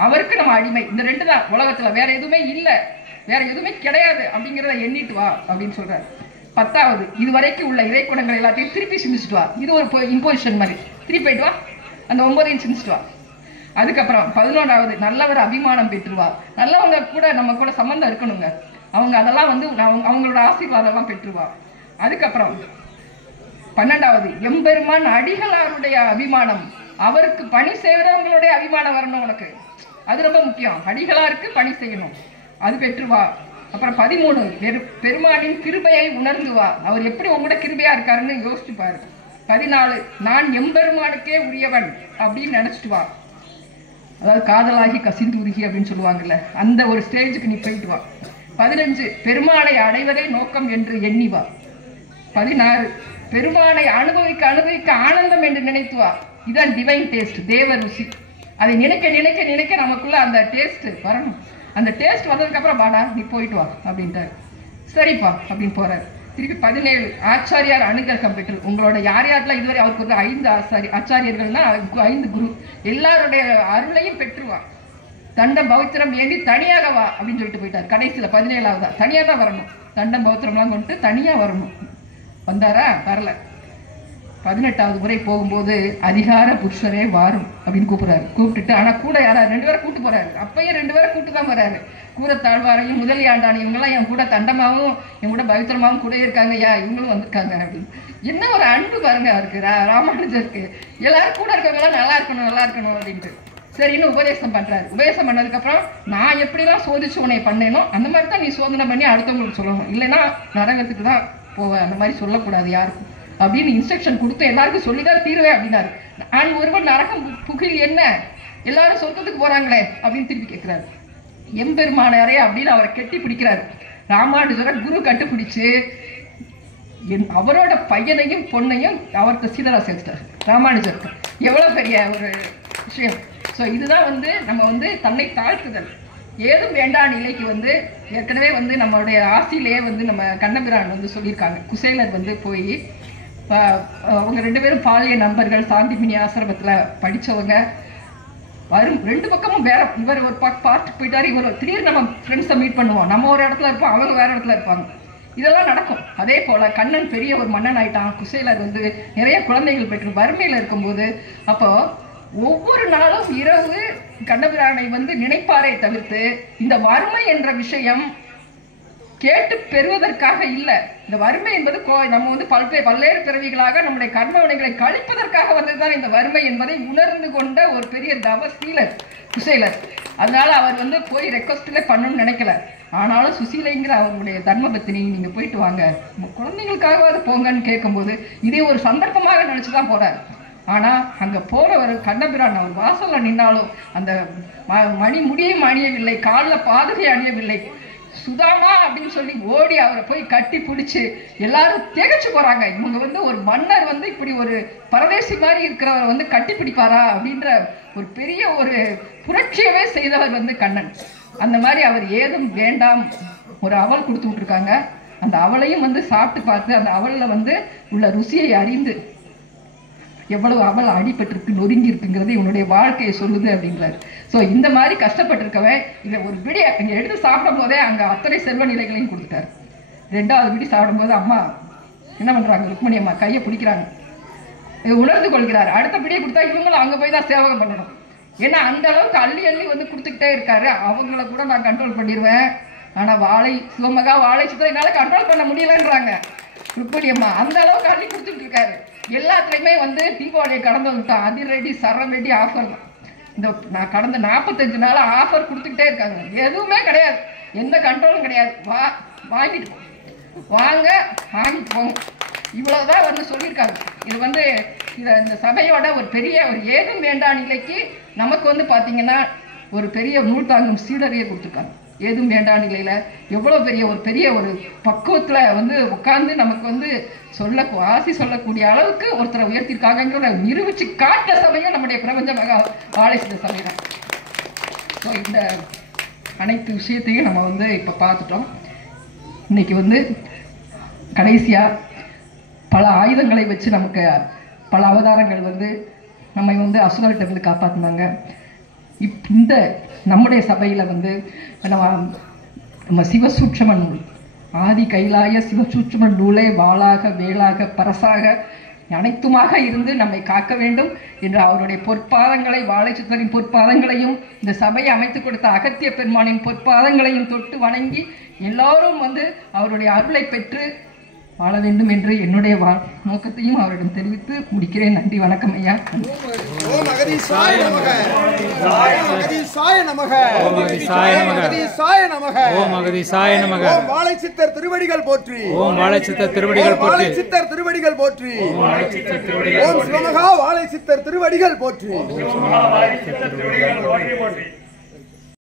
அவருக்கு நம்ம அடிமை. இந்த 2 தான் உலகத்துல, வேற எதுவுமே இல்லை, வேற எதுவுமே கிடையாது அப்படிங்கிறத எண்ணிட்டு வா அப்படின்னு சொல்றாரு. 10வது இதுவரைக்கும் உள்ள இறை குணங்கள் எல்லாத்தையும் திருப்பி சிந்திச்சுட்டு வா. இது ஒரு இம்போசிஷன் மாதிரி. திருப்பி போயிட்டு வா, அந்த 9ஐயும் சிந்திச்சுட்டு வா. அதுக்கப்புறம் 11வது நல்லவர் அபிமானம் பெற்றுவா. நல்லவங்க கூட நம்ம கூட சம்பந்தம் இருக்கணுங்க. அவங்க அதெல்லாம் வந்து அவங்களோட ஆசீர்வாதம்லாம் பெற்றுவா. அதுக்கப்புறம் 12வது எம்பெருமான் அடிகளாருடைய அபிமானம். அவருக்கு பணி செய்கிறவங்களுடைய அபிமானம் வரணும் உனக்கு. அது ரொம்ப முக்கியம். அடிகளாருக்கு பணி செய்யணும், அது பெற்றுவா. அப்புறம் 13 பெருமானின் கிருபையை உணர்ந்து வா. அவர் எப்படி உங்களோட கிருபையா இருக்காருன்னு யோசிச்சு பாரு. 14 நான் எம்பெருமானுக்கே உரியவன் அப்படின்னு நினைச்சிட்டு வா. அதாவது காதலாகி கசிந்து உருகி அப்படின்னு சொல்லுவாங்கல்ல, அந்த ஒரு ஸ்டேஜுக்கு நீ போயிட்டு வா. 15 பெருமானை அடைவதே நோக்கம் என்று எண்ணி வா. 16 பெருமானை அனுபவிக்க அனுபவிக்க ஆனந்தம் என்று நினைத்து வா. இதுதான் டிவைன் டேஸ்ட், தேவ ருசி. அதை நினைக்க நினைக்க நினைக்க நமக்குள்ள அந்த டேஸ்ட் வரணும். அந்த டேஸ்ட் வந்ததுக்கு அப்புறம் பாடா நீ போயிட்டு வா அப்படின்ட்டாரு. சரிப்பா அப்படின்னு போறாரு. திருப்பி 17 ஆச்சாரியார் அனுகிரகம் பெற்று உங்களோட யார் யாரெல்லாம் இதுவரை அவருக்கு வந்து 5 ஆச்சாரியர்கள்னா 5 குரு எல்லாருடைய அருளையும் பெற்றுவா. தண்டம் பௌத்திரம் ஏந்தி தனியாக வா அப்படின்னு சொல்லிட்டு போயிட்டார். கடைசியில 17ஆவதா தனியாக தான் வரணும். தண்டம் பௌத்திரம்லாம் கொண்டு தனியா வரணும். வந்தாரா? வரல. 18வது முறை போகும்போது அதிகார புருஷரே வாரும் அப்படின்னு கூப்பிடுறாரு. கூப்பிட்டுட்டு ஆனா கூட யாரா 2 பேரை கூட்டு போறாரு. அப்பயும் 2 பேரை கூட்டு தான் வர்றாரு. கூரத்தாழ்வாரையும் முதலியாண்டான இவங்கெல்லாம் என் கூட தண்டமாவும் என் கூட பவித்திரமாவும் கூட இருக்காங்க, இவங்களும் வந்திருக்காங்க அப்படின்னு. என்ன ஒரு அன்பு பாருங்க அவருக்கு, ராமானுஜருக்கு. எல்லாரும் கூட இருக்கவங்களாம் நல்லா இருக்கணும் அப்படின்ட்டு சரின்னு உபதேசம் பண்றாரு. உபதேசம் பண்ணதுக்கு அப்புறம் நான் எப்படிலாம் சோதிச்சு உன்னை பண்ணேனோ அந்த மாதிரி தான் நீ சோதனை பண்ணி அடுத்தவங்களுக்கு சொல்லணும், இல்லைன்னா நரகத்துக்கு தான் போவேன், அந்த மாதிரி சொல்லக்கூடாது யாருக்கும் அப்படின்னு இன்ஸ்ட்ரக்ஷன் கொடுத்து எல்லாருக்கும் சொல்லிதான் தீருவேன் அப்படின்னாரு. நான் ஒருவன் நரகம் புகில் என்ன, எல்லாரும் சொர்க்கத்துக்கு போறாங்களே அப்படின்னு திருப்பி கேட்கிறாரு. எம்பெருமானாரே அப்படின்னு அவரை கெட்டி பிடிக்கிறாரு. ராமானுஜரை குரு கட்டுப்பிடிச்சு அவரோட பையனையும் பொண்ணையும் அவருக்கு சீதரா சேர்த்துட்டார். ராமானுஜருக்கு எவ்வளவு பெரிய ஒரு விஷயம். ஸோ இதுதான் வந்து நம்ம வந்து தன்னை தாழ்த்துதல். ஏதும் வேண்டாம் நிலைக்கு வந்து ஏற்கனவே வந்து நம்மளுடைய ஆசிலேயே வந்து நம்ம கண்ணபிரான் வந்து சொல்லியிருக்காங்க. குசேலர் வந்து போய் அவங்க 2 பேரும் பாலிய நண்பர்கள், சாந்திமினி ஆசிரமத்தில் படித்தவங்க. வரும் 2 பக்கமும் வேற, இவர் ஒரு பார்த்துட்டு போயிட்டாரு, இவர் திடீர்னு நம்ம ஃப்ரெண்ட்ஸை மீட் பண்ணுவோம், நம்ம ஒரு இடத்துல இருப்போம், அவங்க வேற இடத்துல இருப்பாங்க. இதெல்லாம் நடக்கும். அதே போல கண்ணன் பெரிய ஒரு மன்னன் ஆயிட்டான். குசேலர் வந்து நிறைய குழந்தைகள் பெற்று வறுமையில் இருக்கும்போது அப்போ ஒவ்வொரு நாளும் இரவு கண்ணபிரானை வந்து நினைப்பாரே தவிர்த்து இந்த வறுமை என்ற விஷயம் கேட்டு பெறுவதற்காக இல்லை. இந்த வறுமை என்பது நம்ம வந்து பல்வேறு பிறவிகளாக நம்முடைய கர்மவினைகளை கழிப்பதற்காக வந்ததுதான் இந்த வறுமை என்பதை உணர்ந்து கொண்ட ஒரு பெரிய தவசீலர் குசேலர். அதனால அவர் வந்து போய் ரெக்வஸ்ட்ல பண்ணணும்னு நினைக்கல. ஆனாலும் சுசீலைங்கிற அவருடைய தர்மபத்தினி நீங்க போயிட்டு வாங்க, குழந்தைங்களுக்காகவாது போங்கன்னு கேட்கும்போது இதே ஒரு சந்தர்ப்பமாக நினைச்சுதான் போறாரு. ஆனா அங்க போறவர் கண்ணபிரான் அவர் வாசல்ல நின்னாலும் அந்த மணி முடியும் அணியவில்லை, காலில் பாதுகை அணியவில்லை. சுதாமா அப்படின்னு சொல்லி ஓடி அவரை போய் கட்டி பிடிச்சு எல்லாரும் திகச்சு போறாங்க. இவங்க வந்து ஒரு மன்னர் வந்து இப்படி ஒரு பரதேசி மாதிரி இருக்கிறவரை வந்து கட்டி பிடிப்பாரா அப்படின்ற ஒரு பெரிய ஒரு புரட்சியவே செய்தவர் வந்து கண்ணன். அந்த மாதிரி அவர் ஏதும் வேண்டாம் ஒரு அவல் கொடுத்து விட்டுருக்காங்க. அந்த அவளையும் வந்து சாப்பிட்டு பார்த்து அந்த அவலில் வந்து உள்ள ருசியை அறிந்து எவ்வளவு அவள் அடிபட்டிருக்கு, நொறுங்கி இருக்குங்கிறது இவனுடைய வாழ்க்கையை சொல்லுது அப்படின்றாரு. ஸோ இந்த மாதிரி கஷ்டப்பட்டிருக்கவன் இதை ஒரு விடி அங்கே எடுத்து சாப்பிடும் போதே அங்கே அத்தனை செல்வ நிலைகளையும் கொடுத்துட்டாரு. 2வது விடி சாப்பிடும்போது அம்மா என்ன பண்றாங்க, ருக்மணி அம்மா கையை பிடிக்கிறாங்க. உணர்ந்து கொள்கிறார். அடுத்த பிடியை கொடுத்தா இவங்களும் அங்கே போய் தான் சேவகம் பண்ணணும். ஏன்னா அந்த அளவுக்கு அள்ளி அள்ளி வந்து கொடுத்துக்கிட்டே இருக்காரு. அவங்கள கூட நான் கண்ட்ரோல் பண்ணிடுவேன், ஆனா சிவமகா வாழை சித்திரை என்னால கண்ட்ரோல் பண்ண முடியலன்றாங்க ருக்மணி அம்மா. அந்த அளவுக்கு அள்ளி கொடுத்துட்டு இருக்காரு. எல்லாத்துலையுமே வந்து தீபாவளியை கடந்து வந்துட்டான். அதிரடி சரவெடி ஆஃபர் தான். இந்த நான் கடந்த 45 நாள் ஆஃபர் கொடுத்துக்கிட்டே இருக்காங்க. எதுவுமே கிடையாது, எந்த கண்ட்ரோலும் கிடையாது. வாங்கிட்டு வாங்க, வாங்கிட்டு போங்க, இவ்வளவுதான் வந்து சொல்லியிருக்காங்க. இது வந்து இந்த சபையோட ஒரு பெரிய ஒரு ஏதும் வேண்டா நிலைக்கு நமக்கு வந்து பாத்தீங்கன்னா ஒரு பெரிய நூல் தாங்கும் சீடரையே கொடுத்துருக்காங்க. ஏதும் வேண்டா நிலையில எவ்வளவு பெரிய ஒரு பக்குவத்துல வந்து உட்கார்ந்து நமக்கு வந்து ஆசி சொல்லக்கூடிய அளவுக்கு ஒருத்தரை உயர்த்திருக்காங்க நிரூபிச்சு காட்ட சபையும் நம்முடைய பிரபஞ்ச மகா வாழைசித்த சபை தான். இந்த அனைத்து விஷயத்தையும் நம்ம வந்து இப்ப பார்த்துட்டோம். இன்னைக்கு வந்து கடைசியா பல ஆயுதங்களை வச்சு நமக்கு பல அவதாரங்கள் வந்து நம்ம வந்து அசுரர்கிட்ட இருந்து காப்பாற்றினாங்க. இந்த நம்முடைய சபையில வந்து நம்ம சிவசூட்சம நூல், ஆதி கைலாய சிவசூட்சம நூலே வாளாக வேளாக பரசாக அனைத்துமாக இருந்து நம்மை காக்க வேண்டும் என்று அவருடைய பொற்பாதங்களை, வாழைச்சித்தரின் பொற்பாதங்களையும் இந்த சபையை அமைத்து கொடுத்த அகத்திய பெருமானின் பொற்பாதங்களையும் தொட்டு வணங்கி எல்லாரும் வந்து அவருடைய அருளை பெற்று வாழ வேண்டும் என்று என்னுடைய நோக்கத்தையும் அவரிடம் தெரிவித்து முடிக்கிறேன். நன்றி, வணக்கம் ஐயா. ஓம் அகதீசாய நமக. ஓம் அகதீசாய நமக. ஓம் அகதீசாய நமக. அகதீசாய நமக. ஓம் அகதீசாய நமக. ஓம் வாழை சித்தர் திருவடிகள் போற்றி. ஓம் வாழை சித்தர் திருவடிகள் ஓம் வாழை போற்றி. சித்தர் திருவடிகள் போற்றி. ஓம் வாழை சித்தர் திருவடிகள் ஓம் சிவமகா வாழை சித்தர் திருவடிகள் போற்றி. ஓம் சிவமகா வாழை சித்தர் திருவடிகள் போற்றி.